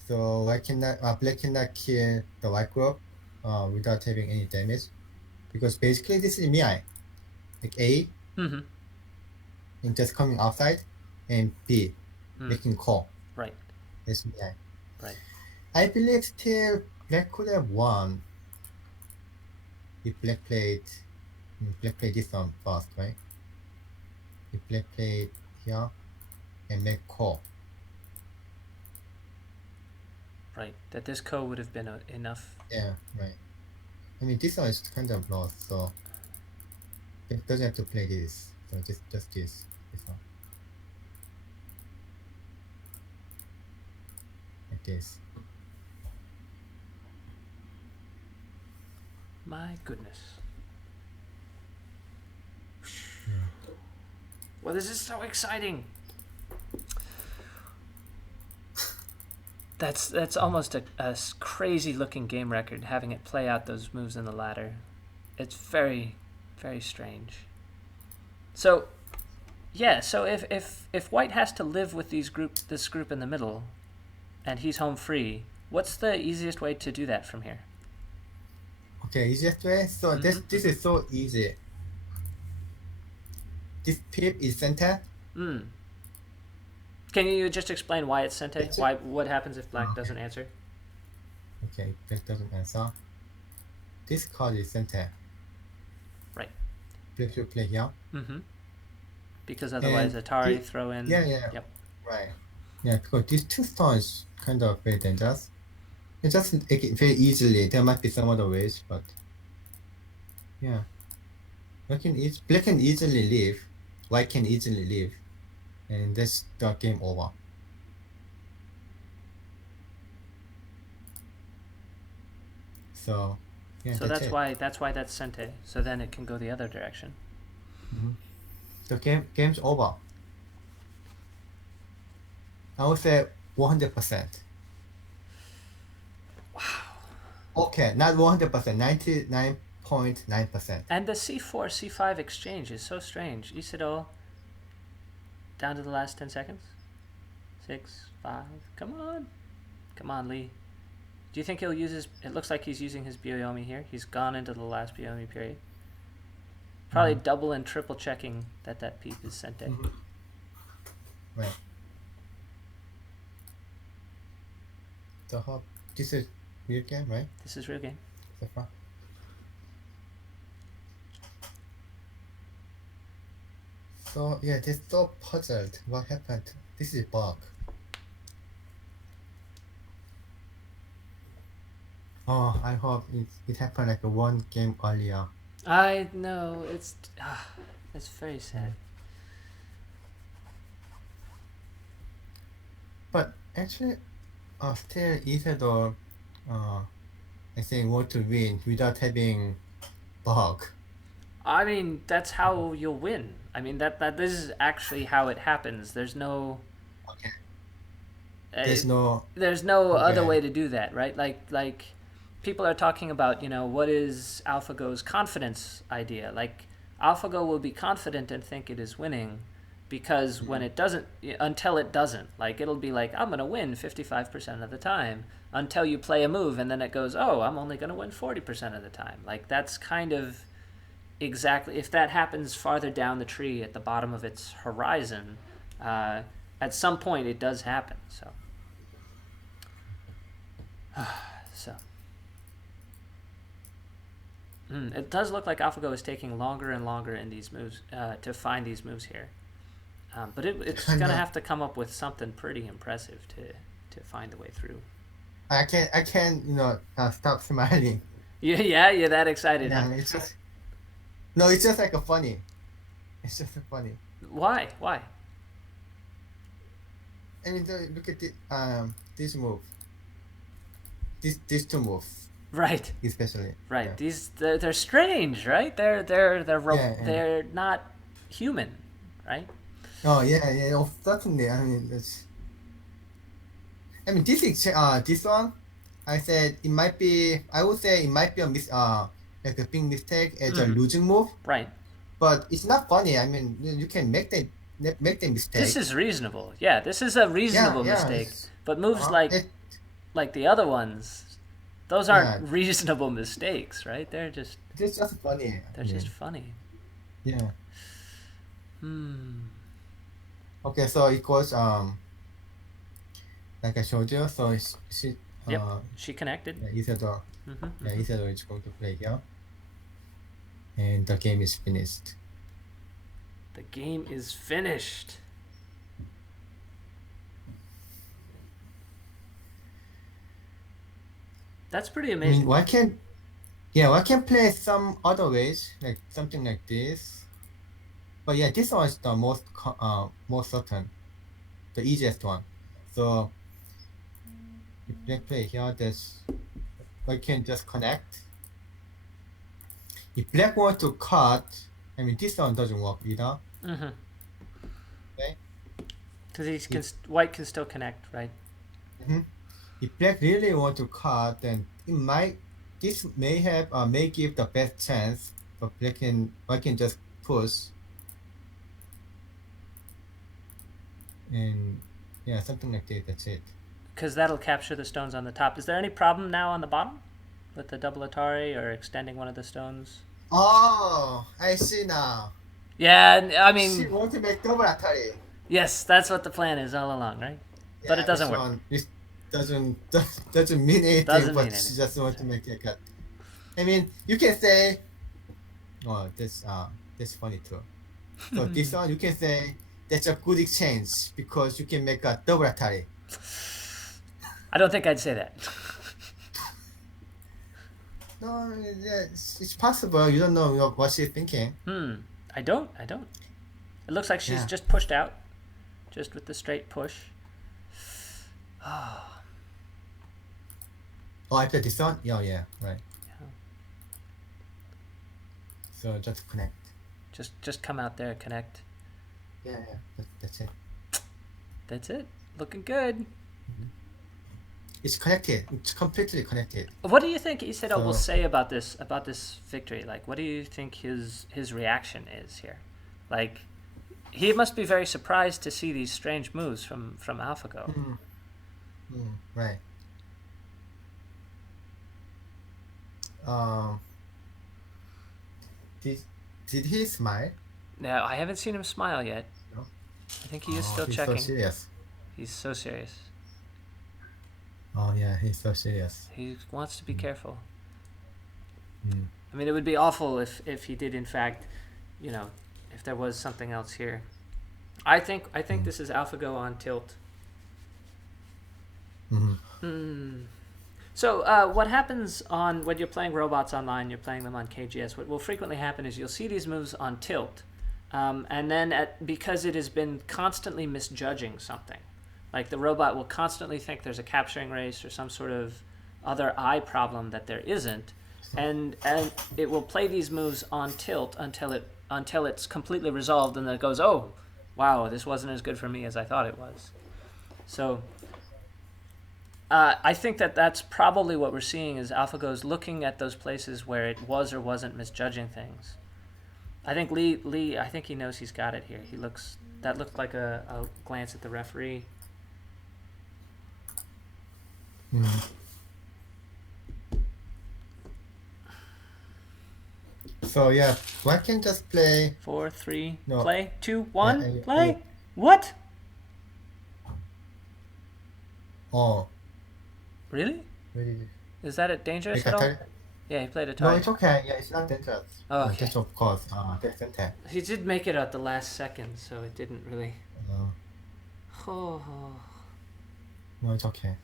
So black cannot kill the white group without having any damage, because basically this is Miai, like A, and just coming outside, and B, making call. Right. That's Miai. Right. I believe still black could have won if black played this one first, right? If black played here and make call. Right. That this ko would have been enough. Yeah, right. I mean, this one is kind of lost, so it doesn't have to play this. So just this one. Like this. My goodness. Well, this is so exciting. That's almost a crazy looking game record, having it play out those moves in the ladder. It's very, very strange. So, yeah. So if White has to live with this group in the middle, and he's home free, what's the easiest way to do that from here? Okay, easiest way. So this is so easy. This pip is center. Can you just explain why it's sente? What happens if black doesn't answer? Okay, black doesn't answer. This card is center. Right. Black should play here. Because otherwise Atari throw in. Yeah. Yep. Right. Yeah, because these two stones kind of very dangerous. It just take it very easily. There might be some other ways, but yeah. Black can easily leave. White can easily leave. And that's the game over. So yeah. So that's why that's sente. So then it can go the other direction. The game's over. I would say 100%. Wow. Okay, not 100%, 99.9%. And the c4 c5 exchange is so strange. Lee Sedol down to the last 10 seconds. 6, 5. Come on, Lee. Do you think he'll use his? It looks like he's using his Byoyomi here. He's gone into the last Byoyomi period. Probably double and triple checking that peep is sente. Right. So this is real game, right? This is real game. So far. So yeah, they're so puzzled. What happened? This is a bug. Oh, I hope it happened like one game earlier. I know it's very sad. But actually, still Isidore, I think want to win without having bug. I mean, that's how you'll win. I mean that this is actually how it happens. There's no. Okay. There's no other way to do that, right? Like people are talking about, what is AlphaGo's confidence idea? Like AlphaGo will be confident and think it is winning because when it doesn't, until it doesn't, like it'll be like, I'm going to win 55% of the time until you play a move and then it goes, oh, I'm only going to win 40% of the time. Like that's kind of exactly, if that happens farther down the tree at the bottom of its horizon, at some point it does happen. So it does look like AlphaGo is taking longer and longer in these moves to find these moves here, but it's gonna have to come up with something pretty impressive to find the way through. I can't stop smiling. Yeah, you're that excited. Yeah, Huh? it's just no, it's just like a funny. It's just funny. Why? I mean, look at this move. These two moves. Right. Especially. Right. Yeah. They're strange, right? They're not human, right? Oh yeah. Oh, certainly. I mean, this one, I said it might be. I would say it might be like a big mistake as a losing move. Right. But it's not funny. I mean, you can make the mistake. This is reasonable. Yeah, this is a reasonable mistake. But moves like the other ones. Those aren't reasonable mistakes, right? They're just funny. They're just funny. Yeah. Okay, so it goes like I showed you. So she she connected. Yeah, Isidore. Isidore is going to play here, and the game is finished. The game is finished. That's pretty I mean, amazing. why can't play some other ways, like something like this? But yeah, this one is the most certain, the easiest one. So if black play here, I can just connect. If black want to cut, I mean this one doesn't work either. Mm-hmm. Okay. Because white can still connect, right? Mm-hmm. If black really want to cut, then this may give the best chance, but white can just push. And yeah, something like that. That's it. Because that'll capture the stones on the top. Is there any problem now on the bottom with the double Atari or extending one of the stones? Oh, I see now. Yeah, I She mean, want to make double Atari. yes, that's what the plan is all along, right? But it doesn't work. This doesn't mean anything, Doesn't but mean she anything. just want to make a cut. I mean, you can say, oh, that's funny too. So this one, you can say that's a good exchange because you can make a double Atari. I don't think I'd say that. No, it's possible. You don't know what she's thinking. I don't. It looks like she's Yeah. just pushed out, just with the straight push. Oh, I played this one? Yeah, right. Yeah. So just connect. Just come out there, connect. Yeah, that's it. That's it. Looking good. It's connected. It's completely connected. What do you think Lee Sedol will So- say about this victory? Like, what do you think his reaction is here? Like, he must be very surprised to see these strange moves from AlphaGo. Right. Did he smile? Now, I haven't seen him smile yet. No? I think he is still he's checking. so serious. He's so serious. Oh yeah, he's so serious. He wants to be careful. Mm. I mean, it would be awful if he did, in fact, if there was something else here. I think this is AlphaGo on tilt. Mm-hmm. So what happens when you're playing robots online, you're playing them on KGS, what will frequently happen is you'll see these moves on tilt, and then because it has been constantly misjudging something, like the robot will constantly think there's a capturing race or some sort of other eye problem that there isn't, and it will play these moves on tilt until it's completely resolved, and then it goes, oh, wow, this wasn't as good for me as I thought it was. So I think that's probably what we're seeing is AlphaGo's looking at those places where it was or wasn't misjudging things. I think Lee, I think he knows he's got it here. That looked like a glance at the referee. So yeah, one can just play. 4, 3, No. play. 2, 1, Yeah, play. What? Oh, Really? really? Is that it dangerous Like at all? Atari? Yeah, he played a No, tie. it's okay. Yeah, it's not dangerous. Oh, okay. That's of course. That's okay. He did make it at the last second, so it didn't really. Oh, No, it's okay.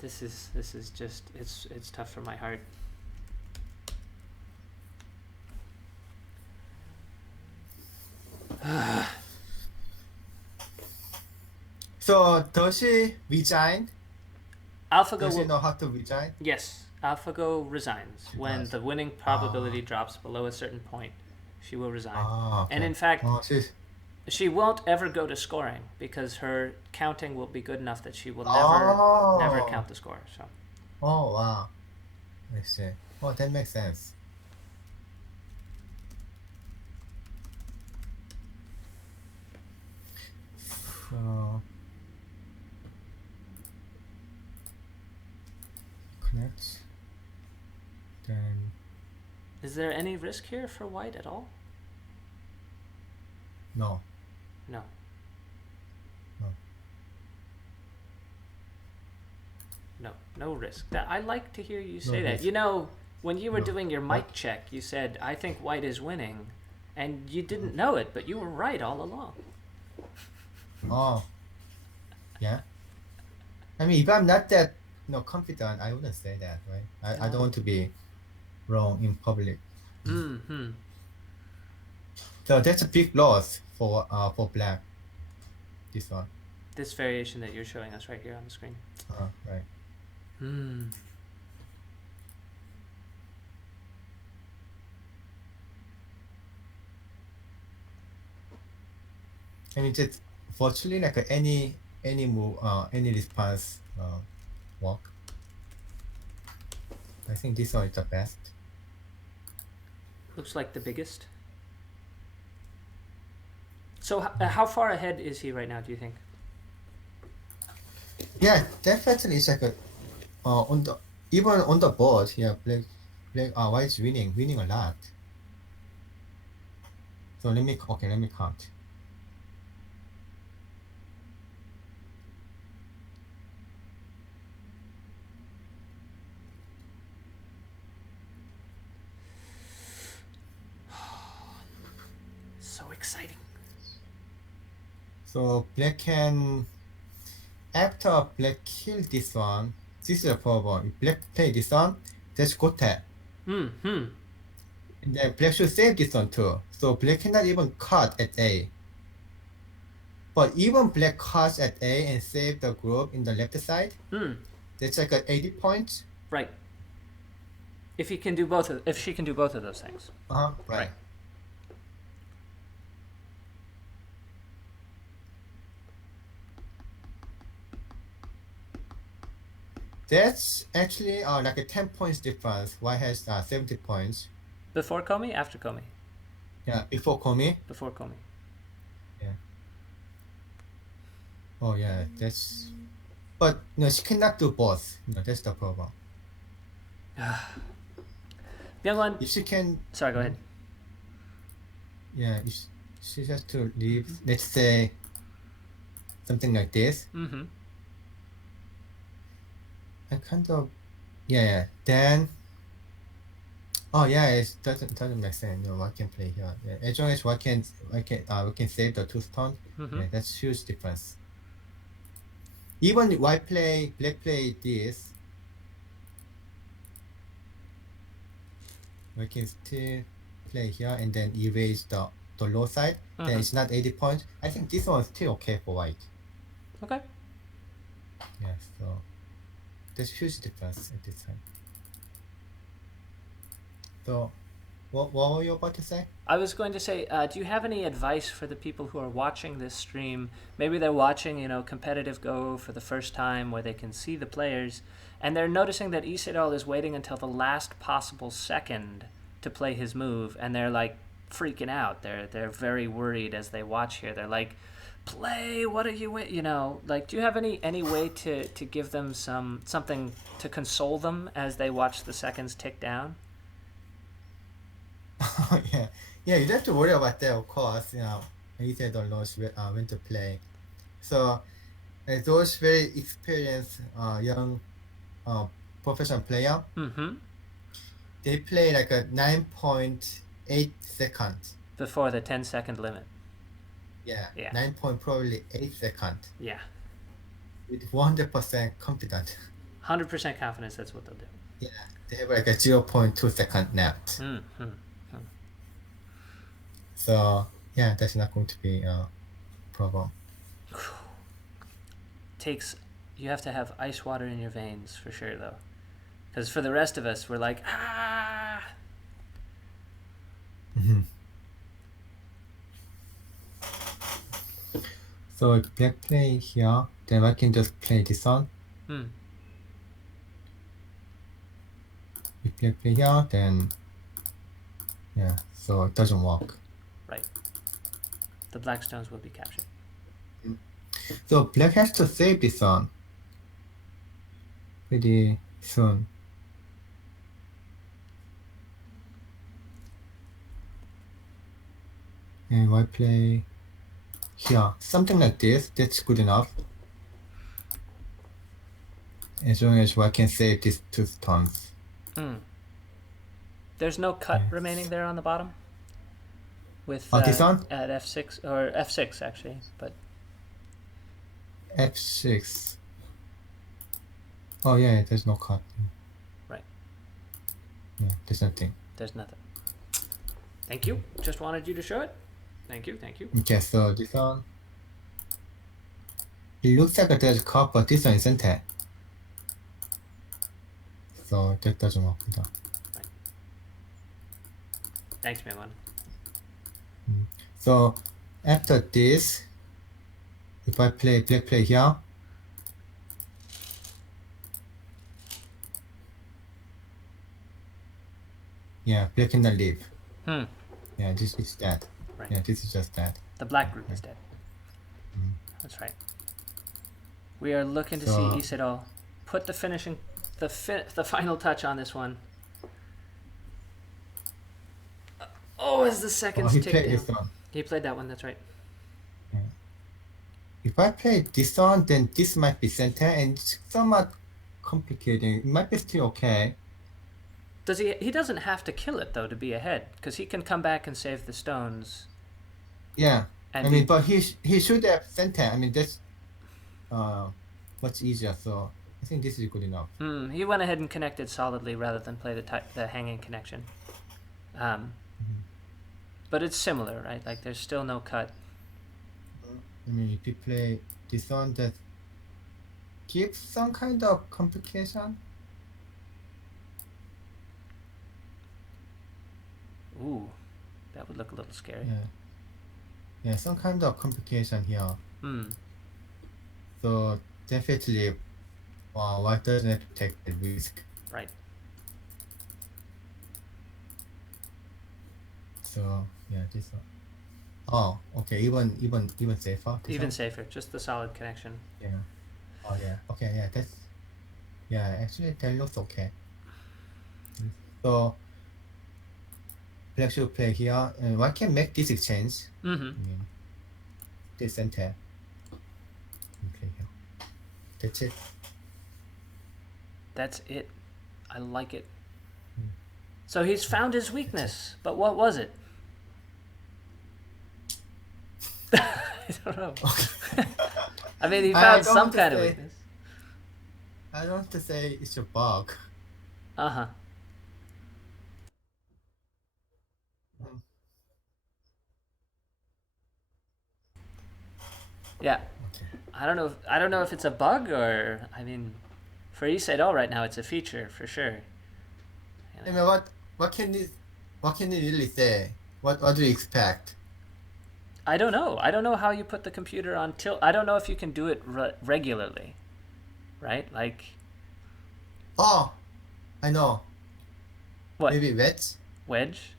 this is just it's tough for my heart. So does she resign? AlphaGo Does she will, know how to resign? yes, AlphaGo resigns when does. the winning probability drops below a certain point. She will resign, Okay. and in fact, she's she won't ever go to scoring because her counting will be good enough that she will never count the score. So Oh wow. I see. Oh, that makes sense. So connect. Then is there any risk here for white at all? no. No. No risk. I like to hear you say that. risk. When you were No. doing your mic check, you said, I think white is winning. And you didn't know it, but you were right all along. Oh. Yeah. I mean, if I'm not that confident, I wouldn't say that, right? I don't want to be wrong in public. Mm-hmm. So that's a big loss for black. This one. This variation that you're showing us right here on the screen. Right. Hmm. I mean, just virtually like any move, any response work. I think this one is the best. Looks like the biggest. So how far ahead is he right now, do you think? Yeah, definitely it's like even on the board, yeah, white is winning a lot. So let me count. So exciting. So black can, after black kill this one, this is a problem. If black play this one, that's gote. Mm-hmm. And then black should save this one too. So black cannot even cut at A. But even black cuts at A and save the group in the left side, that's like 80 points. Right. If she can do both of those things. Right. That's actually like a 10 points difference. White has 70 points. Before Komi, after Komi? Yeah, before Komi. Before Komi. Yeah. Oh yeah, that's. But she cannot do both. That's the problem. Myungwan. If she can. Sorry, go ahead. Yeah, if she has to leave. Let's say something like this. Mm-hmm. I kind of. Yeah. Then. Oh yeah, it doesn't make sense. White can play here. Yeah, as long as we can save the 2 stone. Mm-hmm. Yeah, that's huge difference. Even black play this, we can still play here and then erase the low side. Then it's not 80 points. I think this one is still okay for white. Okay. Yeah, so there's huge difference at this time. So, what were you about to say? I was going to say, do you have any advice for the people who are watching this stream? Maybe they're watching, competitive Go for the first time where they can see the players, and they're noticing that Lee Sedol is waiting until the last possible second to play his move, and they're like freaking out. They're very worried as they watch here. They're like, play, what are you waiting? Do you have any way to give them something to console them as they watch the seconds tick down? Yeah, you don't have to worry about that, of course. You don't know when to play. So those very experienced young professional player, they play like a 9.8 seconds before the 10-second limit. Yeah. 9.8 seconds. Yeah. With 100% confident. 100% confidence. That's what they'll do. Yeah, they have like a 0.2 second left. So yeah, that's not going to be a problem. You have to have ice water in your veins for sure, though, because for the rest of us, we're like, ah. So if black play here, then I can just play this one. If black play here, then yeah, so it doesn't work. Right. The black stones will be captured. So black has to save this one pretty soon. And white play here, something like this. That's good enough. As long as white can save these 2 stones. There's no cut remaining there on the bottom. With this one? At F6 or F6 actually, but F6. Oh yeah, there's no cut. Right. Yeah, there's nothing. There's nothing. Thank you. Just wanted you to show it. Thank you. Thank you. Okay, so this one. It looks like there's a cut, but this one isn't it. So that doesn't work either. Thanks, Myungwan. So after this, if I play black play here, yeah, black cannot leave. Yeah, this is that. Right. Yeah, this is just that. The black group is dead. That's right. We are looking to see Lee Sedol put the finishing, the final touch on this one. Oh, as the seconds he tick played down. this one. He played that one. That's right. Yeah. If I play this one, then this might be center and it's somewhat complicating. It might be still okay. Does he? He doesn't have to kill it though to be ahead, because he can come back and save the stones. Yeah, And I mean, but he should have center. I mean, that's much easier. So I think this is good enough. He went ahead and connected solidly rather than play the hanging connection. But it's similar, right? Like there's still no cut. I mean, if you play this one, that gives some kind of complication. Ooh, that would look a little scary. Yeah, some kind of complication here. So definitely, white doesn't have to take the risk. Right. So yeah, this one. Oh, okay, even safer. Even safer, just the solid connection. Yeah. Oh yeah. Okay. Yeah. That's. Yeah. Actually, that looks okay. So black should play here, and I can make this exchange. This center. Okay. Here. That's it. That's it. I like it. So he's found his weakness, but what was it? I don't know. I mean, he found some kind of weakness. I don't want to say it's a bug. Yeah. Okay. I don't know if it's a bug or, I mean, for Lee Sedol right now, it's a feature for sure. I mean, what can you really say? What do you expect? I don't know. I don't know how you put the computer on tilt. I don't know if you can do it regularly, right? Like. Oh, I know. What? Maybe wedge. Wedge.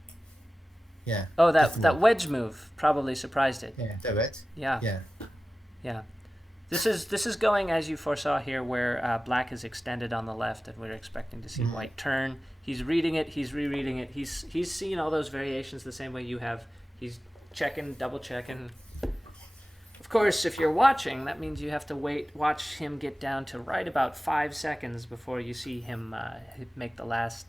Yeah. Oh, that wedge move probably surprised it. Yeah, the wedge. Yeah. Yeah. Yeah. This is going as you foresaw here, where black is extended on the left, and we're expecting to see white turn. He's reading it. He's rereading it. He's seeing all those variations the same way you have. He's checking, double checking. Of course, if you're watching, that means you have to watch him get down to right about 5 seconds before you see him make the last,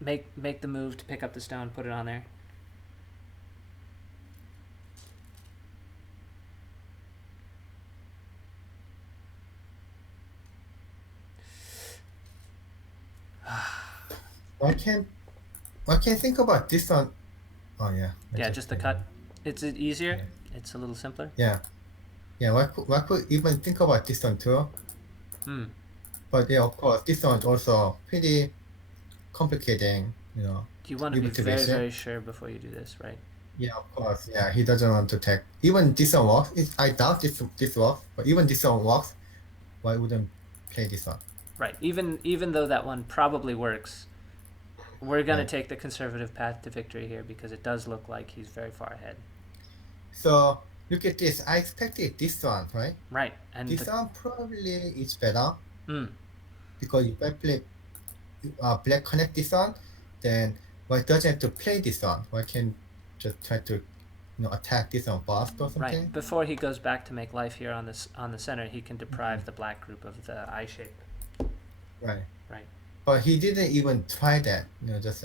make the move to pick up the stone, put it on there. I can think about this one. Oh yeah. Yeah, just the cut. It's easier. Yeah. It's a little simpler. Yeah. Yeah. I could even think about this one too. But yeah, of course, this one is also pretty complicating. You know. You want to be very, very sure before you do this, right? Yeah, of course. Yeah, he doesn't want to take. Even this one works. I doubt this works. But even this one works, why wouldn't play this one? Right. Even though that one probably works, we're gonna take the conservative path to victory here because it does look like he's very far ahead. So look at this. I expected this one, right? Right. And this one probably is better. Because if I play black connect this one, then white doesn't have to play this one. White can just try to attack this one first or something. Right. Before he goes back to make life here on the center, he can deprive the black group of the I shape. Right. Right. But he didn't even try that. Just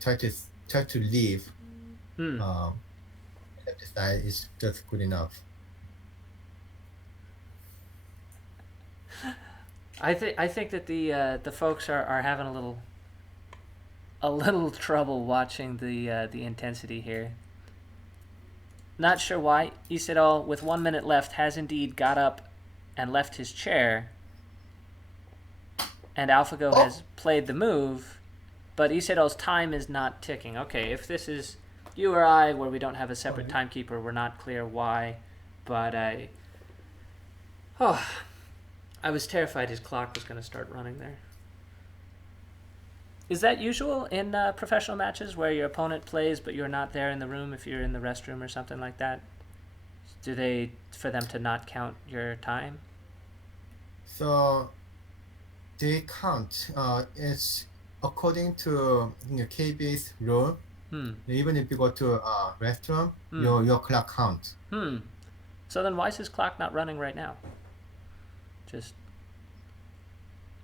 try to leave. That side is just good enough. I think that the folks are having a little trouble watching the intensity here. Not sure why. Lee Sedol, with 1 minute left, has indeed got up and left his chair. And AlphaGo has played the move, but Lee Sedol's time is not ticking. Okay, if this is you or I, where we don't have a separate timekeeper, we're not clear why. But I was terrified his clock was going to start running there. Is that usual in professional matches where your opponent plays but you're not there in the room if you're in the restroom or something like that? For them to not count your time? So they count. It's according to KB's rule. Even if you go to a restroom, your clock counts. So then why is his clock not running right now?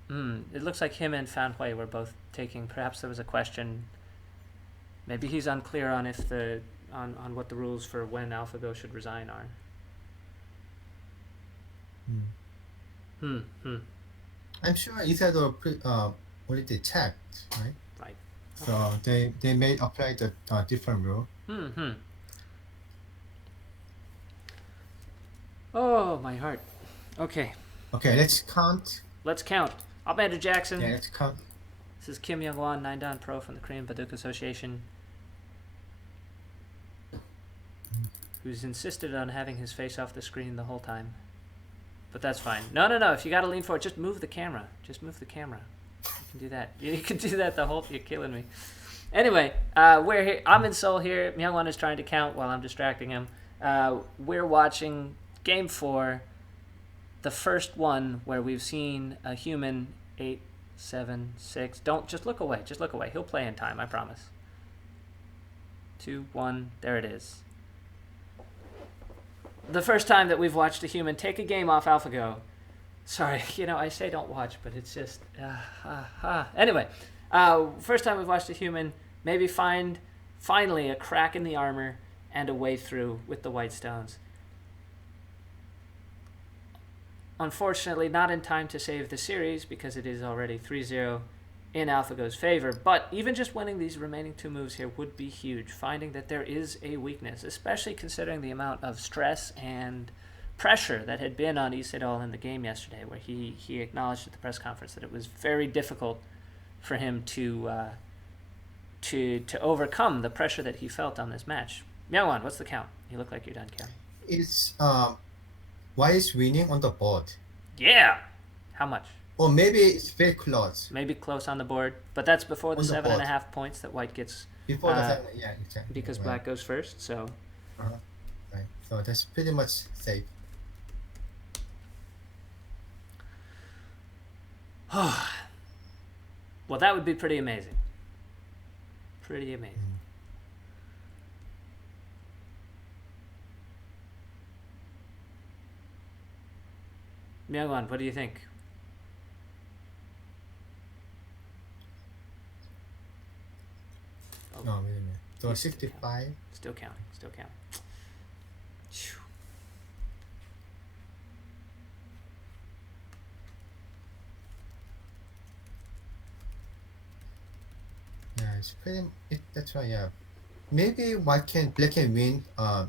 It looks like him and Fan Hui were both taking. Perhaps there was a question. Maybe he's unclear on on what the rules for when AlphaGo should resign are. I'm sure Isador already checked, right? Right. So they may apply the different rule. Oh, my heart. Okay. Okay, let's count. Let's count. Alexander Jackson. Yeah, let's count. This is Kim Myungwan, 9-dan pro from the Korean Baduk Association, who's insisted on having his face off the screen the whole time. But that's fine. No. If you got to lean forward, just move the camera. You can do that. You can do that the whole... You're killing me. Anyway, we're here. I'm in Seoul here. Myungwan is trying to count while I'm distracting him. We're watching Game 4, the first one where we've seen a human 8, 7, 6. Don't just look away. Just look away. He'll play in time. I promise. 2, 1. There it is. The first time that we've watched a human take a game off AlphaGo. Sorry, I say don't watch, but it's just... Anyway, first time we've watched a human maybe find, finally, a crack in the armor and a way through with the white stones. Unfortunately, not in time to save the series because it is already 3-0 in AlphaGo's favor. But even just winning these remaining 2 moves here would be huge, finding that there is a weakness, especially considering the amount of stress and pressure that had been on Lee Sedol in the game yesterday, where he acknowledged at the press conference that it was very difficult for him to overcome the pressure that he felt on this match. Myungwan, what's the count? You look like you're done counting. It's why is winning on the board? Yeah. How much? Or maybe it's very close. Maybe close on the board, but that's before the 7.5 points that White gets. Before the 7, yeah, exactly. Because Black goes first, so. Right. So that's pretty much safe. Well, that would be pretty amazing. Pretty amazing. Myungwan, what do you think? No, wait a minute. So 65. Still counting. Yeah, it's pretty. That's right. Yeah, maybe Black can win a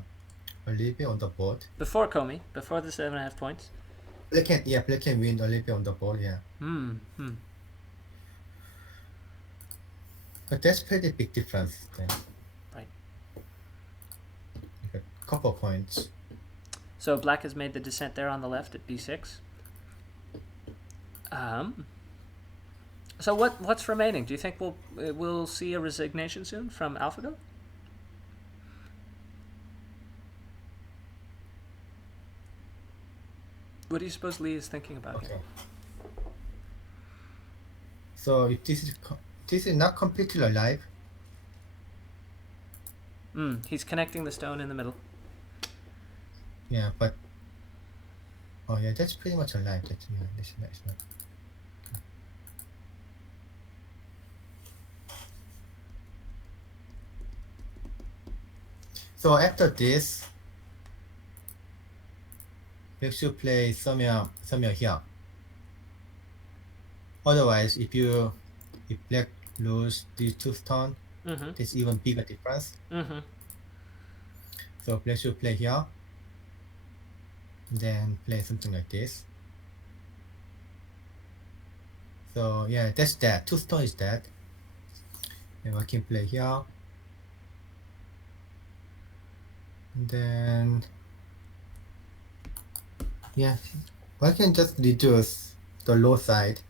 little bit on the board. Before Comey, before the 7.5 points. Black can win a little bit on the board. Yeah. But that's pretty big difference then. Right. Like a couple points. So Black has made the descent there on the left at b6. So what's remaining? Do you think we'll see a resignation soon from AlphaGo? What do you suppose Lee is thinking about here? So if this is not completely alive. He's connecting the stone in the middle. Yeah, but that's pretty much alive. That's not. So after this, we should play Samya here. Otherwise, if black lose these two stones, Mm-hmm. there's even bigger difference. Mm-hmm. So black should play here, then play something like this. So yeah, that's that. Two stone is that. And I can play here. And then yeah, I can just reduce the low side,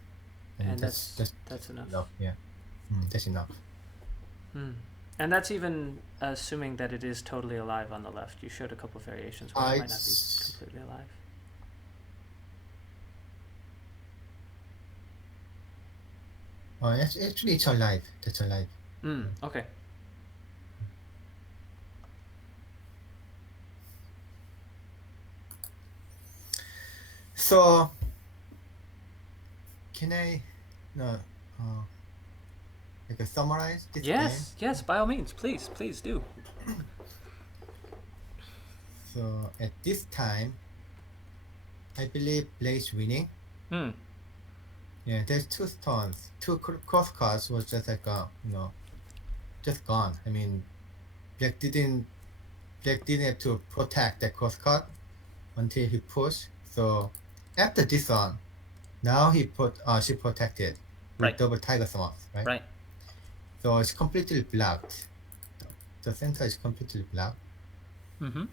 And that's enough. enough. Yeah, that's enough. And that's even assuming that it is totally alive on the left. You showed a couple of variations where it might not be completely alive. Actually, it's alive. That's alive. Okay. So, can I, summarize this game? Yes, by all means, please do. So at this time, I believe Blake's winning. Yeah, there's two stones, two cross cards was just like just gone. I mean, Black didn't have to protect the cross card until he pushed. So after this one, now she protected with Right. double tiger smoths, right? Right. So it's completely blocked. The center is completely blocked. Mm-hmm.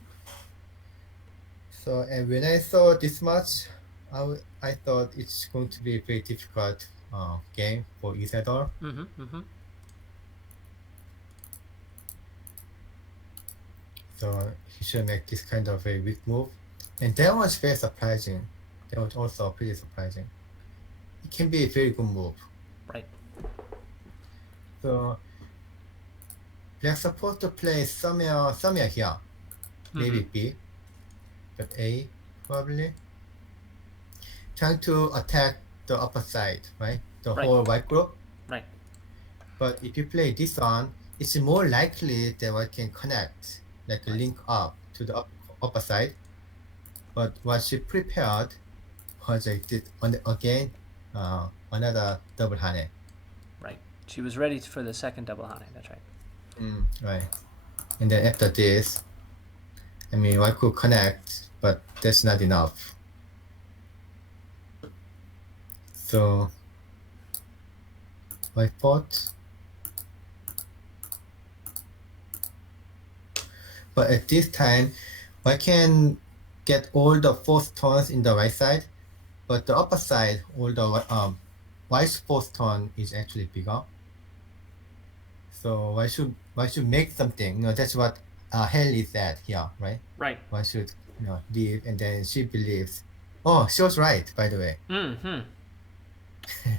So and when I saw this much, I thought it's going to be a very difficult game for Lee Sedol. So he should make this kind of a weak move. And that was very surprising. That was also pretty surprising. It can be a very good move. Right. So Black's supposed to play somewhere here. Maybe B, but A probably. Trying to attack the upper side, right? The whole white group. Right. But if you play this one, it's more likely that I can connect, like link up to the upper side. But what she prepared was like this again, another double hane. Right. She was ready for the second double hane. That's right. Right. And then after this, I mean, I could connect, but that's not enough. So I thought, but at this time, I can get all the four stones in the right side, but the upper side, all the white four stone is actually bigger. So I should make something. That's what Haley said here, right? Right. I should leave, and then she believes. Oh, she was right, by the way.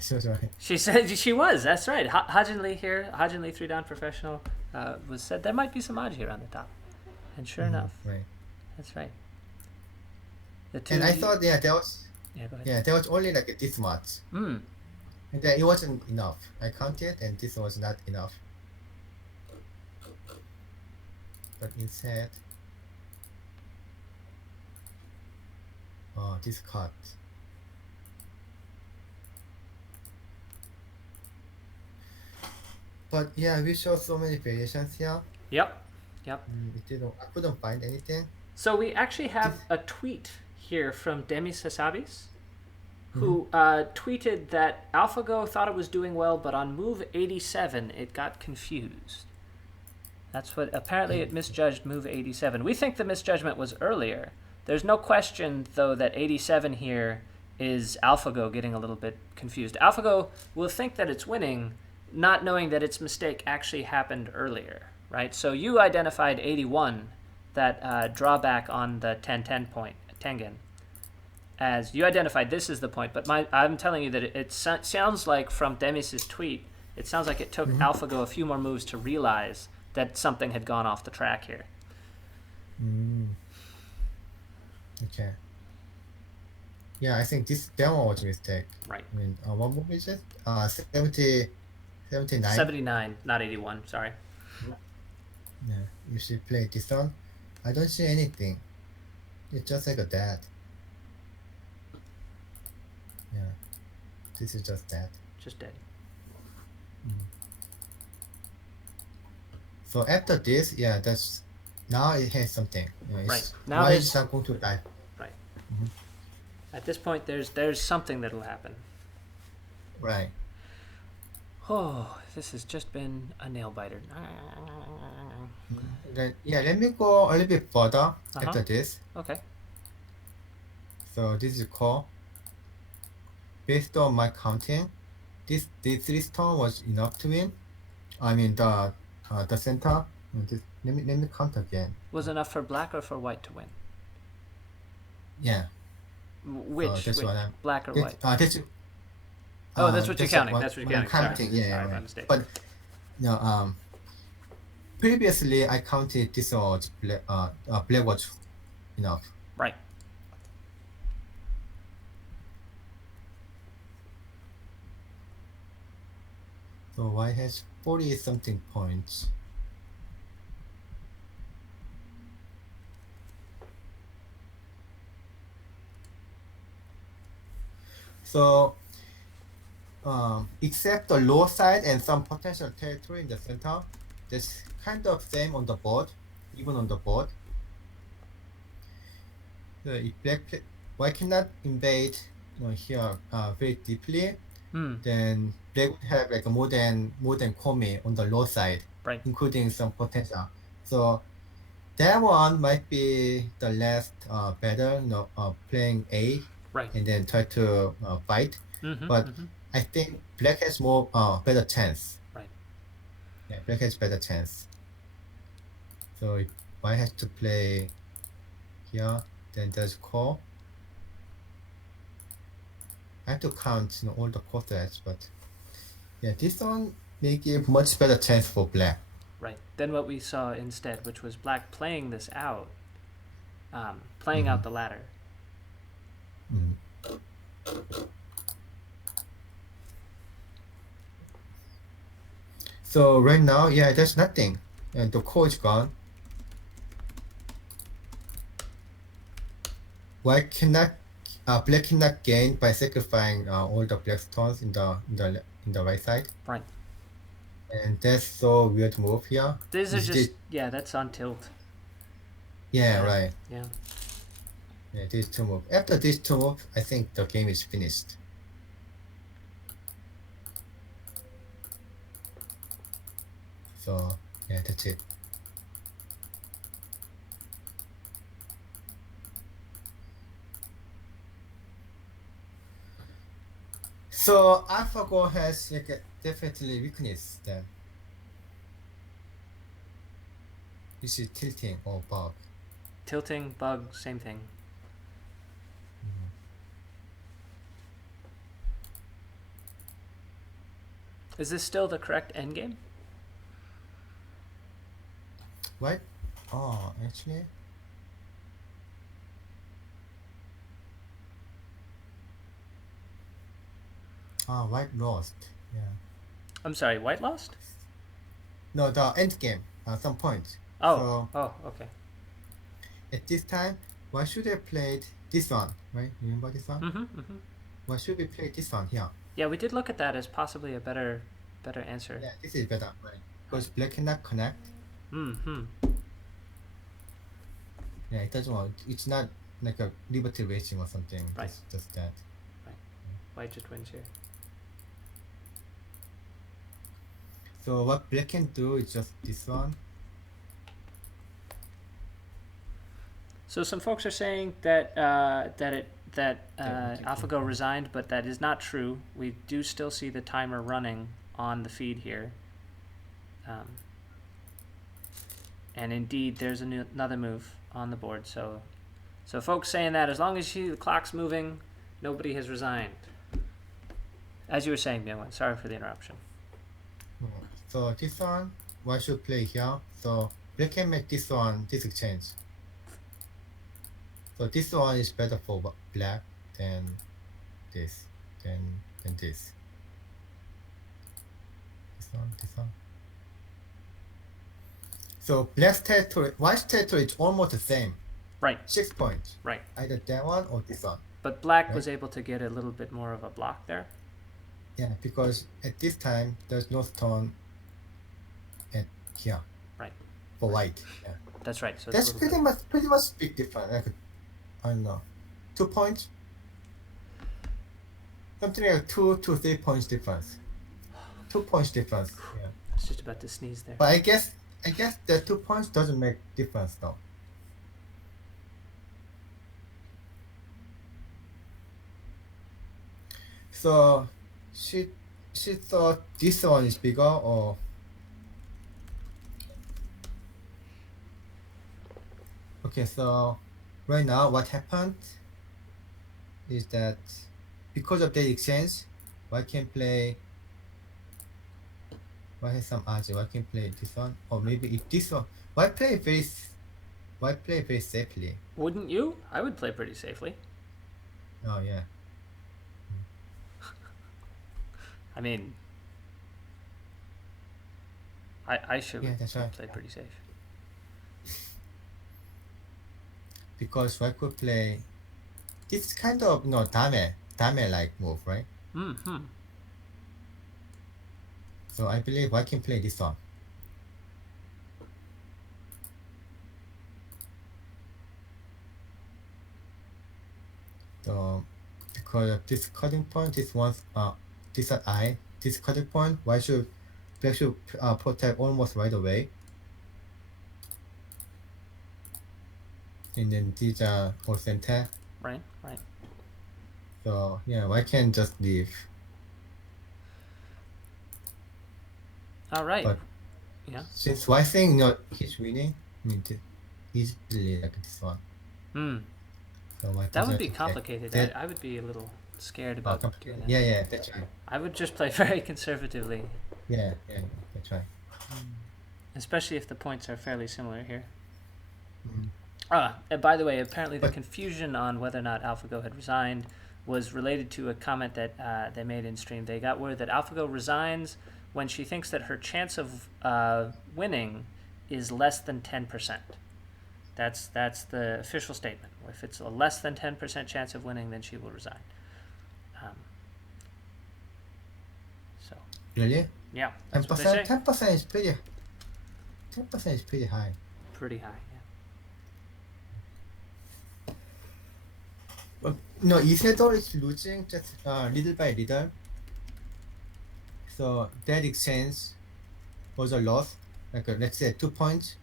She was right. She said she was. That's right. Hajin Lee here, Hajin Lee 3 down professional, was said there might be some odd here on the top, and sure enough, right. That's right. And I thought, there was. Yeah, go ahead. Yeah, there was only like this much. And then it wasn't enough. I counted, and this was not enough. But instead, this cut. But yeah, we saw so many variations here. Yep. I couldn't find anything. So we actually have a tweet here from Demis Hassabis, who tweeted that AlphaGo thought it was doing well, but on move 87, it got confused. That's what, apparently it misjudged move 87. We think the misjudgment was earlier. There's no question, though, that 87 here is AlphaGo getting a little bit confused. AlphaGo will think that it's winning, not knowing that its mistake actually happened earlier, right? So you identified 81, that drawback on the 10-10 point, Tengen, as you identified this is the point, but I'm telling you that it sounds like from Demis's tweet, it sounds like it took AlphaGo a few more moves to realize that something had gone off the track here. Okay. Yeah, I think that one was a mistake. Right. I mean, what move is it? 79? 79, not 81, sorry. Yeah, you should play this one. I don't see anything. It's just like a dad. Yeah. this is just that. Just dead. So after this, yeah, that's now it has something. It's, Right. Now why there's- it's not going to die? Right. At this point, there's something that'll happen. Right. Oh, this has just been a nail biter. Then yeah, let me go a little bit further after this. Okay. So this is call. Based on my counting, this 3 stone was enough to win. I mean the center. Let me count again. Was enough for black or for white to win? Yeah. Which? that's what I'm. Black or This, white? that's. Oh, that's what you're counting. What, That's what you're what I'm counting. counting. Sorry. Yeah, Sorry, my right. mistake. But no, previously I counted this was black was enough. Right. So white has 40 something points. So except the low side and some potential territory in the center, that's kind of same on the board, even on the board. So if white cannot invade, here very deeply, then black would have like more than Komi on the low side, Right. including some potential. So that one might be the last better, playing A, Right. and then try to fight. But I think black has more better chance. Right. Yeah, black has better chance. So if white has to play here, then there's call. I have to count all the core threats, but yeah, this one may give much better chance for black. Right. Then what we saw instead, which was black playing this out, playing out the ladder. So right now, yeah, there's nothing, and the core is gone. White cannot, black cannot gain by sacrificing all the black stones in the right side. Right. And that's so weird move here. These are Is just this- yeah, that's on tilt. Yeah, right. Yeah. Yeah, these two moves. After these two moves, I think the game is finished. So yeah, that's it. So AlphaGo has like definitely weakness then. This is tilting or bug. Tilting, bug, same thing. Is this still the correct endgame? What? Oh, actually. White lost. Yeah. I'm sorry, white lost? No, the end game. Some points. Oh, So okay. at this time, why should I play this one? Right? Remember this one? Why should we play this one here? Yeah, we did look at that as possibly a better answer. Yeah, this is better, right? Because black cannot connect. Yeah, it doesn't want. It's not like a liberty racing or something. Right. It's just that. White just wins here. So what black can do is just this one. So some folks are saying that AlphaGo resigned, but that is not true. We do still see the timer running on the feed here. And indeed, there's another move on the board. So folks saying that as long as the clock's moving, nobody has resigned. As you were saying, Myungwan, sorry for the interruption. So this one, why should play here? So black can make this one this exchange. So this one is better for black than this, than this. This one. So black's territory, white's territory is almost the same. Right. 6 points. Right. Either that one or this one. But black Right. was able to get a little bit more of a block there. Yeah, because at this time there's no stone at here Right. for white. Yeah. That's right. So That's it's a little bit. pretty much big difference. Like I don't know, 2 points, something like 2 to 3 points difference. 2 points difference. Yeah. I was just about to sneeze there. But I guess the 2 points doesn't make difference though. So she thought this one is bigger or okay. So right now what happened is that because of the exchange, I can play. Why has some odds? I can play this one, or maybe if this one. Why play very safely? Wouldn't you? I would play pretty safely. Oh yeah. I mean, I should Yeah, that's right. play pretty safe. Because I could play. It's kind of dame like move, right? Mm-hmm. So I believe I can play this one. So because of this cutting point, this cutting point, black should protect almost right away. And then these are all center. Right. So yeah, I can just leave. All right. But yeah. Since I think he's winning, I mean easily like this one. Hmm. So That would be complicated. I would be a little scared about doing that. Yeah, that's right. I would just play very conservatively. Yeah, that's right. Especially if the points are fairly similar here. Mm-hmm. And by the way, apparently the confusion on whether or not AlphaGo had resigned was related to a comment that they made in stream. They got word that AlphaGo resigns when she thinks that her chance of winning is less than 10%. That's the official statement. If it's a less than 10% chance of winning, then she will resign. So. Really? Yeah. 10%. 10% is pretty. 10% is pretty high. Pretty high. Yeah. No, Lee Sedol is losing just little by little. So that exchange was a loss. Like let's say 2 points.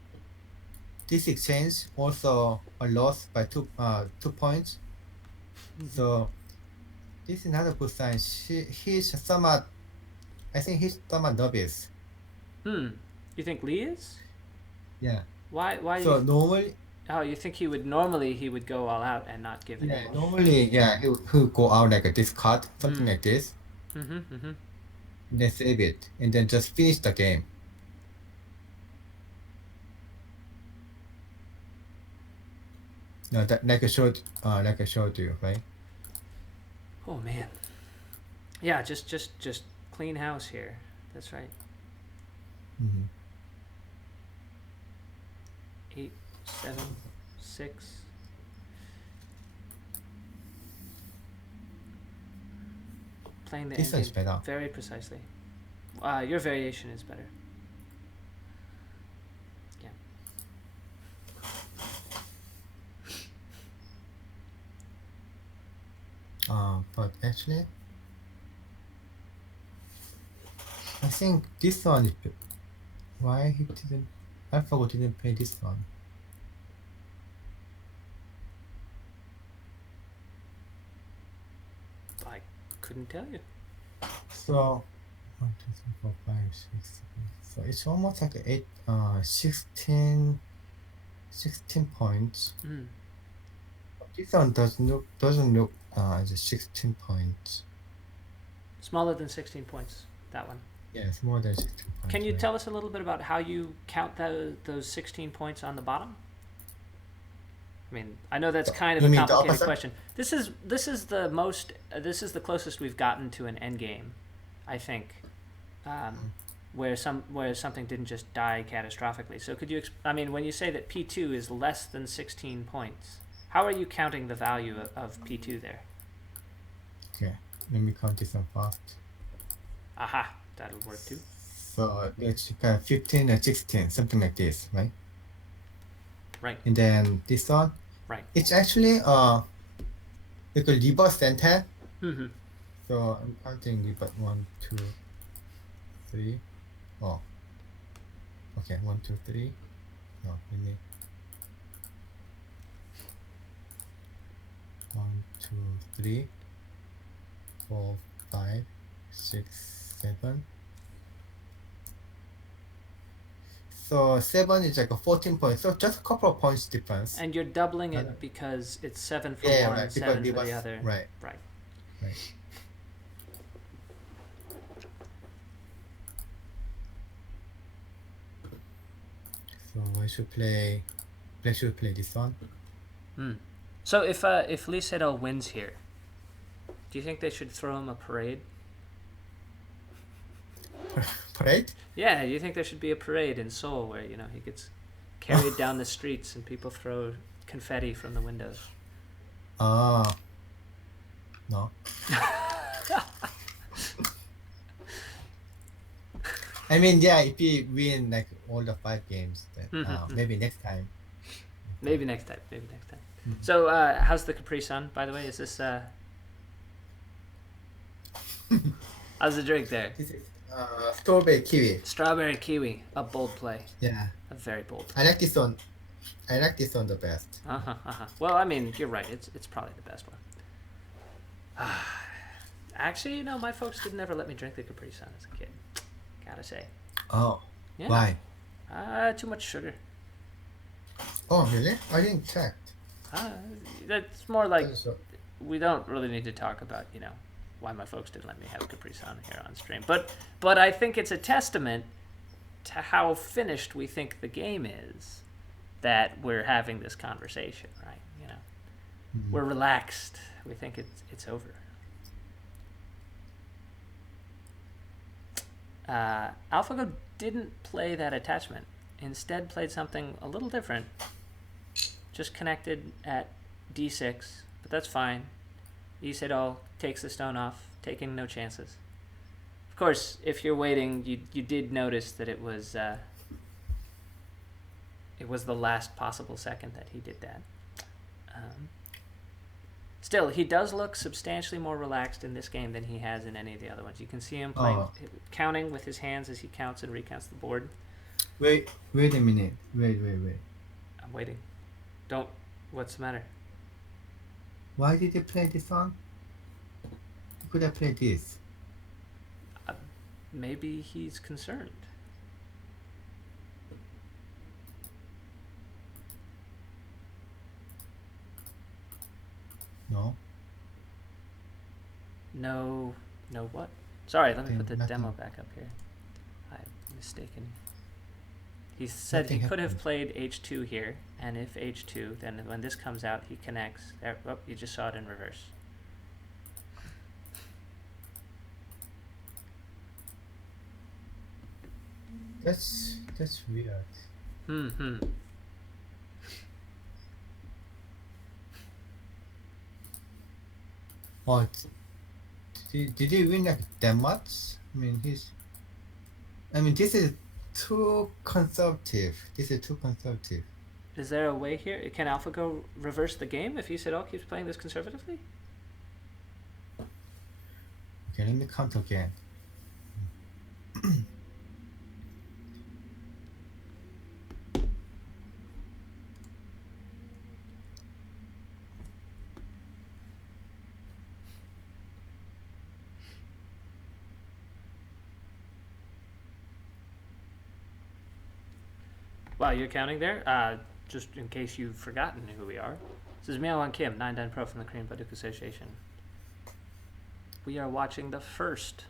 This exchange also a loss by 2 points. Mm-hmm. So this is not a good sign. He's somewhat. I think he's somewhat nervous. You think Lee is? Yeah. Why? So normally. Oh, you think he would go all out and not give it? Yeah, normally, he would go out like a discard, something like this. Mm-hmm. Then save it, and then just finish the game. No, that like I showed you, right? Oh man. Yeah, just clean house here. That's right. Mm-hmm. 8, 7, 6. Playing the This one's endgame better. very precisely. Your variation is better. Yeah. But actually, I think this one is. Why he didn't? AlphaGo didn't play this one. I couldn't tell you. So 1, 2, 3, 4, 5, 6, 7. So it's almost like 16 points. This one doesn't look as 16 points. Smaller than 16 points, that one. Yeah, it's more than 16 points. Can you tell us a little bit about how you count those 16 points on the bottom? I mean, I know that's kind of a complicated question. This is the closest we've gotten to an end game, I think, where something didn't just die catastrophically. So could you? When you say that P2 is less than 16 points, how are you counting the value of P2 there? Okay, let me count this one fast. Aha, that'll work too. So it's kind of 15 and 16, something like this, right? Right, And then this one, right. it's actually like a reverse sentence. Mm-hmm. So I'm counting reverse 1, 2, 3. Oh, okay, 1, 2, 3. No, maybe 1, 2, 3, 4, 5, 6, 7. So 7 is like a 14 points. So just a couple of points difference. And you're doubling it because it's 7 for Yeah, one, right. 7 Because for the reverse, other. right. Right. Right. So I should play. I should play this one. So if Lee Sedol wins here, do you think they should throw him a parade? Parade? Yeah, do you think there should be a parade in Seoul where he gets carried down the streets and people throw confetti from the windows? No. I mean, yeah, if we win like all the 5 games, then maybe next time. Maybe next time. So how's the Capri Sun, by the way? Is this how's the drink there? This is strawberry kiwi. Strawberry kiwi, a bold play. Yeah, A very bold play. I like this one. I like this one the best. Well, I mean, you're right. It's probably the best one. Actually, my folks didn't ever let me drink the Capri Sun as a kid. Gotta say. Oh, Yeah. why? Too much sugar. Oh, really? I didn't check. That's more like So- we don't really need to talk about why my folks didn't let me have Capri Sun here on stream. But I think it's a testament to how finished we think the game is that we're having this conversation, right? We're relaxed. We think it's over. AlphaGo didn't play that attachment. Instead, played something a little different. Just connected at d6, but that's fine. Lee Sedol takes the stone off, taking no chances. Of course, if you're waiting, you did notice that it was the last possible second that he did that. Still, he does look substantially more relaxed in this game than he has in any of the other ones. You can see him playing, counting with his hands as he counts and recounts the board. Wait a minute. Wait. I'm waiting. Don't. What's the matter? Why did you play this one? You could have played this. Maybe he's concerned. No. No what? Sorry, let me put the Nothing. demo back up here. I'm mistaken. He said Nothing he could have happened. played H2 here, and if H2, then when this comes out, he connects. There, you just saw it in reverse. That's weird. Oh, did he win like that much? I mean, this is too conservative. Is there a way here? Can AlphaGo reverse the game if Sedol keeps playing this conservatively? Okay, let me count again. While you're counting there, just in case you've forgotten who we are, this is Myungwan Kim, 9 Pro from the Korean Baduk Association. We are watching the first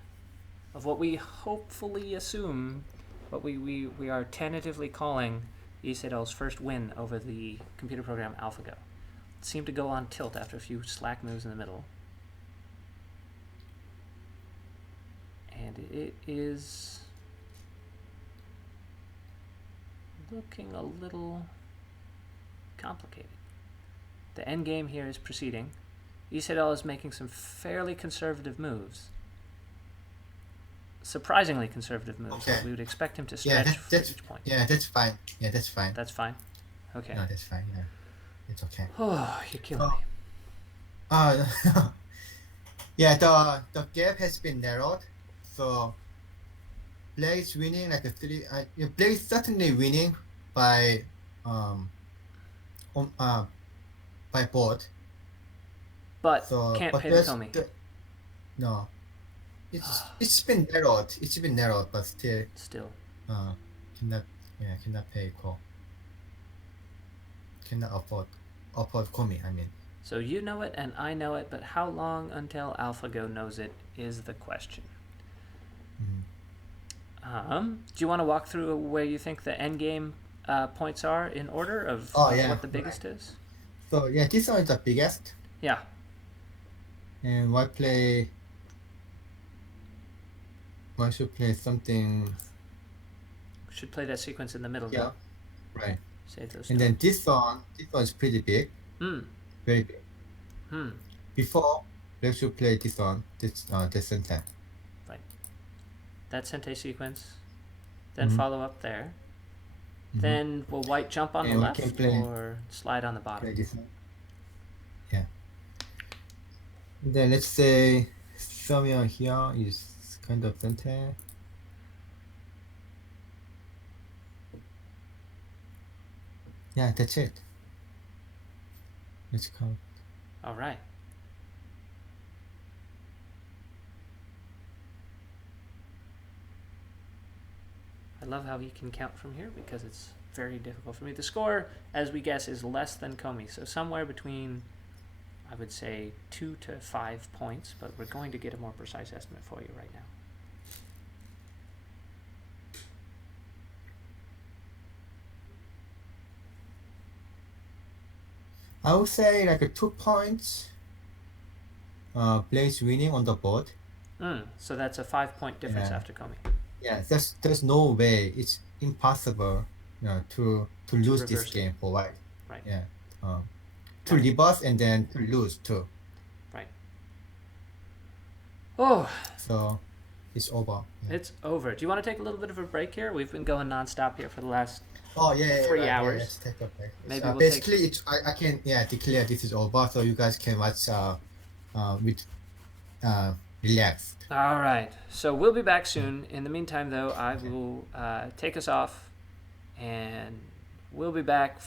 of what we hopefully assume, what we are tentatively calling Lee Sedol's first win over the computer program AlphaGo. It seemed to go on tilt after a few slack moves in the middle. And it is looking a little complicated. The end game here is proceeding. Lee Sedol is making some fairly conservative moves. surprisingly conservative moves. Okay. We would expect him to Yeah, stretch for each point. that's fine. Yeah, that's fine. That's fine. Okay. No, that's fine. Yeah, it's okay. Oh, you're killing me. Uh, yeah, the gap has been narrowed, so Blair is winning like a three. Blair is certainly winning by um um uh by board. But So can't but pay the there's Comey. no, it's been narrowed. It's been narrowed, but still Still. cannot cannot pay call. Cannot afford Komi. I mean. So you know it and I know it, but how long until AlphaGo knows it is the question. Mm-hmm. Do you want to walk through where you think the end game points are in order of what the biggest is? So yeah, this one is the biggest. Yeah. And why should play something? Should play that sequence in the middle. Yeah. Though. Right. Save those. And then this one is pretty big. Very big. Before, we should play this one, this sentence. Right. That sente sequence. Then follow up there. Then will white jump on the left or slide on the bottom? Play this one. Yeah. And then let's say somewhere here is kind of sentence. Yeah, that's it. Let's count. All right. I love how he can count from here because it's very difficult for me. The score, as we guess, is less than Comey, so somewhere between, I would say, 2 to 5 points, but we're going to get a more precise estimate for you right now. I would say like 2 points. Blaze winning on the board. So that's a 5-point difference after Comey. Yeah, there's no way. It's impossible, to lose this game for white. Right. Yeah. To reverse and then to lose too. Right. Oh. So it's over. Yeah. It's over. Do you want to take a little bit of a break here? We've been going nonstop here for the last 3 hours. Yeah, let's take a break. Maybe we'll basically, I can declare this is over, so you guys can watch with relaxed. All right. So we'll be back soon. In the meantime, though, I will take us off, and we'll be back.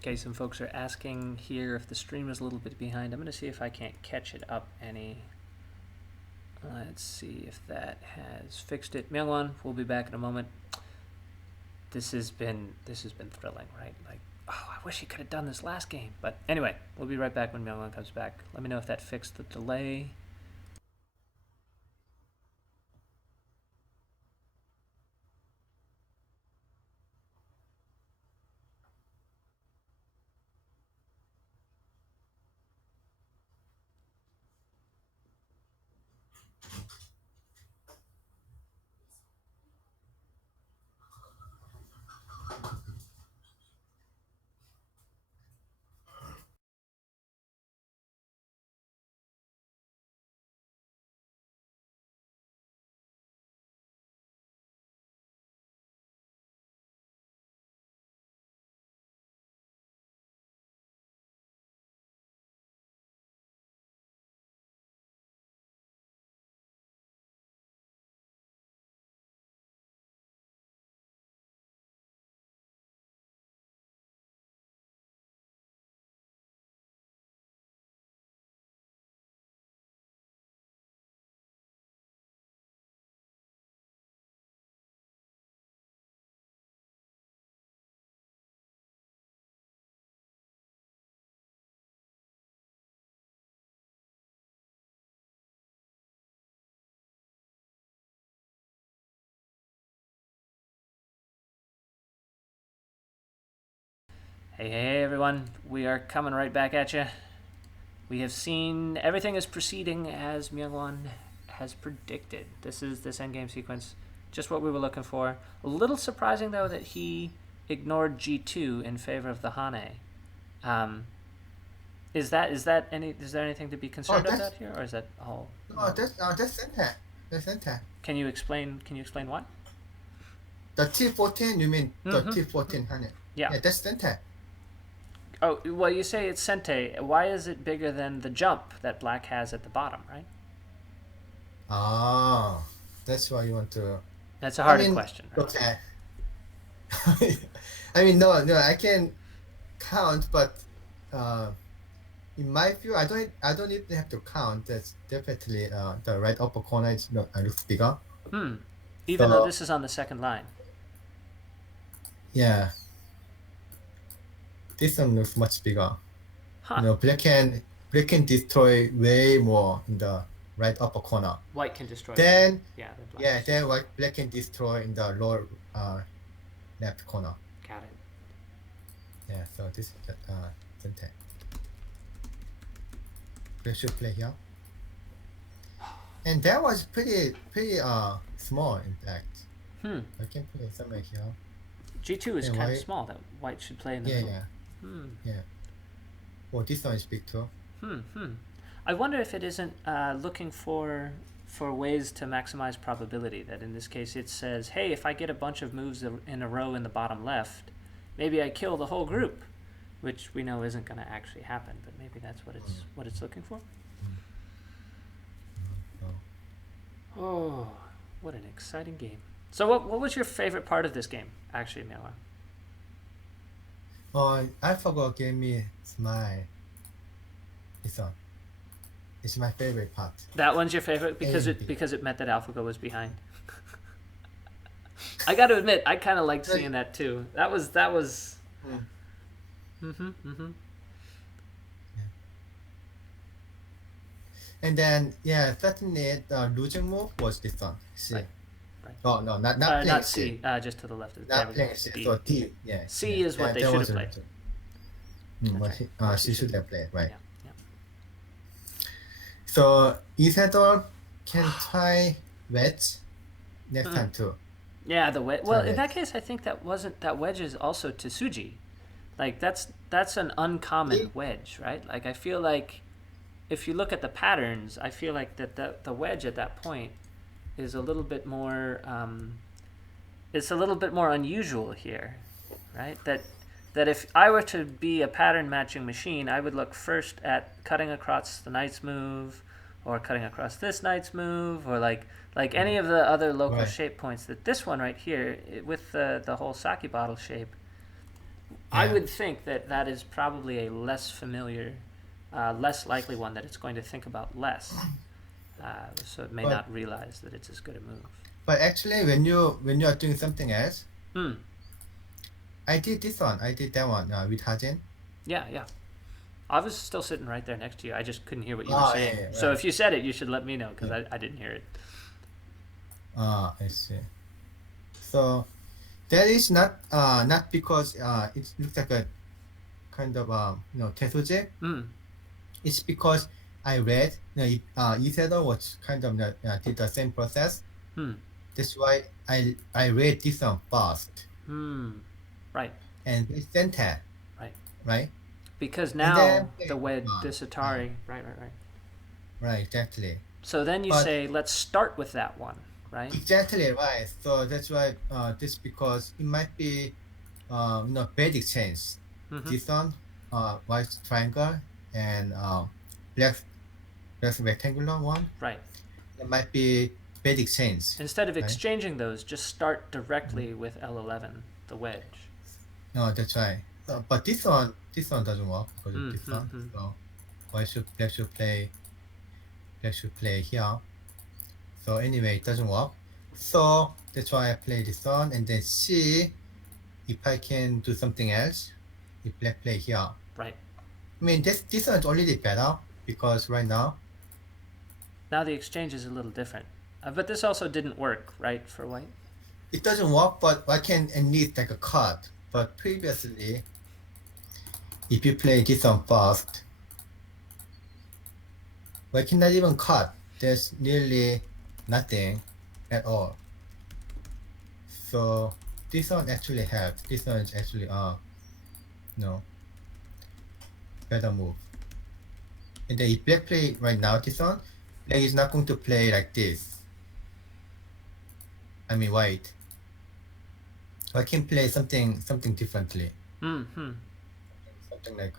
Okay, some folks are asking here if the stream is a little bit behind. I'm going to see if I can't catch it up any. Let's see if that has fixed it. Myungwan, we'll be back in a moment. This has been thrilling, right? Like, oh, I wish he could have done this last game. But anyway, we'll be right back when Myungwan comes back. Let me know if that fixed the delay. Hey everyone, we are coming right back at you. We have seen everything is proceeding as Myungwan has predicted. This is this endgame sequence, just what we were looking for. A little surprising though that he ignored G2 in favor of the Hane. Is there anything to be concerned about here, or is that all? No, that's center. That's center. Can you explain why? The T14, you mean the T14 honey? Yeah. Yeah, that's center. Oh, well, you say it's Sente. Why is it bigger than the jump that Black has at the bottom, right? Ah, that's why you want to. That's a harder question, right? Okay. I mean, no, I can count, but in my view, I don't even have to count. That's definitely the right upper corner is looks bigger. Even though this is on the second line. Yeah. This one looks much bigger. Huh. Black can destroy way more in the right upper corner. White can destroy. Then Black. Then black can destroy in the lower left corner. Got it. Yeah, so this is center. Black should play here. And that was pretty small in fact. I can play somewhere here. G2 is kind of small. That White should play in the middle. Yeah. Oh, this one is big too. I wonder if it isn't looking for ways to maximize probability. That in this case it says, hey, if I get a bunch of moves in a row in the bottom left, maybe I kill the whole group, which we know isn't going to actually happen. But maybe that's what it's looking for. Oh, what an exciting game! So, what was your favorite part of this game, actually, Myungwan? AlphaGo gave me smile. This one. It's my favorite part. That one's your favorite because it meant that AlphaGo was behind. I got to admit, I kind of liked seeing that too. That was. And then certainly the losing move was this one. C. Right. Oh no, not playing not C. Just to the left. Not playing C. D. So D. Yeah. C is what they should have played. She should have played, right? Yeah. So Lee Sedol can try wedge next time too. Yeah, the wedge. Well, in that case, I think that wedge is also to Suji. Like that's an uncommon wedge, right? Like I feel like if you look at the patterns, I feel like that the wedge at that point is a little bit more. It's a little bit more unusual here, right? That if I were to be a pattern matching machine, I would look first at cutting across the knight's move, or cutting across this knight's move, or like any of the other local shape points. That this one right here, with the whole sake bottle shape, I Yeah. would think that that is probably a less familiar, less likely one that it's going to think about less. So it may But not realize that it's as good a move. but actually, when you are doing something else, Hmm. I did this one. I did that one with Hajin. Yeah, yeah. I was still sitting right there next to you. I just couldn't hear what you were Oh, saying. yeah, yeah, So right. if you said it, you should let me know because Yeah. I didn't hear it. I see. So that is not because it looks like a kind of tesoje. Hmm. It's because I read Lee Sedol was kind of did the same process. Hmm. That's why I read this one first Hmm. Right. and they sent that, Right. right? Because And now then the wedge, uh, this yeah, Atari. Right. Right. Right. right, exactly. So then you But say, let's start with that one. Right. exactly right. So that's why this because it might be bad exchange. Mm-hmm. This one white triangle and black rectangular one. Right. It might be bad exchange, Instead of right? exchanging those, just start directly with L11, the wedge. No, that's right. So, but this one doesn't work because of this one. Mm-hmm. So black should play here. So anyway, it doesn't work. So that's why I play this one and then see if I can do something else. If black play here. Right. I mean this one is already better because right now Now the exchange is a little different. But this also didn't work, right, for white? it doesn't work, but I can at least take a cut. But previously, if you play this one first, I cannot even cut. There's nearly nothing at all. So this one actually helps. This one is actually no better move. And then if black play right now this one, black is not going to play like this. I mean white. I can play something differently. Mm-hmm. Something like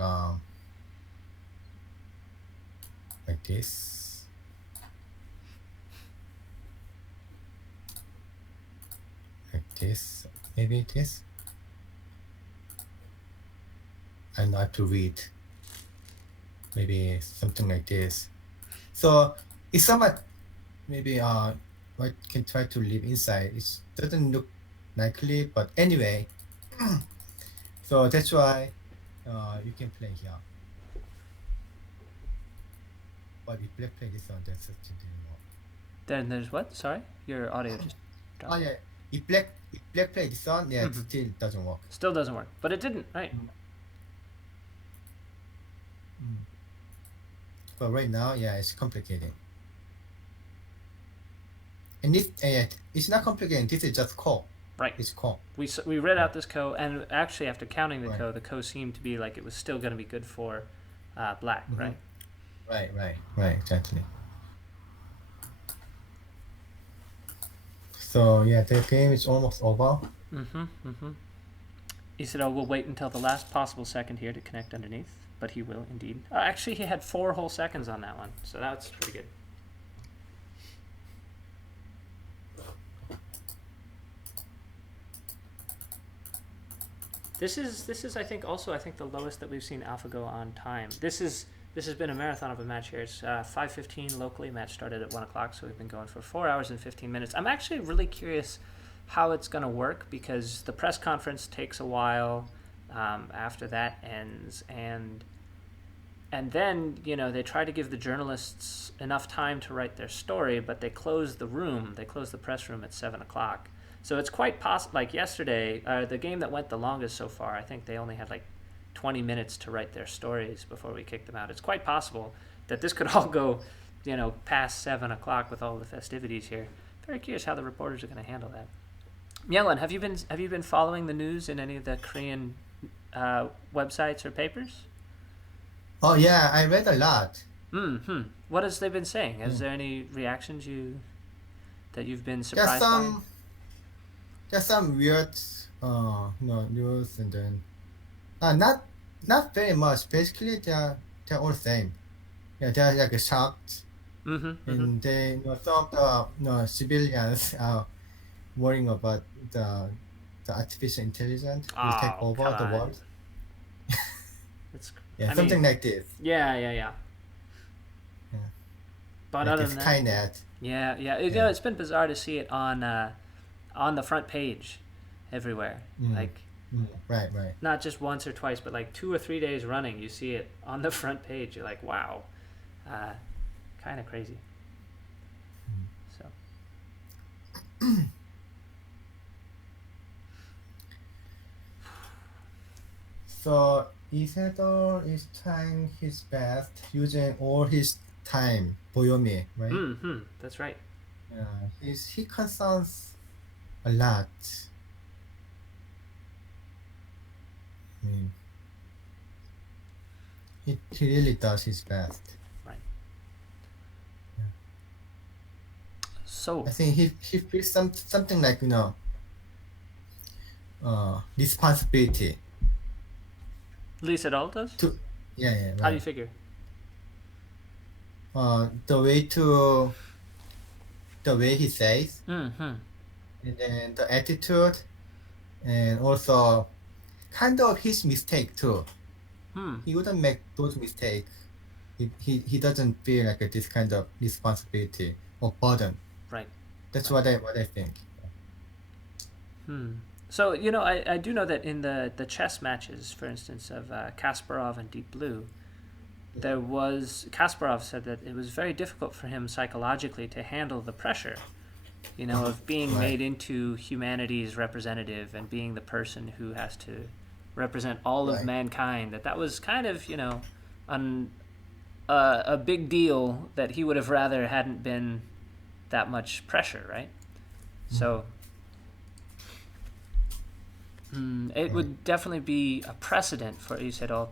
this. Like this. Maybe this. I know how to read. Maybe something like this. So it's somewhat maybe I can try to live inside. It doesn't look likely, but anyway. So that's why you can play here. But if black play this one, that's such a more. Then there's what? Sorry? Your audio just dropped. Oh yeah. If black play this one, yeah, it Mhm. still doesn't work. Still doesn't work. But it didn't, right? But right now, yeah, it's complicated. And this, it's not complicated. This is just call. Right. It's call. We read out this ko, and actually after counting the Right. the ko seemed to be like it was still going to be good for black, Mhm. right? Right, exactly. So yeah, the game is almost over. He said, "Oh, we'll wait until the last possible second here to connect underneath," but he will indeed. Actually, he had 4 whole seconds on that one, so that's pretty good. This is I think the lowest that we've seen AlphaGo on time. This has been a marathon of a match here. It's 5:15 locally. Match started at 1 o'clock, so we've been going for 4 hours and 15 minutes. I'm actually really curious how it's going to work because the press conference takes a while after that ends, and then they try to give the journalists enough time to write their story, but they close the press room at 7 o'clock. So it's quite possible, like yesterday, the game that went the longest so far, I think they only had like 20 minutes to write their stories before we kicked them out. It's quite possible that this could all go, past 7 o'clock with all the festivities here. Very curious how the reporters are going to handle that. Myungwan, have you been following the news in any of the Korean websites or papers? Oh yeah, I read a lot. What has they been saying? Is there any reactions that you've been surprised by? There's some weird news and then not very much. Basically they're all same. Yeah, they're like shocked. And they some of the civilians are worrying about the the artificial intelligence will Oh, take over come the on. world. It's, Yeah, I something mean, like this. yeah. Yeah. But Like other it's than that, Skynet. yeah. You know, it's been bizarre to see it on the front page everywhere. Like, Right. not just once or twice, but like 2 or 3 days running, you see it on the front page. You're like, wow, kind of crazy. So, So Lee Sedol is trying his best using all his time, Boyomi, right? that's right. Yeah, he concerns a lot. He really does his best. Right. So, I think he feels something like responsibility Lee Sedol does? to right. How do you figure? The way he says, and then the attitude, and also kind of his mistake too. He wouldn't make those mistakes. He doesn't feel like this kind of responsibility or burden. Right. That's what I think. So, you know, I do know that in the chess matches, for instance, of Kasparov and Deep Blue, Kasparov said that it was very difficult for him psychologically to handle the pressure, you know, of being made into humanity's representative and being the person who has to represent all of mankind. That was kind of, you know, a big deal that he would have rather hadn't been that much pressure, right? So it would definitely be a precedent for Lee Sedol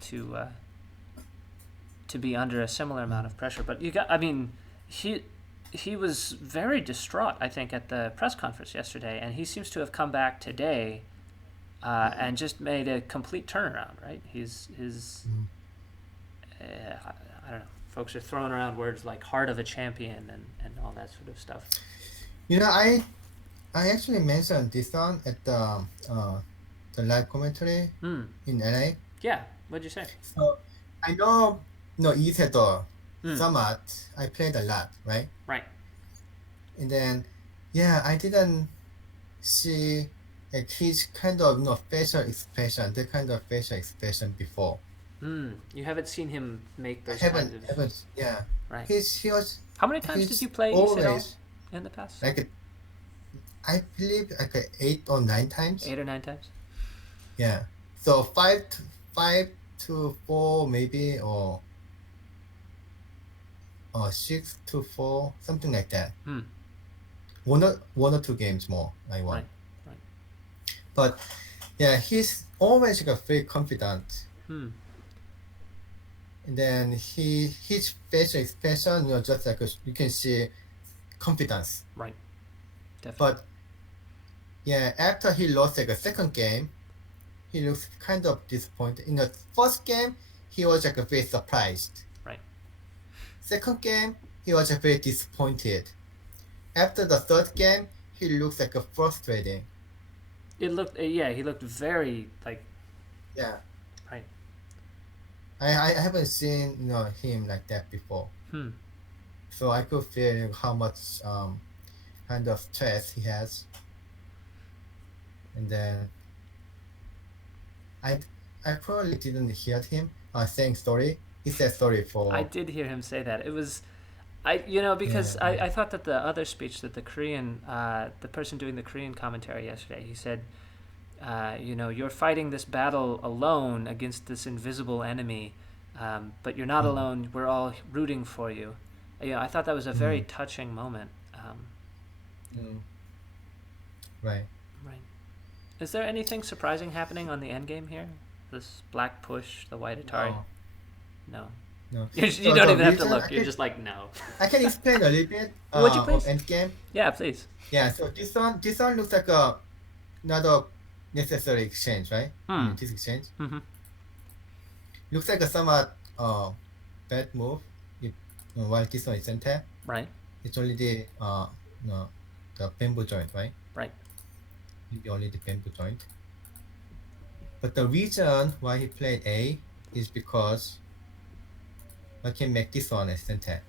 to be under a similar amount of pressure. But he was very distraught, I think, at the press conference yesterday, and he seems to have come back today and just made a complete turnaround, right? I don't know, folks are throwing around words like heart of a champion and all that sort of stuff. You know, I actually mentioned this one at the live commentary in LA. Yeah, what'd you say? So I know Lee Sedol somewhat. I played a lot, right? Right. And then I didn't see like his kind of facial expression, that kind of facial expression before. You haven't seen him make those haven't, kinds of... yeah. Right. He was... How many times did you play always, in the past? like, I believe like 8 or 9 times. 8 or 9 times? Yeah. So 5 to 4 maybe, or 6 to 4, something like that. One or two games more I won. Right. But yeah, he's always like very confident. And then his facial expression, just like you can see confidence. Right. Definitely. But yeah, after he lost like a second game, he looks kind of disappointed. In the first game, he was like very surprised. Right. Second game, he was very disappointed. After the third game, he looks like frustrating. He looked very like... Yeah. Right. I haven't seen him like that before. So I could feel how much kind of stress he has. And then I probably didn't hear him saying sorry. He said sorry for... I did hear him say that. It was... I thought that the other speech that the Korean, the person doing the Korean commentary yesterday, he said, you're fighting this battle alone against this invisible enemy, but you're not alone. We're all rooting for you. I thought that was a very touching moment. Right. Right. Is there anything surprising happening on the end game here? This black push, the white Atari? No. You don't even have to look. You're just like, no. I can explain a little bit Would you please? of endgame. Yeah, please. Yeah, so this one looks like another necessary exchange, right? This exchange. Looks like a somewhat bad move while this one is center. Right. It's only the bamboo joint, right? Right. maybe only the bamboo joint. But the reason why he played A is because I can make this one as center.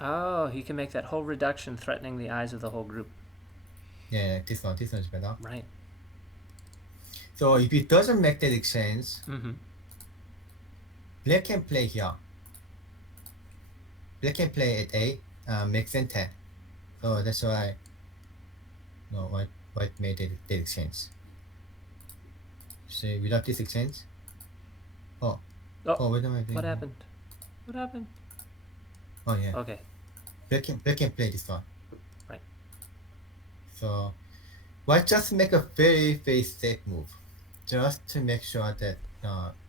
Oh, he can make that whole reduction threatening the eyes of the whole group. Yeah, this one is better. Right. So if he doesn't make that exchange, Mm-hmm. black can play here. Black can play at A, make center. So that's why white made the exchange. So without this exchange, Oh, what am I doing? what happened? What happened? Oh yeah. Okay. Black can play this one. Right. So white just make a very safe move, just to make sure that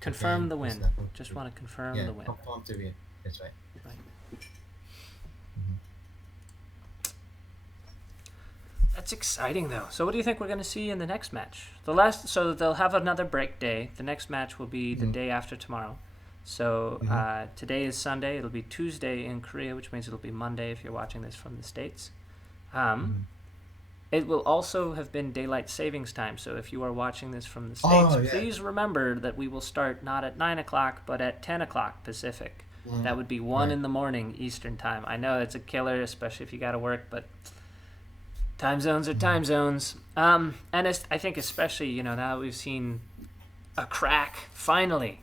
Confirm the game is win. not going to Just be- want to confirm yeah, the win. confirm the win. That's right. Right. Mhm. That's exciting, though. So, what do you think we're going to see in the next match? So they'll have another break day. The next match will be the day after tomorrow. So today is Sunday. It'll be Tuesday in Korea, which means it'll be Monday if you're watching this from the States. It will also have been daylight savings time. So if you are watching this from the States, please remember that we will start not at 9 o'clock, but at 10 o'clock Pacific. That would be 1 in the morning Eastern time. I know it's a killer, especially if you got to work, but time zones are time zones. And I think especially, now that we've seen a crack, finally,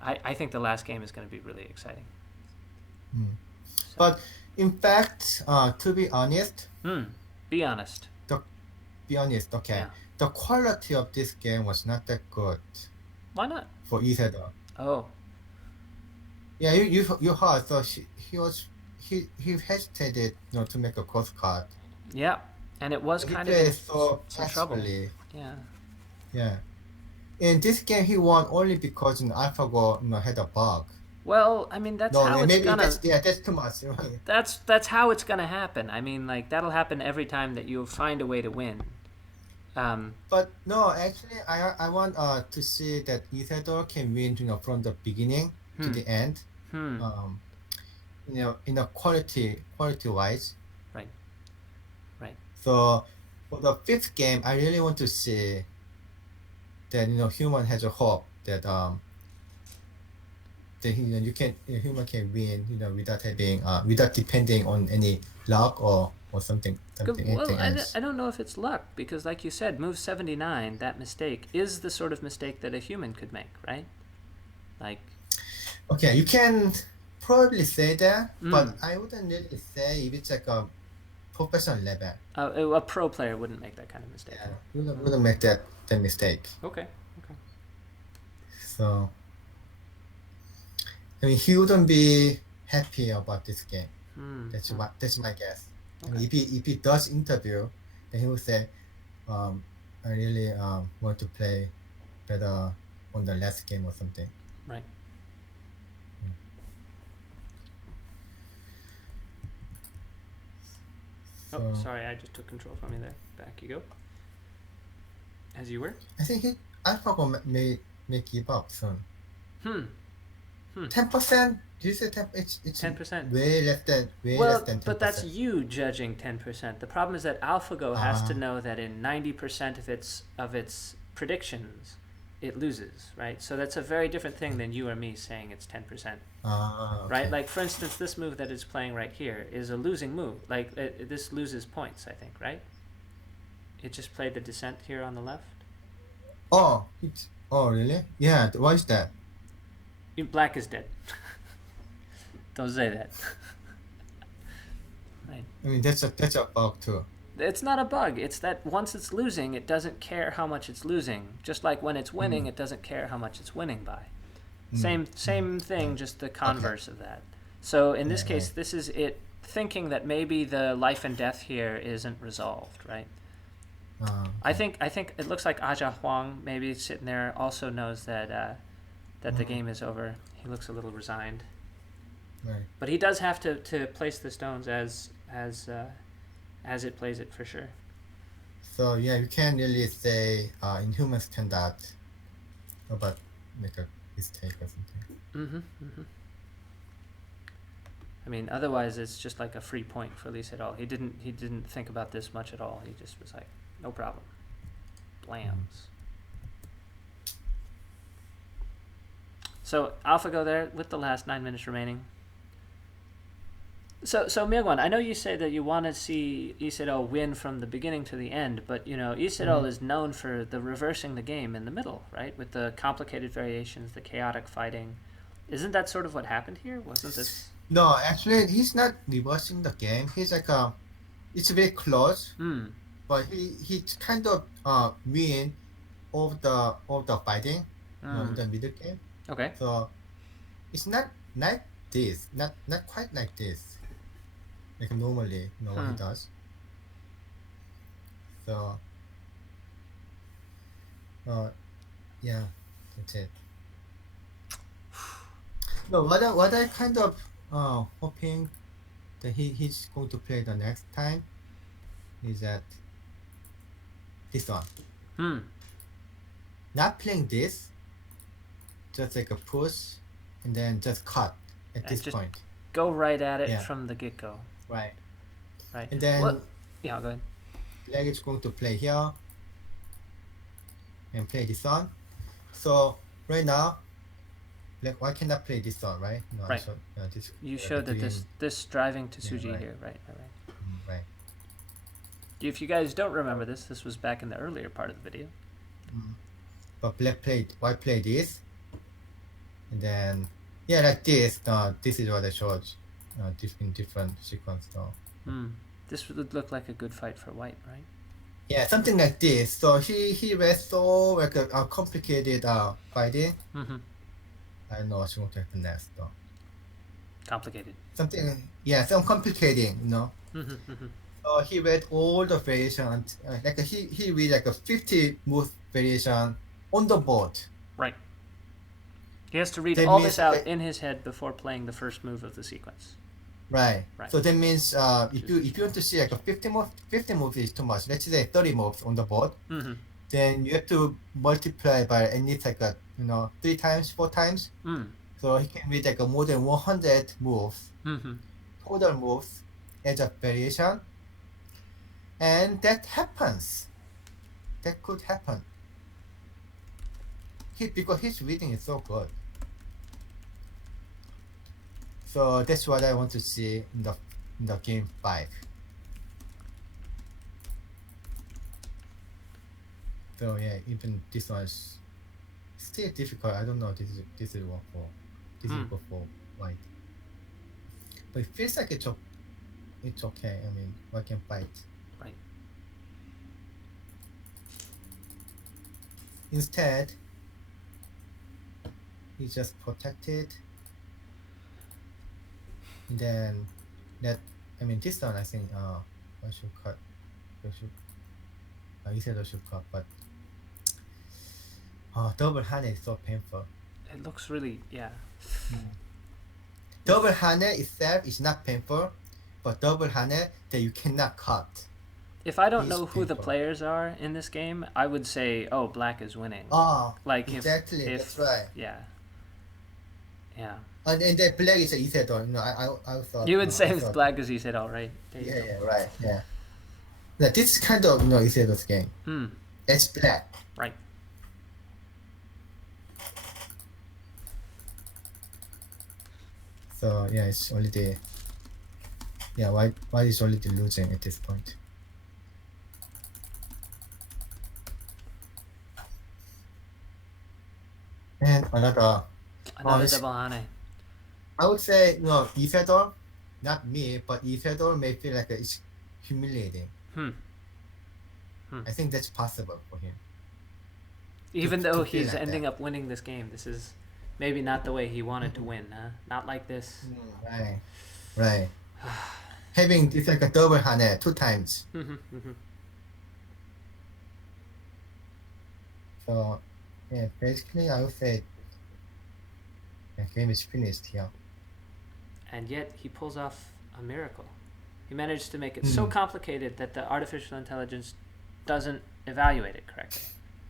I think the last game is going to be really exciting. So. But in fact, to be honest, be honest. Okay. Yeah. The quality of this game was not that good. Why not? For Lee Sedol. Oh. Yeah, you heard. So he hesitated, to make a cross card. Yeah, and it was kind of in some trouble. Yeah. Yeah. In this game, he won only because AlphaGo had a bug. Well, I mean that's how it's gonna. That's too much. That's how it's gonna happen. I mean, like that'll happen every time that you find a way to win. But no, actually, I want to see that Lee Sedol can win, from the beginning to the end. In a quality wise. Right. So for the fifth game, I really want to see that human has a hope that human can win without having without depending on any luck or something Well, else. I don't know if it's luck because, like you said, move 79, that mistake is the sort of mistake that a human could make, right? Like. Okay, you can probably say that, but I wouldn't really say if it's like a professional level. A pro player wouldn't make that kind of mistake. Yeah, wouldn't make that mistake. Okay. So, I mean, he wouldn't be happy about this game. That's my guess. Okay. I mean, if he does interview, then he will say, "I really want to play better on the last game or something." Right. So, sorry, I just took control from you there. Back you go. As you were. I think AlphaGo may give up soon. 10%? Do you say 10%? It's 10%. Way less than 10%. But that's you judging 10%. The problem is that AlphaGo has to know that in 90% of its predictions, it loses, right? So that's a very different thing than you or me saying it's 10%. Okay. Right? Like, for instance, this move that it's playing right here is a losing move. Like, this loses points, I think, right? It just played the descent here on the left. Oh, really? Yeah, why is that? Black is dead. Don't say that. Right. I mean, that's a bug too. It's not a bug. It's that once it's losing, it doesn't care how much it's losing. Just like when it's winning, it doesn't care how much it's winning by. Same thing, just the converse of that. So in this case, this is it thinking that maybe the life and death here isn't resolved, right? Okay. I think it looks like Aja Huang maybe sitting there also knows that the game is over. He looks a little resigned. Right. But he does have to place the stones as it plays it for sure. So yeah, you can't really say in human standard about make a mistake or something. mean, otherwise it's just like a free point for Lee Sedol. He didn't think about this much at all. He just was like, no problem. Blams. So AlphaGo there with the last 9 minutes remaining. So Myungwan, I know you say that you want to see Lee Sedol win from the beginning to the end, but you know Lee Sedol is known for the reversing the game in the middle, right? With the complicated variations, the chaotic fighting. Isn't that sort of what happened here? Wasn't this? No, actually, he's not reversing the game. He's like it's very close, but he kind of win of the fighting in the middle game. Okay. So it's not like this, not quite like this, like normally what he does. So yeah, that's it. No, what I kind of hoping that he's going to play the next time is that this one. Not playing this, just like a push, and then just cut at this just point. Go right at it from the get-go. Right. Right. And then go ahead. Leg is going to play here and play this one. So right now, like why can't I play this one, right? No, right. This, you showed that this driving to Suji right. here, right. Right. If you guys don't remember this was back in the earlier part of the video. But why play this? And then like this. This is what I showed. In different sequence. This would look like a good fight for White, right? Yeah, something like this. So he was so like a complicated fighting. I don't know what's going to happen next though. Complicated. Some complicating, you know. So he read all the variations. Like he read like a 50 move variation on the board. Right. He has to read all this out in his head before playing the first move of the sequence. Right. So that means if you want to see like a 50 moves is too much. Let's say 30 moves on the board. Then you have to multiply by at least like 3 times, 4 times. So he can read like more than 100 moves, total moves as a variation, and that happens. That could happen. Because his reading is so good. So that's what I want to see in the game 5. So yeah, even this one is still difficult. I don't know. This is one for White. But it feels like it's okay. I mean, White can fight. Right. Instead, he's just protected. And then this one I think I should cut. You said I should cut, but double hane is so painful. It looks really Double hane itself is not painful, but double hane that you cannot cut. If I don't know who the players are in this game, I would say, oh, black is winning. Oh, like exactly. That's right. Yeah. And the black is Lee Sedol. I thought you would say it's black as Lee Sedol, right? Right. Yeah. This is kind of Lee Sedol's game. It's black. Right. So it's already White is already losing at this point. And another double hane. I would say Lee Sedol, not me, but Lee Sedol may feel like it's humiliating. I think that's possible for him. Even though he's ending up winning this game, this is maybe not the way he wanted to win, huh? Not like this. Right. Having this like a double hane 2 times. So basically I would say the game is finished here. And yet he pulls off a miracle. He managed to make it so complicated that the artificial intelligence doesn't evaluate it correctly.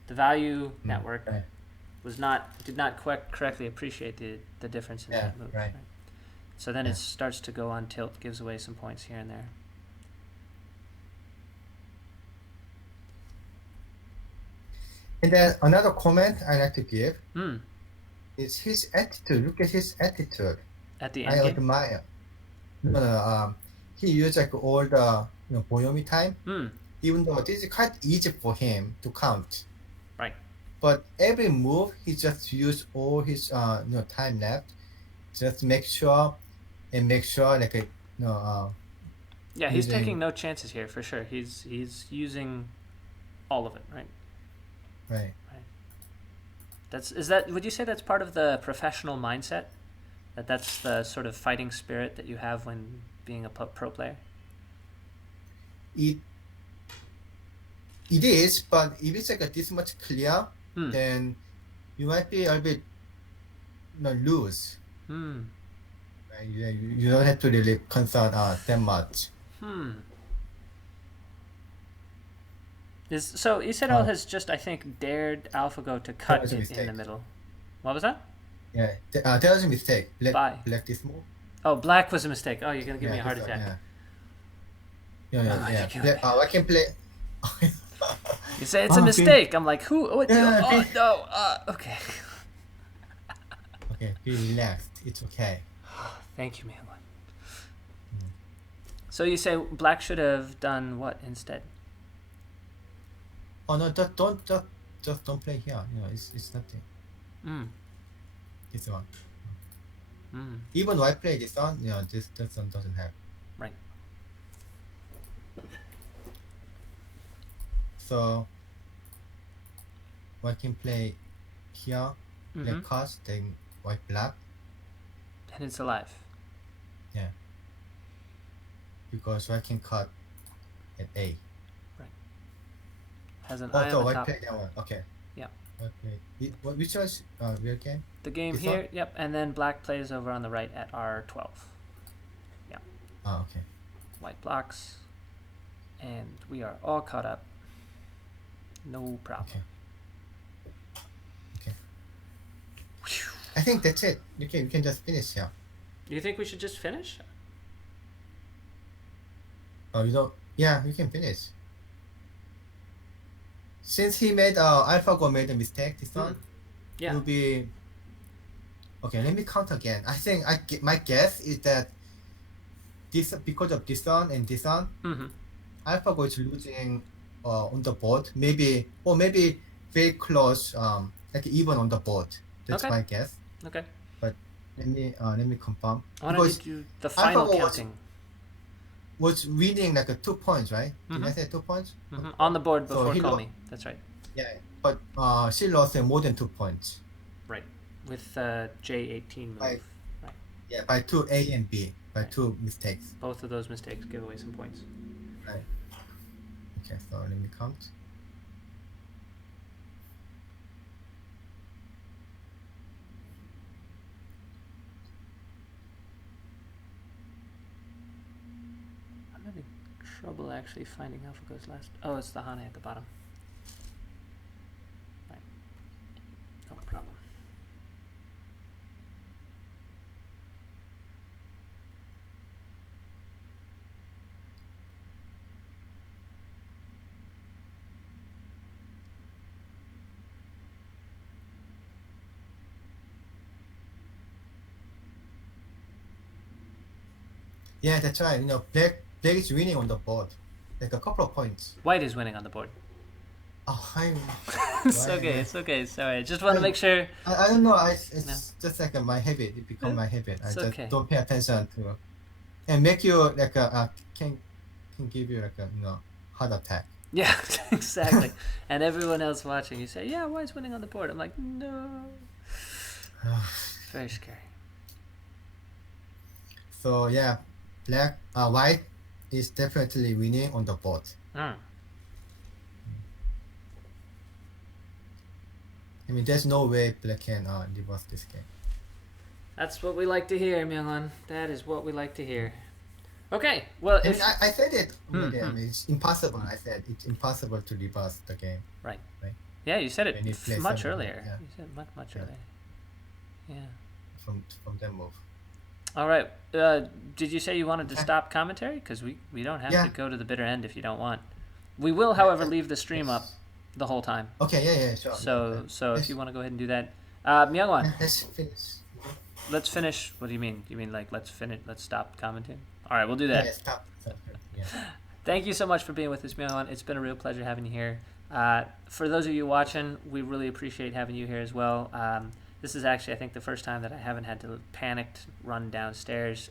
The value network did not correctly appreciate the difference in that move. Right. So then Yeah. it starts to go on tilt, gives away some points here and there. And then another comment I like to give Hmm. is his attitude. Look at his attitude. At the I end game? admire. No. He used like all the Boyomi time, Hmm. even though this is quite easy for him to count. Right. But every move, he just used all his time left, just make sure like Yeah, he's using- taking no chances here for sure. He's using all of it, right? right. Would you say that's part of the professional mindset? That's the sort of fighting spirit that you have when being a pro player? It is, but if it's like this much clear, Hmm. then you might be a bit loose. Hmm. Right? You don't have to really concern that much. Hmm. So Lee Sedol Oh. has just, I think, dared AlphaGo to cut was a it in mistake. the middle. What was that? Yeah, that was a mistake. Bye. Black this move. Oh, black was a mistake. Oh, you're gonna give me a heart this one, attack. Yeah. Oh, you're killing me. I can play. You say it's a Oh, mistake. I'm like, who? Oh, Yeah, oh no. Okay. Okay, be relaxed. It's okay. Thank you, Myungwan. So you say black should have done what instead? Oh no, just don't play here. It's nothing. Hmm. This one. Hmm. Even white play this one, this one doesn't have. Right. So white can play here, black Mhm. cards, then white black, And it's alive. because white can cut at A. Has an eye So on the white top. play that one. Okay. Yeah. White play. Which was real game? The game This here, one? yep, and then black plays over on the right at R12. Okay. White blocks, and we are all caught up. No problem. Okay. I think that's it. We can just finish here. Do you think we should just finish? Oh, yeah, you can finish. Since he made AlphaGo made a mistake this one, Yeah. it will be okay. Let me count again. I think my guess is that this, because of this one and this one, Mm-hmm. AlphaGo is losing on the board. Maybe very close, like even on the board. That's Okay. my guess. Okay. Let me confirm. I want Because to do the final AlphaGo counting. was winning like 2 points, right? Did I Mhm. say 2 points? On the board So before he call lo- me. That's right. Yeah, but she lost more than 2 points. Right. With J18 move. Right. Yeah, by 2 A and B, by 2 mistakes. Both of those mistakes give away some points. Right. Okay, so let me count. I'm having trouble actually finding AlphaGo's last. Oh, it's the Hane at the bottom. Right. No problem. Yeah, that's right. Black is winning on the board, like a couple of points. White is winning on the board. Oh, I'm. It's okay. It's okay. Sorry. Just want to make sure. I don't know. It's No. just like my habit. It become my habit. I It's just okay. don't pay attention to, and make you like can give you like a heart attack. Yeah, exactly. And everyone else watching, you say, "Yeah, White's winning on the board." I'm like, no. Very scary. So yeah, white is definitely winning on the board. Mm. I mean, there's no way black can reverse this game. That's what we like to hear, Myungwan. That is what we like to hear. Okay, well, I if mean, I said it already. I mm. mean, it's impossible. I said it's impossible to reverse the game. yeah, you said when it you play much seven, earlier. yeah. You said much Yeah. earlier. Yeah. From that move. All right. Did you say you wanted to stop commentary? Because we don't have Yeah. to go to the bitter end if you don't want. We will, however, leave the stream Yes. up the whole time. Okay, yeah, sure. So if Let's- you want to go ahead and do that, Myungwan, yeah, let's finish. let's finish. What do you mean? You mean like let's finish? Let's stop commenting? All right, we'll do that. Yeah, stop. Yeah. Thank you so much for being with us, Myungwan. It's been a real pleasure having you here. For those of you watching, we really appreciate having you here as well. This is actually, I think, the first time that I haven't had to panicked run downstairs.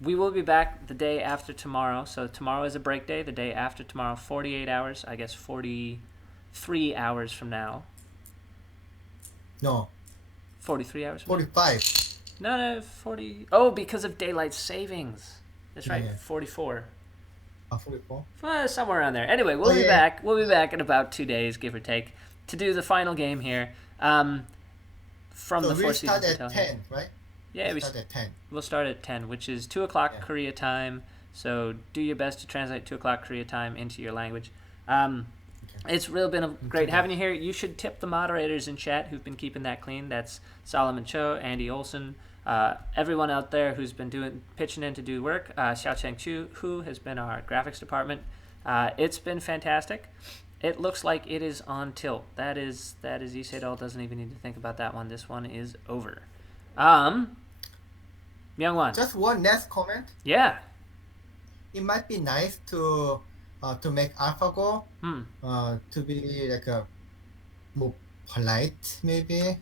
We will be back the day after tomorrow. So tomorrow is a break day. The day after tomorrow, 48 hours, I guess 43 hours from now. No, 43 hours from now? 45. No, 40. Oh, because of daylight savings. That's right, Yeah. 44. 44. Somewhere around there. Anyway, we'll be yeah. back. We'll be back in about 2 days, give or take, to do the final game here. From So the Four we'll Seasons start at Hotel. 10, right? Yeah, We'll start at 10. we'll start at 10, which is 2 o'clock Yeah. Korea time. So do your best to translate 2 o'clock Korea time into your language. It's really been great having you here. You should tip the moderators in chat who've been keeping that clean. That's Solomon Cho, Andy Olson, everyone out there who's been pitching in to do work. Xiao Cheng Chu, who has been our graphics department. It's been fantastic. It looks like it is on tilt. That is Lee Sedol. Doesn't even need to think about that one. This one is over. Myungwan. Just one last comment. Yeah. It might be nice to make AlphaGo Hmm. to be like a more polite maybe.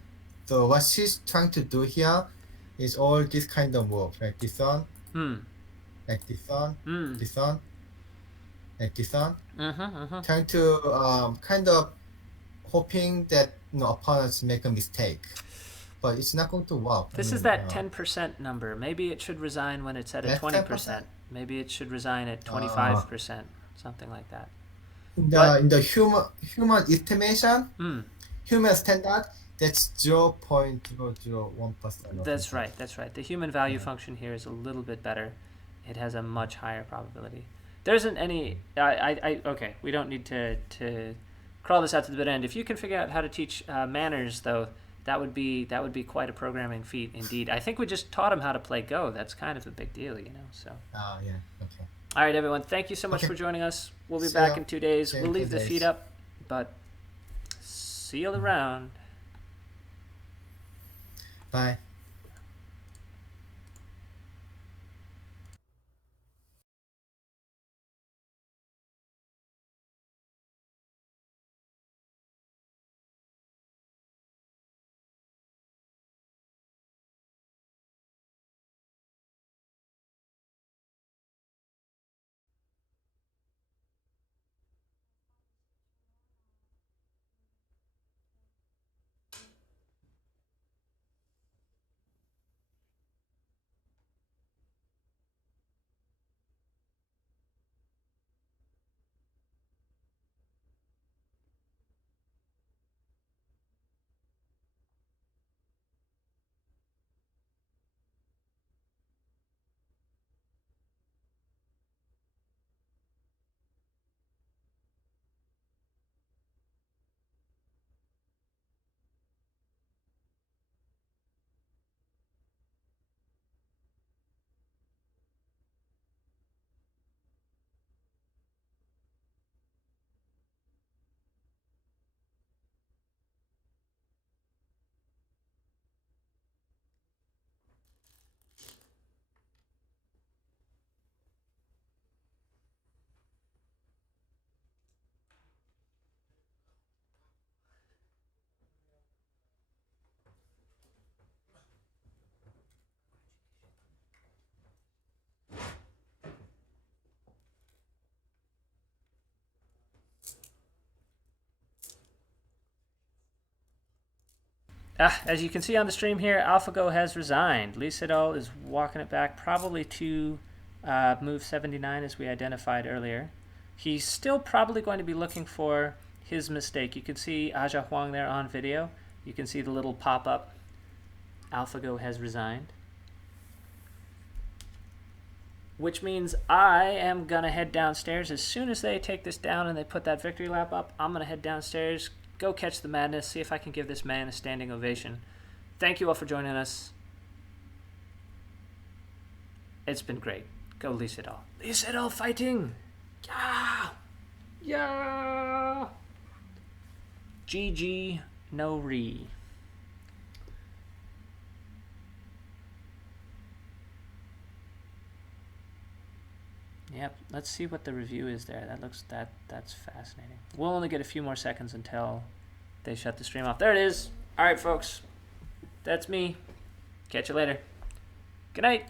So what she's trying to do here is all this kind of move, like this one, Hmm. like this one, Hmm. this one, like this one. Uh-huh. Trying to kind of hoping that opponents make a mistake, but it's not going to work. This is that 10% number. Maybe it should resign when it's at a That's 20%. Maybe it should resign at 25%. Something like that. in the human estimation, Hmm. human standard, that's 0.001%. That's right. The human value function here is a little bit better. It has a much higher probability. There isn't any. Okay. We don't need to crawl this out to the bit end. If you can figure out how to teach manners, though, that would be quite a programming feat indeed. I think we just taught him how to play Go. That's kind of a big deal, So. Yeah. Okay. All right, everyone. Thank you so much Okay. for joining us. We'll be See back ya. in 2 days. See you We'll in leave 2 the feed days. up, but see you around. Bye. As you can see on the stream here, AlphaGo has resigned. Lee Sedol is walking it back, probably to move 79 as we identified earlier. He's still probably going to be looking for his mistake. You can see Aja Huang there on video. You can see the little pop-up. AlphaGo has resigned. Which means I am going to head downstairs. As soon as they take this down and they put that victory lap up, I'm going to head downstairs, go catch the madness, see if I can give this man a standing ovation. Thank you all for joining us. it's been great. Go Lee Sedol. Lee Sedol fighting! Yeah! Yeah! GG no re. Yep, let's see what the review is there. That's fascinating. We'll only get a few more seconds until they shut the stream off. There it is. All right, folks. That's me. Catch you later. Good night.